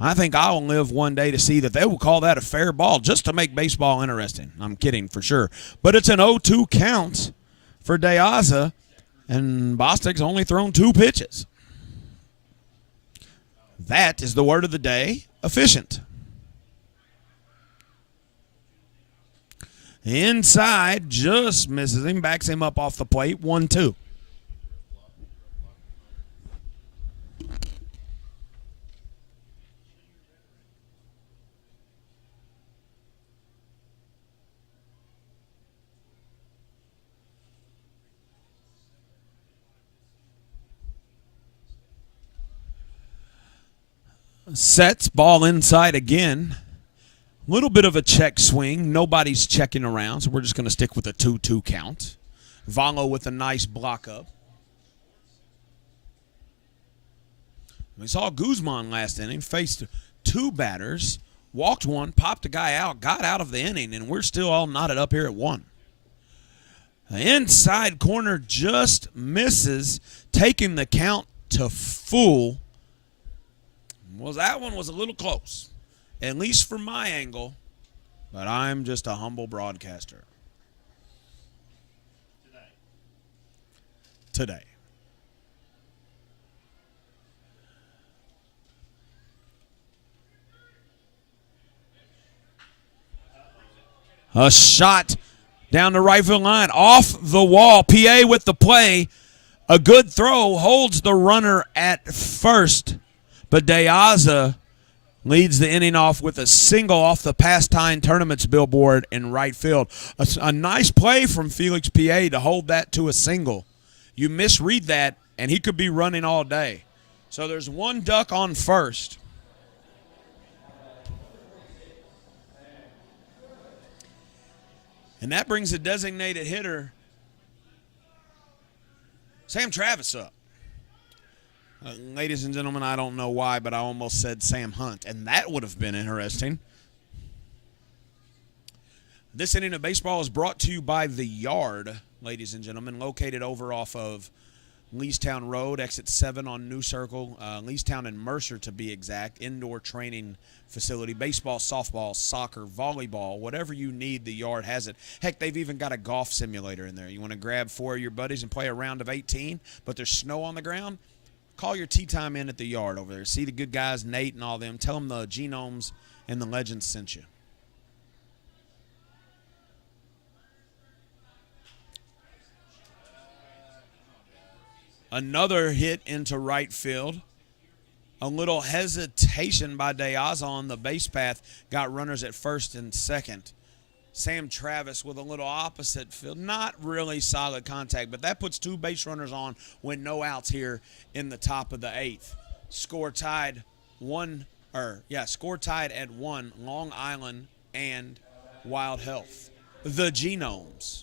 I think I will live one day to see that they will call that a fair ball just to make baseball interesting. I'm kidding for sure. But it's an 0-2 count for De Haza, and Bostic's only thrown 2 pitches. That is the word of the day, efficient. Inside, just misses him, backs him up off the plate, 1-2. Sets, ball inside again. Little bit of a check swing. Nobody's checking around, so we're just going to stick with a 2-2 count. Valo with a nice block up. We saw Guzman last inning, faced 2 batters, walked one, popped a guy out, got out of the inning, and we're still all knotted up here at 1. The inside corner just misses, taking the count to full. Well, that one was a little close, at least from my angle, but I'm just a humble broadcaster. Today. A shot down the right field line, off the wall. PA with the play. A good throw, holds the runner at first. But De Haza leads the inning off with a single off the Pastime Tournaments billboard in right field. A nice play from Felix PA to hold that to a single. You misread that, and he could be running all day. So there's 1 duck on first. And that brings the designated hitter, Sam Travis, up. Ladies and gentlemen, I don't know why, but I almost said Sam Hunt, and that would have been interesting. This inning of baseball is brought to you by The Yard, ladies and gentlemen, located over off of Leestown Road, exit 7 on New Circle, Leestown and Mercer to be exact, indoor training facility, baseball, softball, soccer, volleyball, whatever you need, The Yard has it. Heck, they've even got a golf simulator in there. You want to grab 4 of your buddies and play a round of 18, but there's snow on the ground? Call your tea time in at The Yard over there. See the good guys, Nate and all them. Tell them the Genomes and the Legends sent you. Another hit into right field. A little hesitation by De Haza on the base path. Got runners at first and second. Sam Travis with a little opposite field. Not really solid contact, but that puts 2 base runners on with no outs here in the top of the 8th. Score tied at 1, Long Island and Wild Health. The Genomes.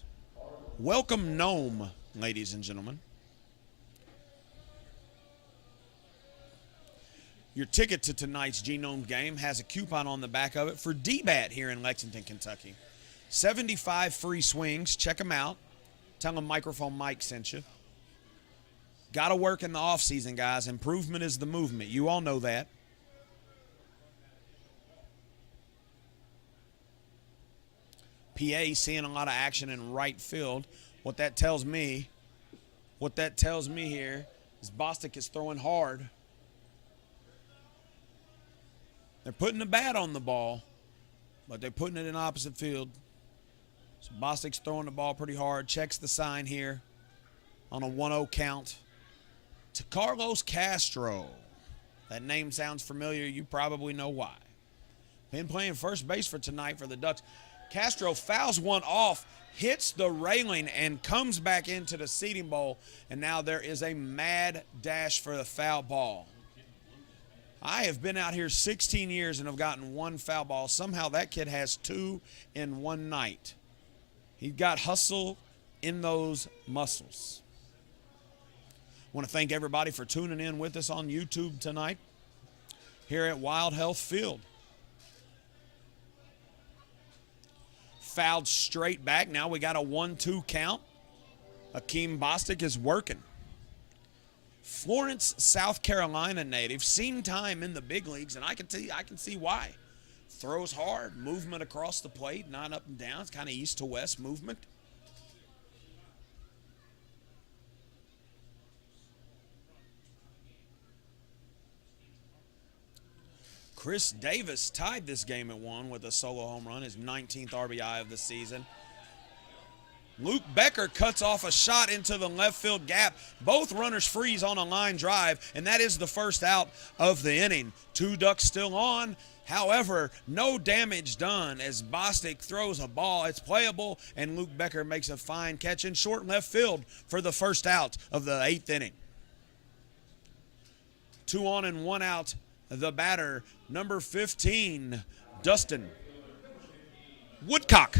Welcome Nome, ladies and gentlemen. Your ticket to tonight's Genome game has a coupon on the back of it for DBAT here in Lexington, Kentucky. 75 free swings. Check them out. Tell them Microphone Mike sent you. Got to work in the offseason, guys. Improvement is the movement. You all know that. PA seeing a lot of action in right field. What that tells me here is Bostic is throwing hard. They're putting the bat on the ball, but they're putting it in opposite field. So Bostic's throwing the ball pretty hard. Checks the sign here on a 1-0 count. to Carlos Castro. That name sounds familiar. You probably know why. Been playing first base for tonight for the Ducks. Castro fouls one off, hits the railing, and comes back into the seating bowl. And now there is a mad dash for the foul ball. I have been out here 16 years and have gotten one foul ball. Somehow that kid has two in one night. He got hustle in those muscles. I want to thank everybody for tuning in with us on YouTube tonight here at Wild Health Field. Fouled straight back. Now we got a 1-2 count. Akeem Bostic is working. Florence, South Carolina native, seen time in the big leagues, and I can see why. Throws hard, movement across the plate, not up and down. It's kind of east to west movement. Chris Davis tied this game at 1 with a solo home run, his 19th RBI of the season. Luke Becker cuts off a shot into the left field gap. Both runners freeze on a line drive, and that is the first out of the inning. 2 Ducks still on. However, no damage done as Bostic throws a ball. It's playable, and Luke Becker makes a fine catch in short left field for the first out of the 8th inning. 2 on and 1 out. The batter, number 15, Dustin Woodcock.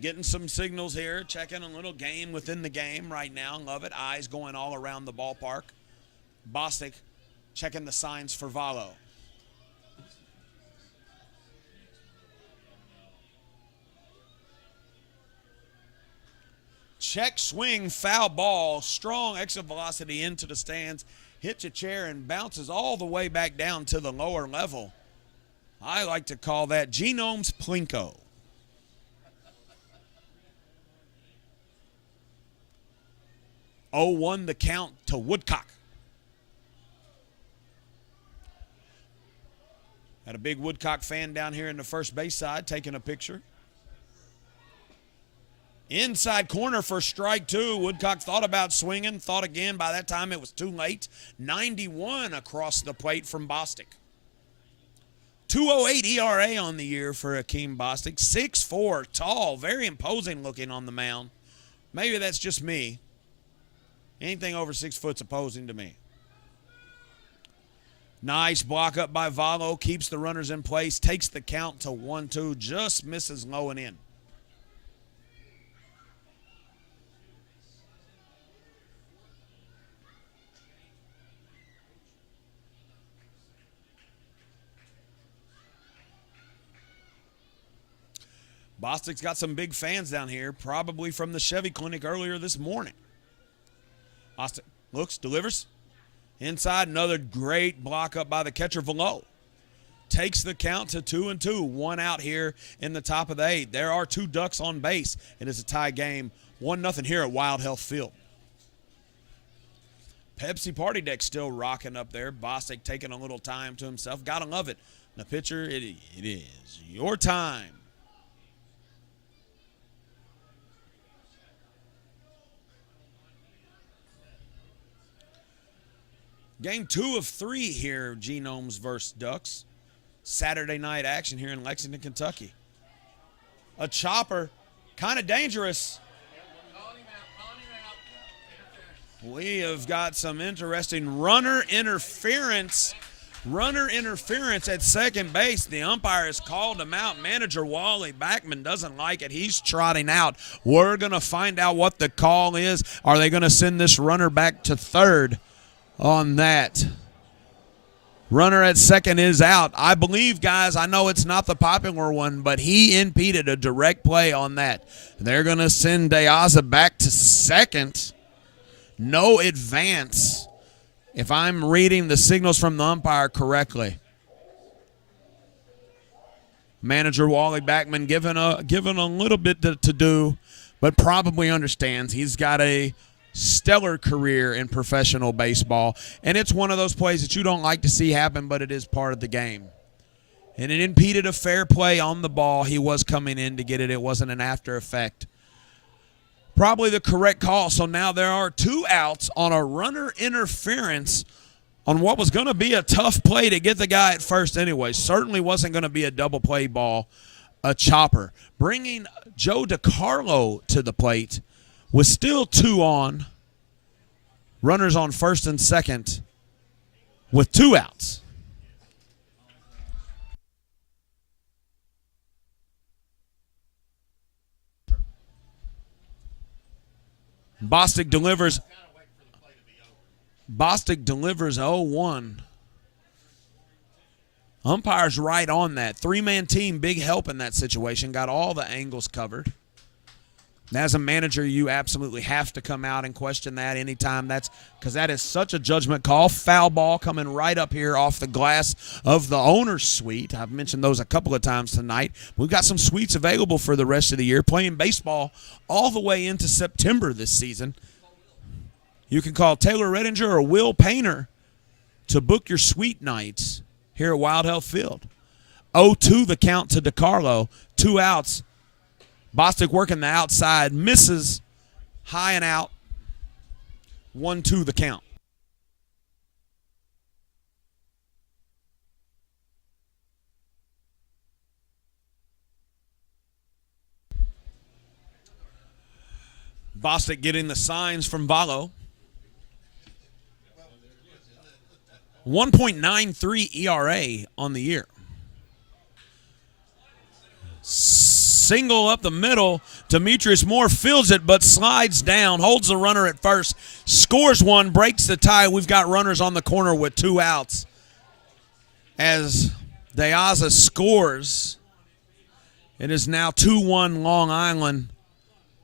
Getting some signals here, checking a little game within the game right now. Love it. Eyes going all around the ballpark. Bostic checking the signs for Valo. Check swing, foul ball, strong exit velocity into the stands. Hits a chair and bounces all the way back down to the lower level. I like to call that Genomes Plinko. Oh, 1 the count to Woodcock. Had a big Woodcock fan down here in the first base side taking a picture. Inside corner for strike 2. Woodcock thought about swinging, thought again. By that time, it was too late. 91 across the plate from Bostic. 2.08 ERA on the year for Akeem Bostic. 6'4", tall, very imposing looking on the mound. Maybe that's just me. Anything over 6 foot's opposing to me. Nice block up by Valo. Keeps the runners in place. Takes the count to 1-2. Just misses low and in. Bostic's got some big fans down here, probably from the Chevy Clinic earlier this morning. Bostic looks, delivers. Inside, another great block up by the catcher Valo. Takes the count to 2-2. 1 out here in the top of the 8th. There are 2 Ducks on base. It is a tie game. 1-0 here at Wild Health Field. Pepsi Party Deck still rocking up there. Bostic taking a little time to himself. Gotta love it. The pitcher, it is your time. Game 2 of 3 here, Genomes versus Ducks. Saturday night action here in Lexington, Kentucky. A chopper, kind of dangerous. We have got some interesting runner interference. Runner interference at second base. The umpire has called him out. Manager Wally Backman doesn't like it. He's trotting out. We're going to find out what the call is. Are they going to send this runner back to third on that? Runner at second is out. I believe, guys, I know it's not the popular one, but he impeded a direct play on that. They're going to send Deaza back to second. No advance, if I'm reading the signals from the umpire correctly. Manager Wally Backman given a little bit to do, but probably understands. He's got a stellar career in professional baseball, and it's one of those plays that you don't like to see happen, but it is part of the game. And it impeded a fair play on the ball. He was coming in to get it. It wasn't an after effect. probably the correct call. So now there are 2 outs on a runner interference on what was going to be a tough play to get the guy at first anyway. Certainly wasn't going to be a double play ball, a chopper. Bringing Joe DiCarlo to the plate with still 2 on. Runners on first and second with 2 outs. Bostic delivers 0-1. Umpire's right on that. 3-man team, big help in that situation. Got all the angles covered. As a manager, you absolutely have to come out and question that anytime. That's because that is such a judgment call. Foul ball coming right up here off the glass of the owner's suite. I've mentioned those a couple of times tonight. We've got some suites available for the rest of the year. Playing baseball all the way into September this season. You can call Taylor Redinger or Will Painter to book your suite nights here at Wild Health Field. 0-2 the count to DiCarlo. 2 outs. Bostic working the outside, misses, high and out. 1-2 the count. Bostic getting the signs from Valo. 1.93 ERA on the year. Single up the middle. Demetrius Moore fields it, but slides down, holds the runner at first, scores one, breaks the tie. We've got runners on the corner with 2 outs. As Deaza scores, it is now 2-1 Long Island.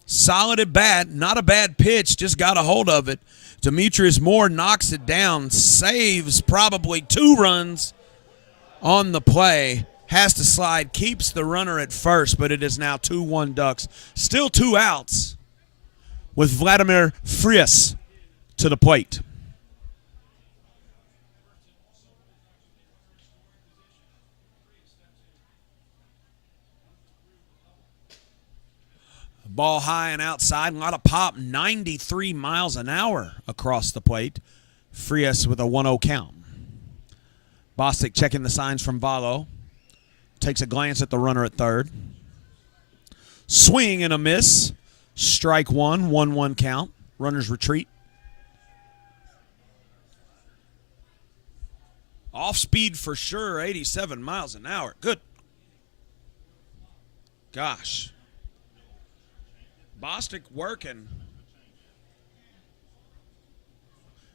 Solid at bat, not a bad pitch, just got a hold of it. Demetrius Moore knocks it down, saves probably 2 runs on the play. Has to slide, keeps the runner at first, but it is now 2-1 Ducks. Still 2 outs with Vladimir Frias to the plate. Ball high and outside, a lot of pop, 93 miles an hour across the plate. Frias with a 1-0 count. Bostic checking the signs from Valo. Takes a glance at the runner at third. Swing and a miss. Strike 1, 1-1 count. Runners retreat. Off speed for sure, 87 miles an hour. Good. Gosh. Bostic working.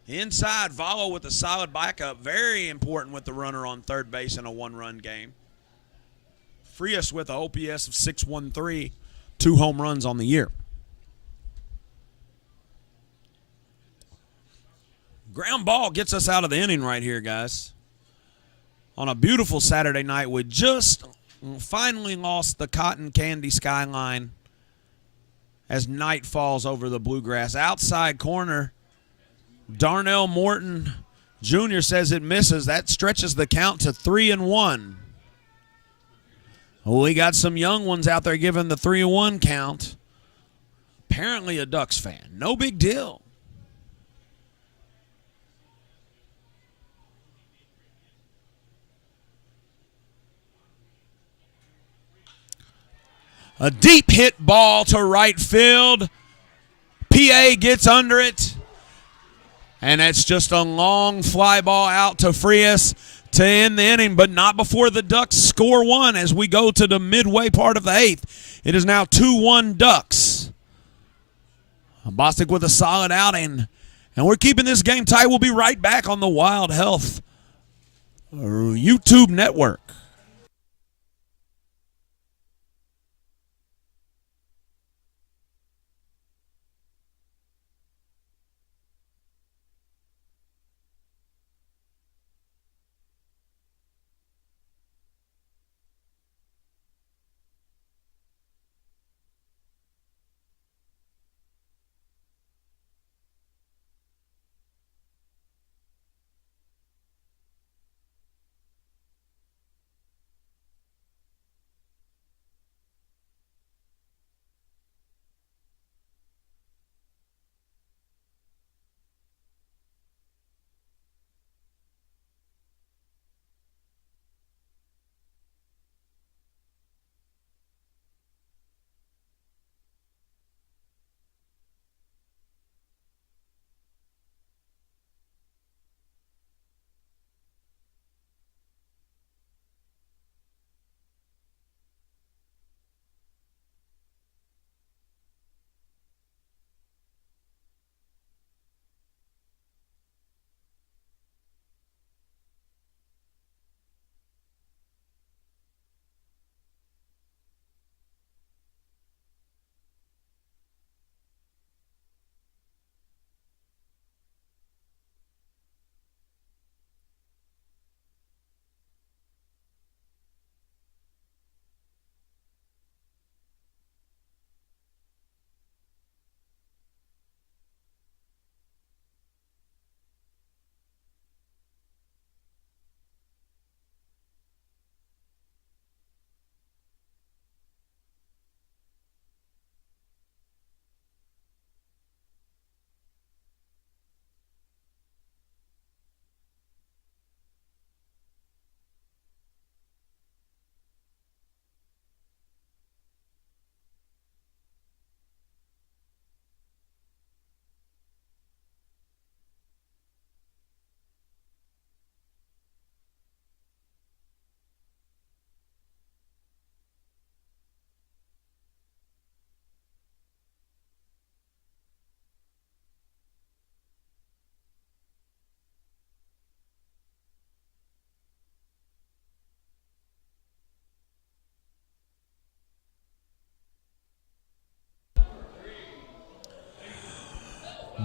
Inside, Valo with a solid backup. Very important with the runner on third base in a 1-run game. Frias with an OPS of 613, 2 home runs on the year. Ground ball gets us out of the inning right here, guys. On a beautiful Saturday night, we just finally lost the cotton candy skyline as night falls over the bluegrass. Outside corner, Darnell Morton Jr. says it misses. That stretches the count to 3-1. We got some young ones out there giving the 3-1 count. Apparently a Ducks fan. No big deal. A deep hit ball to right field. PA gets under it. And it's just a long fly ball out to Frias to end the inning, but not before the Ducks score 1 as we go to the midway part of the 8th. It is now 2-1 Ducks. Bostic with a solid outing, and we're keeping this game tight. We'll be right back on the Wild Health YouTube network.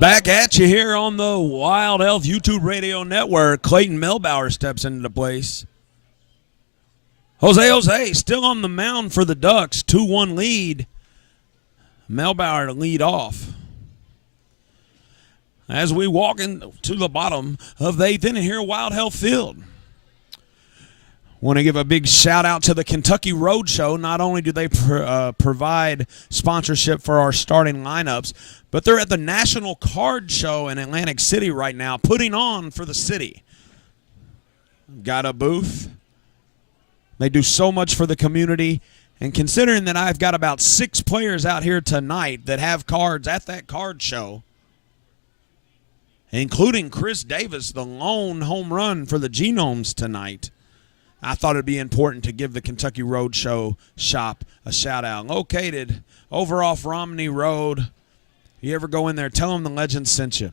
Back at you here on the Wild Health YouTube radio network. Clayton Melbauer steps into the place. Jose still on the mound for the Ducks. 2-1 lead. Melbauer to lead off. As we walk into the bottom of the 8th inning here at Wild Health Field. Want to give a big shout out to the Kentucky Roadshow. Not only do they provide sponsorship for our starting lineups, but they're at the National Card Show in Atlantic City right now, putting on for the city. Got a booth. They do so much for the community. And considering that I've got about 6 players out here tonight that have cards at that card show, including Chris Davis, the lone home run for the Genomes tonight, I thought it'd be important to give the Kentucky Roadshow shop a shout-out. Located over off Romney Road. You ever go in there, tell them the legend sent you.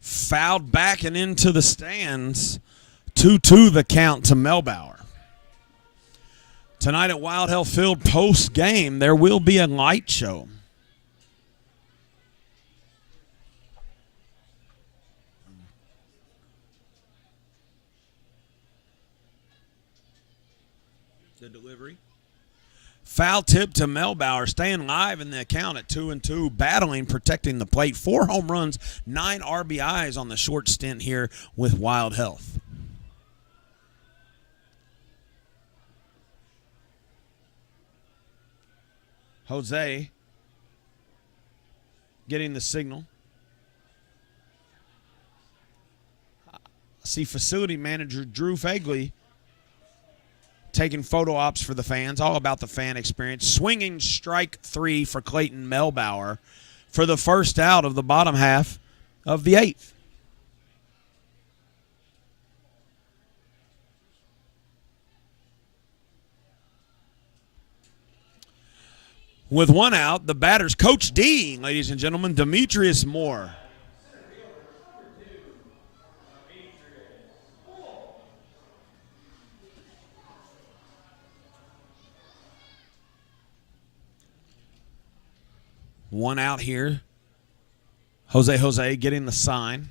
Fouled back and into the stands. 2-2 the count to Melbauer. Tonight at Wild Health Field post-game, there will be a light show. The delivery. Foul tip to Melbauer, staying live in the account at 2-2, battling, protecting the plate. 4 home runs, 9 RBIs on the short stint here with Wild Health. Jose getting the signal. I see facility manager Drew Fagley taking photo ops for the fans, all about the fan experience. Swinging strike 3 for Clayton Melbauer for the first out of the bottom half of the 8th. With 1 out, the batter's Coach D, ladies and gentlemen, Demetrius Moore. One out here. Jose getting the sign.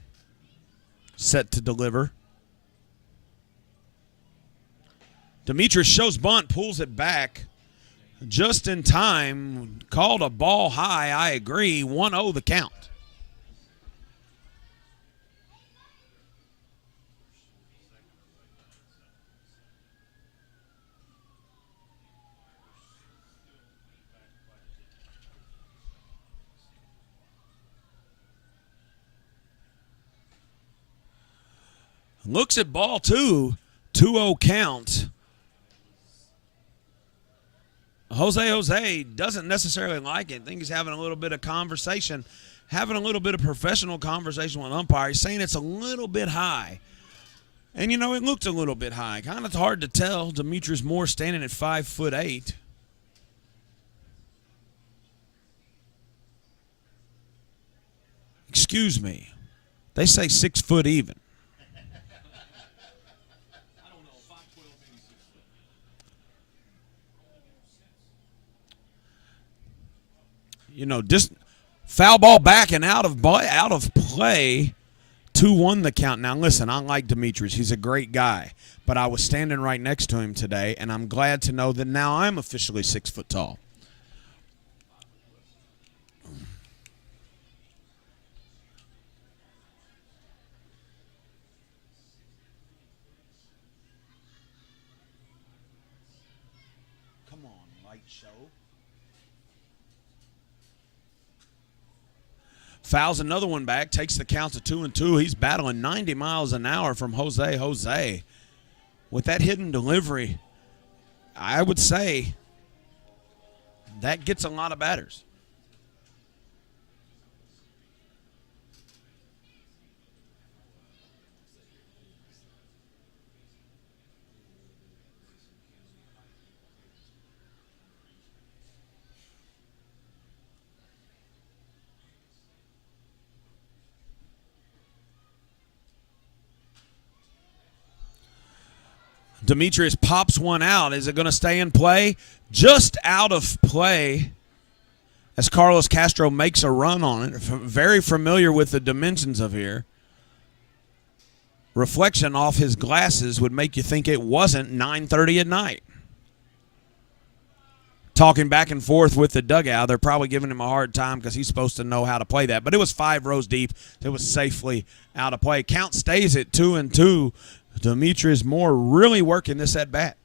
Set to deliver. Demetrius shows bunt, pulls it back. Just in time. Called a ball high, I agree. 1-0 the count. Looks at ball 2. 2-0 count. Jose doesn't necessarily like it. I think he's having a little bit of conversation, having a little bit of professional conversation with umpire. He's saying it's a little bit high. And, you know, it looked a little bit high. Kind of hard to tell. Demetrius Moore standing at 5'8". Excuse me. They say 6 foot even. You know, just foul ball back and out of play. 2-1 the count. Now, listen, I like Demetrius. He's a great guy. But I was standing right next to him today, and I'm glad to know that now I'm officially 6 foot tall. Come on, light show. Fouls another one back, takes the count to 2-2. He's battling 90 miles an hour from Jose. With that hidden delivery, I would say that gets a lot of batters. Demetrius pops one out. Is it going to stay in play? Just out of play as Carlos Castro makes a run on it. Very familiar with the dimensions of here. Reflection off his glasses would make you think it wasn't 9:30 at night. Talking back and forth with the dugout. They're probably giving him a hard time because he's supposed to know how to play that. But it was 5 rows deep. It was safely out of play. Count stays at 2-2. Demetrius Moore really working this at bat.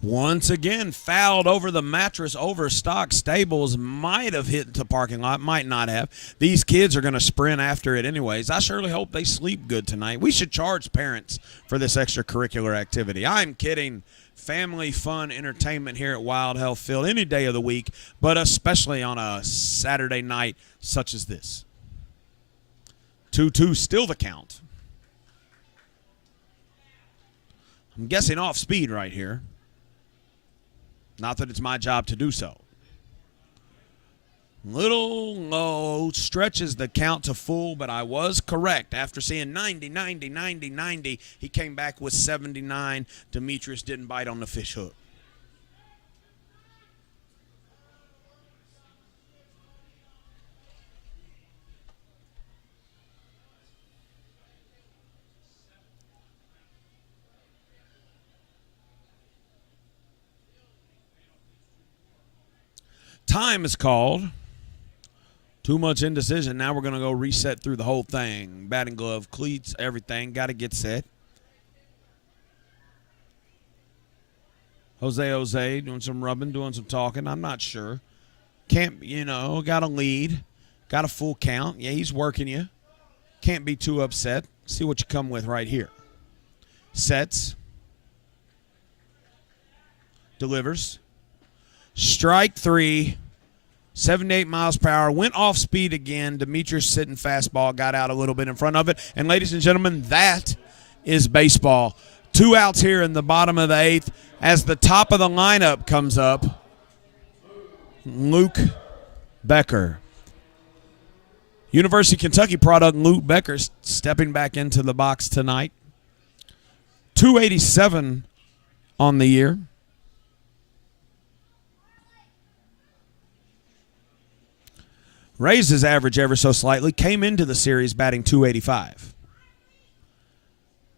Once again, fouled over the mattress, overstock. Stables might have hit the parking lot, might not have. These kids are going to sprint after it anyways. I surely hope they sleep good tonight. We should charge parents for this extracurricular activity. I'm kidding. Family fun entertainment here at Wild Health Field any day of the week, but especially on a Saturday night such as this. 2-2 still the count. I'm guessing off speed right here. Not that it's my job to do so. Little low, stretches the count to full, but I was correct. After seeing 90, 90, 90, 90, he came back with 79. Demetrius didn't bite on the fish hook. Time is called. Too much indecision. Now we're going to go reset through the whole thing. Batting glove, cleats, everything. Got to get set. Jose doing some rubbing, doing some talking. I'm not sure. Can't, got a lead. Got a full count. Yeah, he's working you. Can't be too upset. See what you come with right here. Sets. Delivers. Strike 3. 78 miles per hour. Went off speed again. Demetrius sitting fastball. Got out a little bit in front of it. And ladies and gentlemen, that is baseball. 2 outs here in the bottom of the 8th. As the top of the lineup comes up, Luke Becker. University of Kentucky product Luke Becker stepping back into the box tonight. 287 on the year. Raised his average ever so slightly. Came into the series batting .285.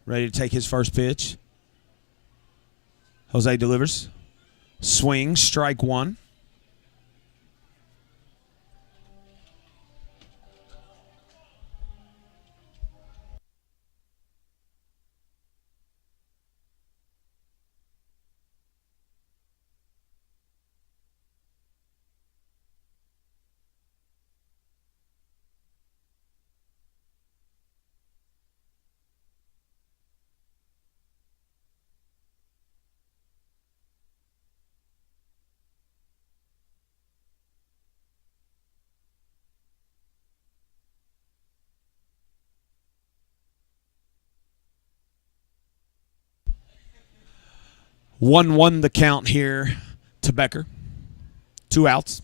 Ready to take his first pitch. Jose delivers. Swing, strike 1. One the count here to Becker. 2 outs.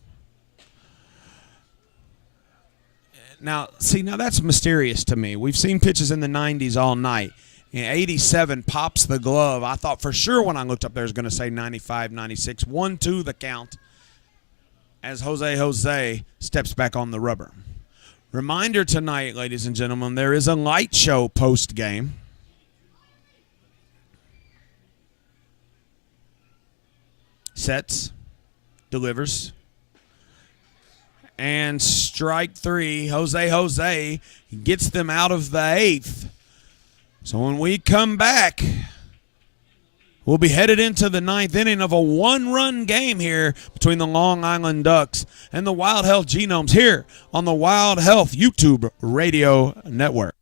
Now that's mysterious to me. We've seen pitches in the 90s all night. And 87 pops the glove. I thought for sure when I looked up there it was going to say 95, 96. 1-2 the count as Jose steps back on the rubber. Reminder tonight, ladies and gentlemen, there is a light show post-game. Sets, delivers, and strike 3. Jose gets them out of the 8th. So when we come back, we'll be headed into the 9th inning of a 1-run game here between the Long Island Ducks and the Wild Health Genomes here on the Wild Health YouTube Radio Network.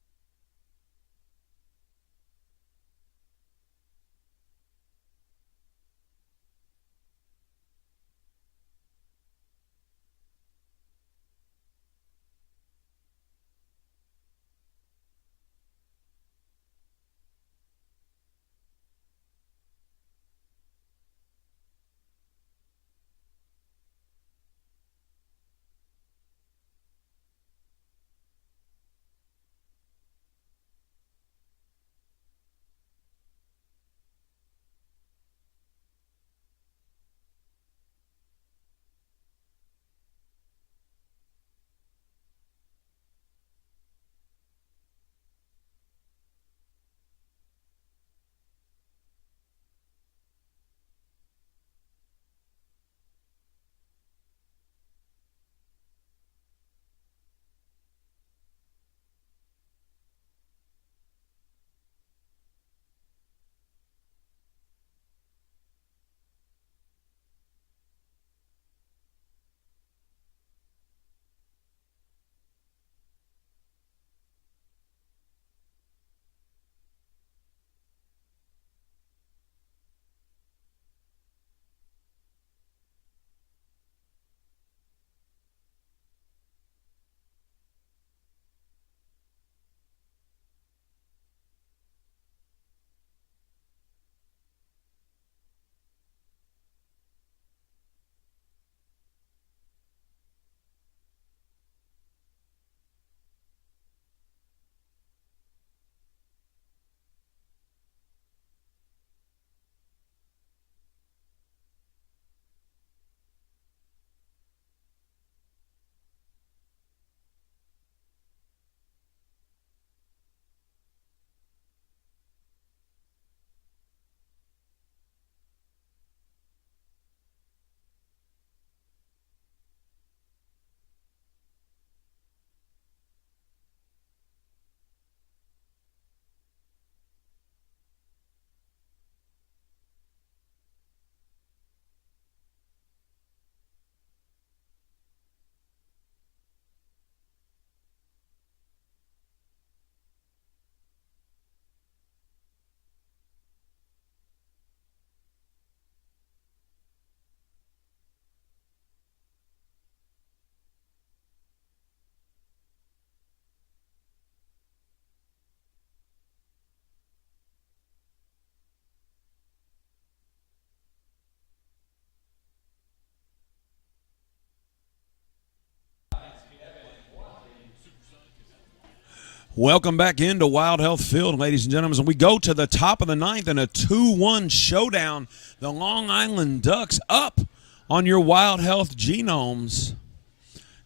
Welcome back into Wild Health Field, ladies and gentlemen. And we go to the top of the ninth in a 2-1 showdown. The Long Island Ducks up on your Wild Health Genomes.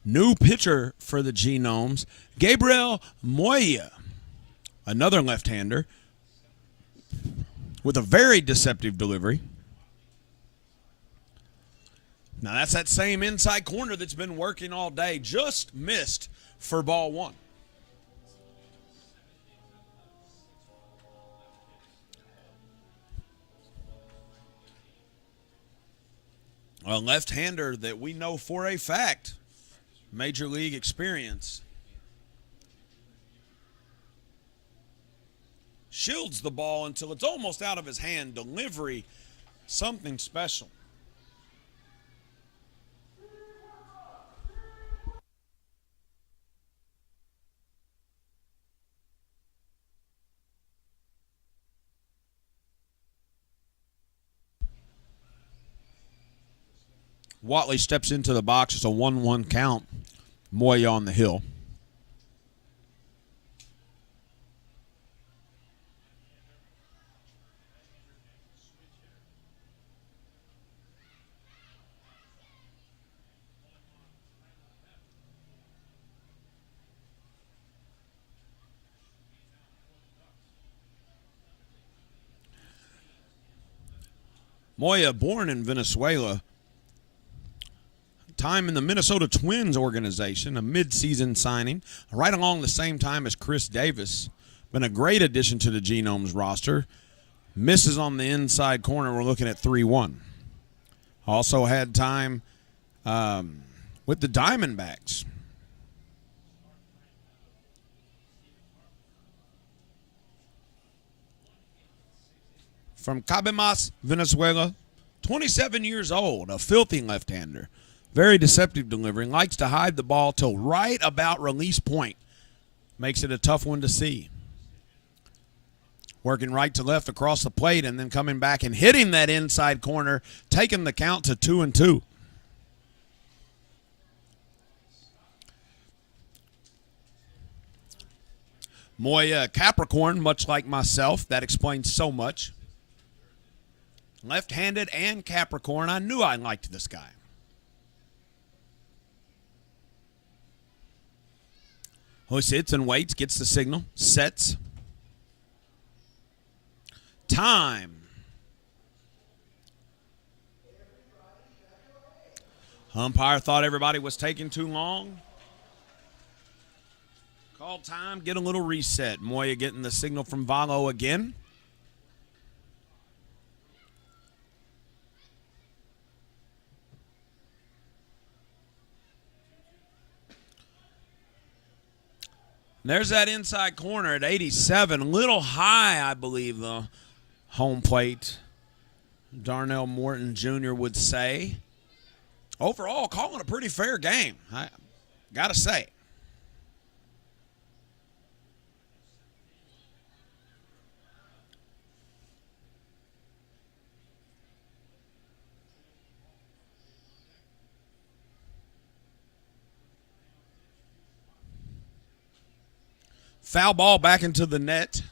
New pitcher for the Genomes, Gabriel Moya, another left-hander with a very deceptive delivery. Now that's that same inside corner that's been working all day. Just missed for ball one. A left-hander that we know for a fact, major league experience. Shields the ball until it's almost out of his hand. Delivery, something special. Watley steps into the box. It's a 1-1 count. Moya on the hill. Moya, born in Venezuela, time in the Minnesota Twins organization, a midseason signing, right along the same time as Chris Davis. Been a great addition to the Genomes roster. Misses on the inside corner. We're looking at 3-1. Also had time with the Diamondbacks. From Cabimas, Venezuela, 27 years old, a filthy left-hander. Very deceptive delivery. Likes to hide the ball till right about release point. Makes it a tough one to see. Working right to left across the plate and then coming back and hitting that inside corner, taking the count to 2-2. Moya, Capricorn, much like myself. That explains so much. Left-handed and Capricorn. I knew I liked this guy. Who sits and waits, gets the signal, sets. Time. Umpire thought everybody was taking too long. Call time, get a little reset. Moya getting the signal from Valo again. There's that inside corner at 87. A little high, I believe, the home plate. Darnell Morton Jr. would say. Overall, calling a pretty fair game, I got to say. Foul ball back into the net.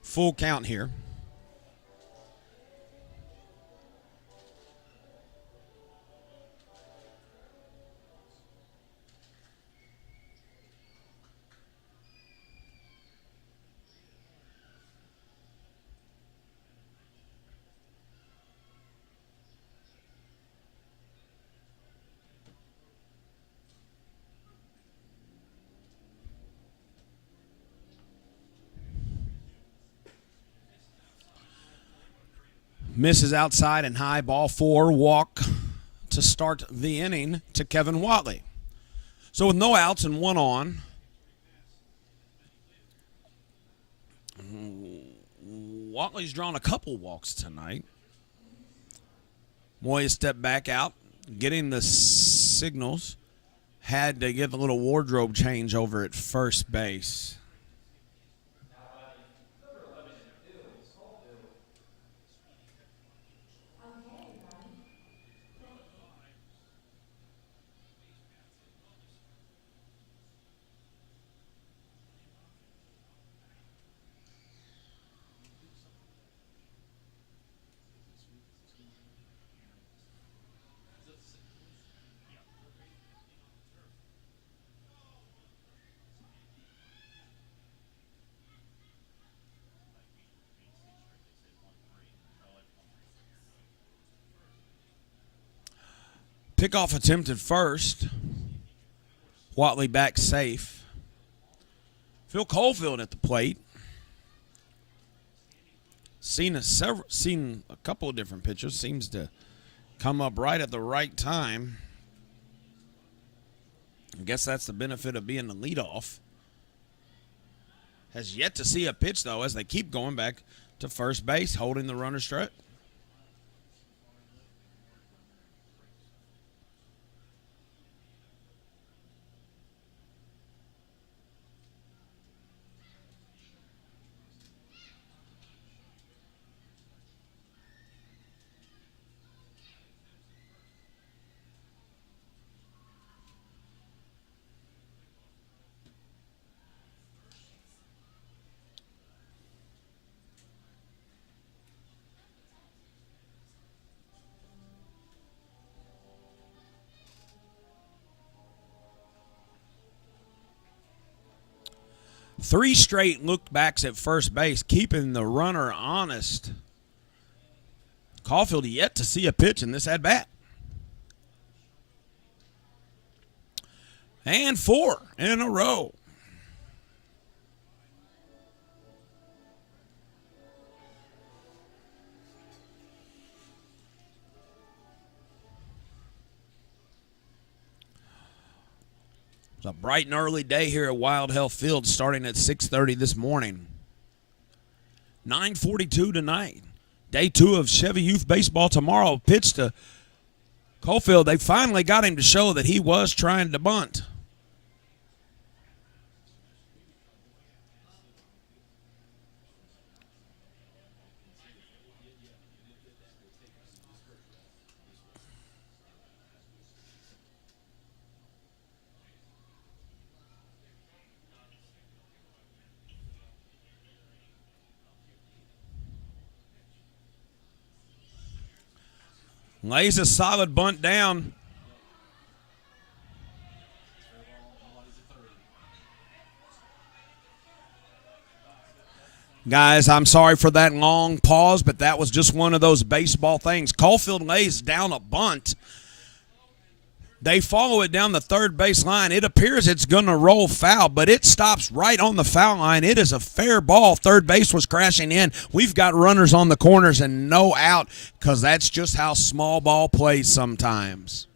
Full count here. Misses outside and high, ball 4, walk to start the inning to Kevin Watley. So with no outs and one on, Watley's drawn a couple walks tonight. Moya stepped back out, getting the signals. Had to get a little wardrobe change over at first base. Pickoff attempted first. Watley back safe. Phil Caulfield at the plate. Seen a couple of different pitchers. Seems to come up right at the right time. I guess that's the benefit of being the leadoff. Has yet to see a pitch, though, as they keep going back to first base, holding the runner strut. Three straight look-backs at first base, keeping the runner honest. Caulfield yet to see a pitch in this at-bat. And 4 in a row. It's a bright and early day here at Wild Health Field, starting at 6:30 this morning. 9:42 tonight. Day 2 of Chevy Youth Baseball tomorrow. Pitch to Caulfield. They finally got him to show that he was trying to bunt. Lays a solid bunt down. Guys, I'm sorry for that long pause, but that was just one of those baseball things. Caulfield lays down a bunt. They follow it down the third base line. It appears it's going to roll foul, but it stops right on the foul line. It is a fair ball. Third base was crashing in. We've got runners on the corners and no out because that's just how small ball plays sometimes.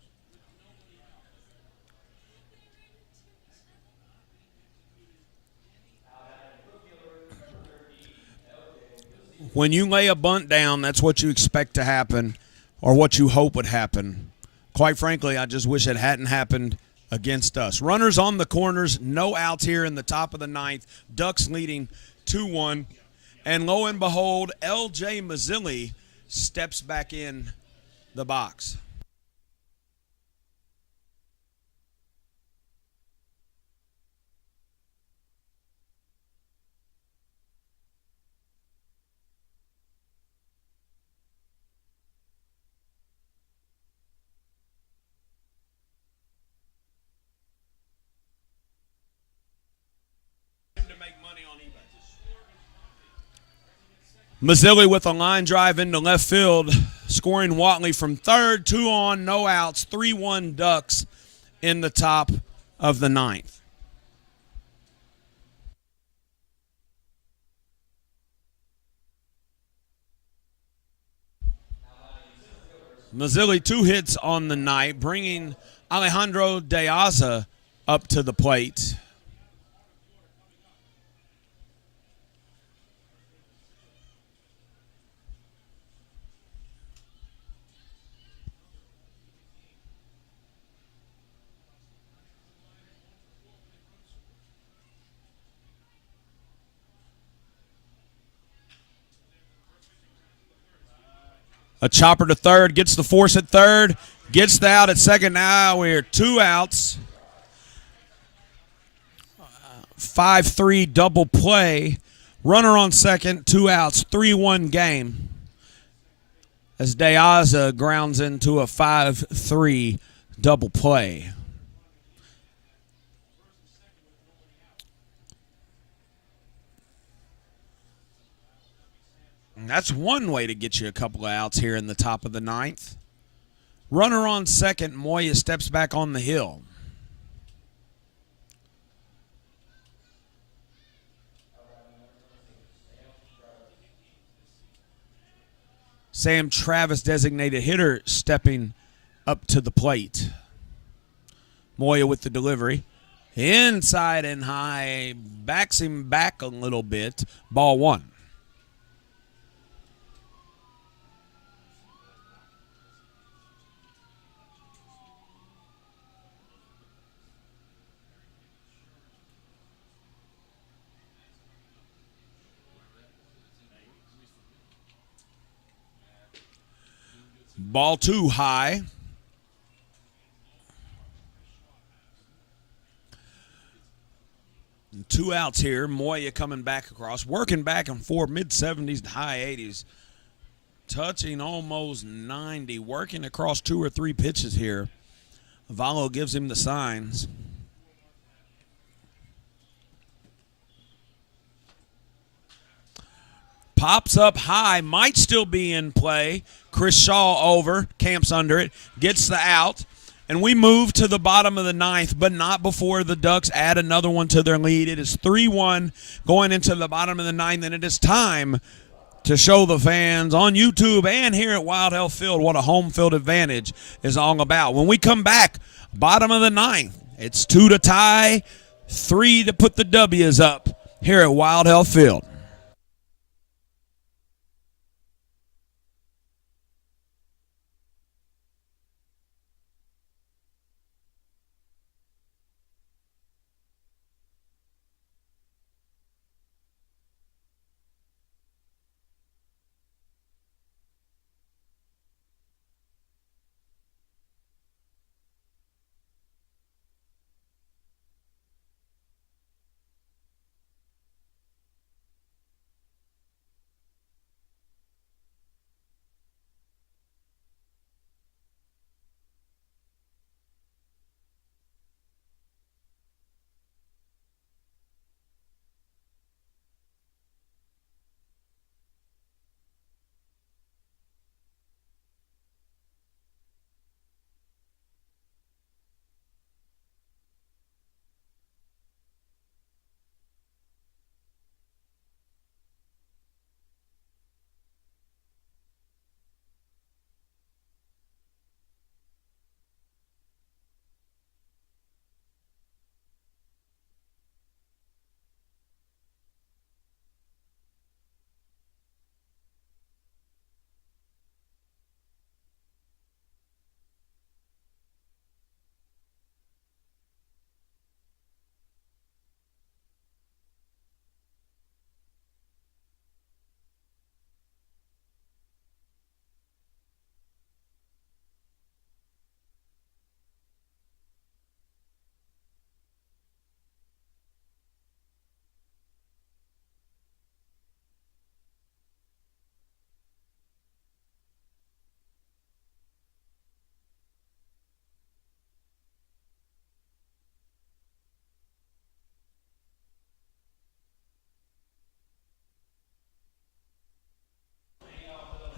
When you lay a bunt down, that's what you expect to happen or what you hope would happen. Quite frankly, I just wish it hadn't happened against us. Runners on the corners, no outs here in the top of the ninth. Ducks leading 2-1. And lo and behold, L.J. Mazzilli steps back in the box. Mazzilli with a line drive into left field, scoring Watley from third, 2 on, no outs, 3-1 Ducks in the top of the ninth. Mazzilli 2 hits on the night, bringing Alejandro De Aza up to the plate. A chopper to third, gets the force at third, gets the out at second. Now we're 2 outs. 5-3 double play. Runner on second, 2 outs, 3-1 game. As De Aza grounds into a 5-3 double play. And that's one way to get you a couple of outs here in the top of the ninth. Runner on second. Moya steps back on the hill. Sam Travis, designated hitter, stepping up to the plate. Moya with the delivery. Inside and high. Backs him back a little bit. Ball one. Ball two high. And 2 outs here. Moya coming back across. Working back and forth. Mid-70s to high 80s. Touching almost 90. Working across 2 or 3 pitches here. Valo gives him the signs. Pops up high. Might still be in play. Chris Shaw over. Camps under it. Gets the out. And we move to the bottom of the ninth, but not before the Ducks add another one to their lead. It is 3-1 going into the bottom of the ninth, and it is time to show the fans on YouTube and here at Wild Health Field what a home field advantage is all about. When we come back, bottom of the ninth, it's 2 to tie, 3 to put the W's up here at Wild Health Field.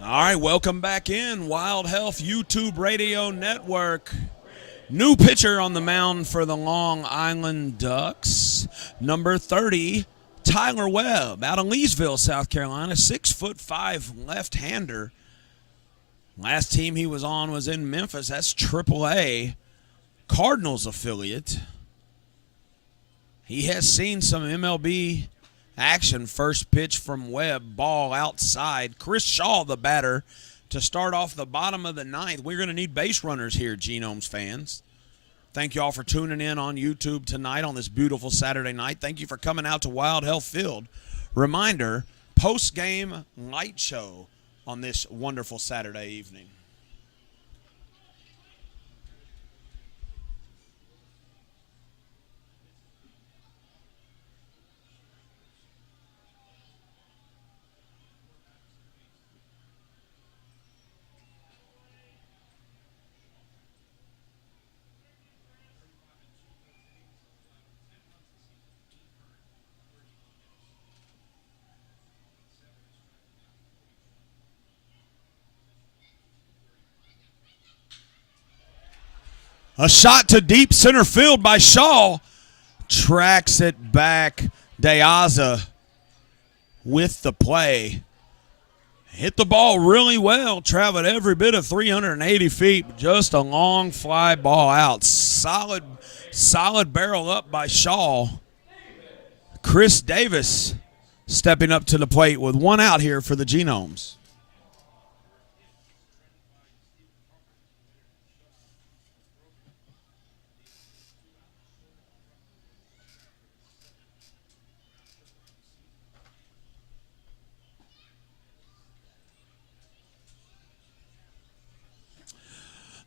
All right, welcome back in. Wild Health YouTube Radio Network. New pitcher on the mound for the Long Island Ducks. Number 30, Tyler Webb, out of Leesville, South Carolina. 6'5" left-hander. Last team he was on was in Memphis. That's AAA. Cardinals affiliate. He has seen some MLB action. First pitch from Webb, ball outside. Chris Shaw, the batter, to start off the bottom of the ninth. We're going to need base runners here, Genomes fans. Thank you all for tuning in on YouTube tonight on this beautiful Saturday night. Thank you for coming out to Wild Health Field. Reminder, post-game light show on this wonderful Saturday evening. A shot to deep center field by Shaw. Tracks it back. Deaza with the play. Hit the ball really well. Traveled every bit of 380 feet. Just a long fly ball out. Solid barrel up by Shaw. Chris Davis stepping up to the plate with one out here for the Genomes.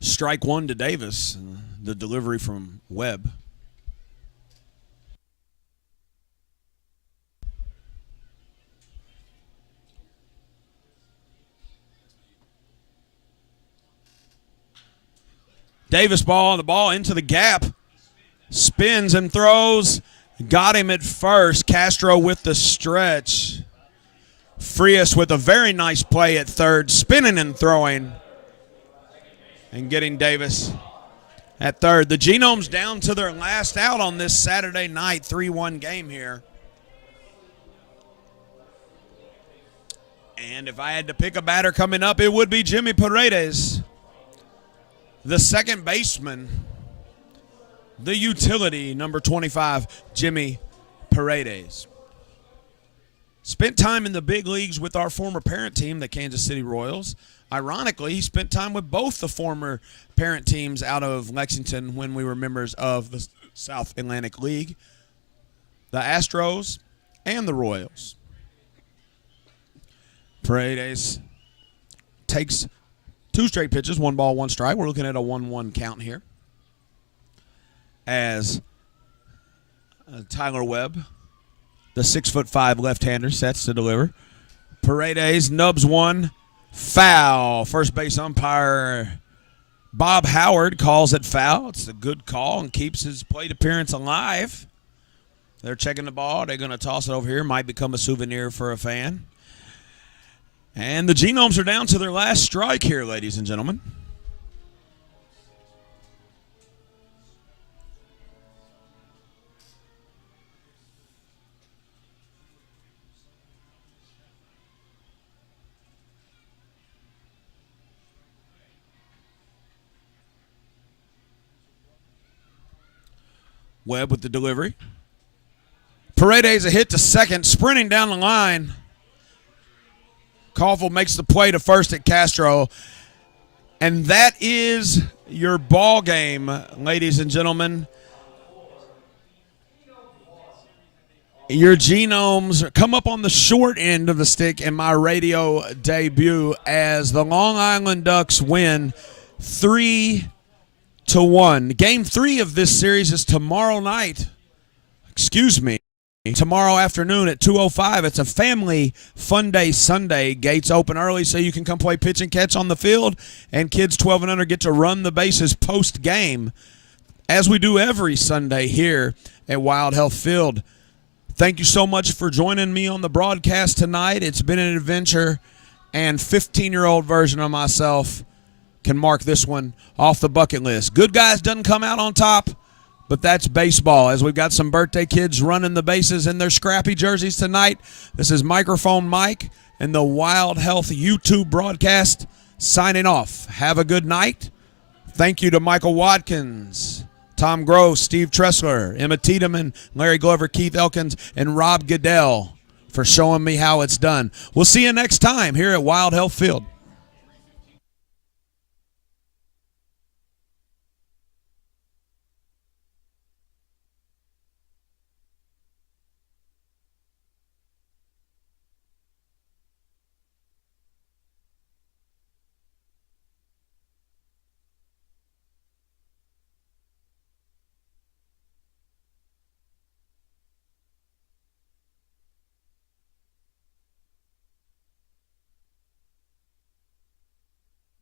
Strike one to Davis. The delivery from Webb. Davis ball, the ball into the gap. Spins and throws. Got him at first. Castro with the stretch. Frias with a very nice play at third. Spinning and throwing. And getting Davis at third. The Genomes down to their last out on this Saturday night 3-1 game here. And if I had to pick a batter coming up, it would be Jimmy Paredes. The second baseman, the utility, number 25, Jimmy Paredes. Spent time in the big leagues with our former parent team, the Kansas City Royals. Ironically, he spent time with both the former parent teams out of Lexington when we were members of the South Atlantic League, the Astros and the Royals. Paredes takes two straight pitches, 1 ball, 1 strike. We're looking at a 1-1 count here as Tyler Webb, the 6'5" left-hander, sets to deliver. Paredes nubs one. Foul. First base umpire Bob Howard calls it foul. It's a good call and keeps his plate appearance alive. They're checking the ball. They're going to toss it over here. Might become a souvenir for a fan. And the Genomes are down to their last strike here, ladies and gentlemen. Webb with the delivery. Paredes a hit to second, sprinting down the line. Caulfield makes the play to first at Castro. And that is your ball game, ladies and gentlemen. Your Genomes come up on the short end of the stick in my radio debut as the Long Island Ducks win 3-1. Game 3 of this series is tomorrow night. Tomorrow afternoon at 2:05. It's a family fun day Sunday. Gates open early so you can come play pitch and catch on the field, and kids 12 and under get to run the bases post-game, as we do every Sunday here at Wild Health Field. Thank you so much for joining me on the broadcast tonight. It's been an adventure, and 15-year-old version of myself can mark this one off the bucket list. Good Guys doesn't come out on top, but that's baseball, as we've got some birthday kids running the bases in their scrappy jerseys tonight. This is Microphone Mike and the Wild Health YouTube broadcast signing off. Have a good night. Thank you to Michael Watkins, Tom Gross, Steve Tressler, Emma Tiedemann, Larry Glover, Keith Elkins, and Rob Goodell for showing me how it's done. We'll see you next time here at Wild Health Field.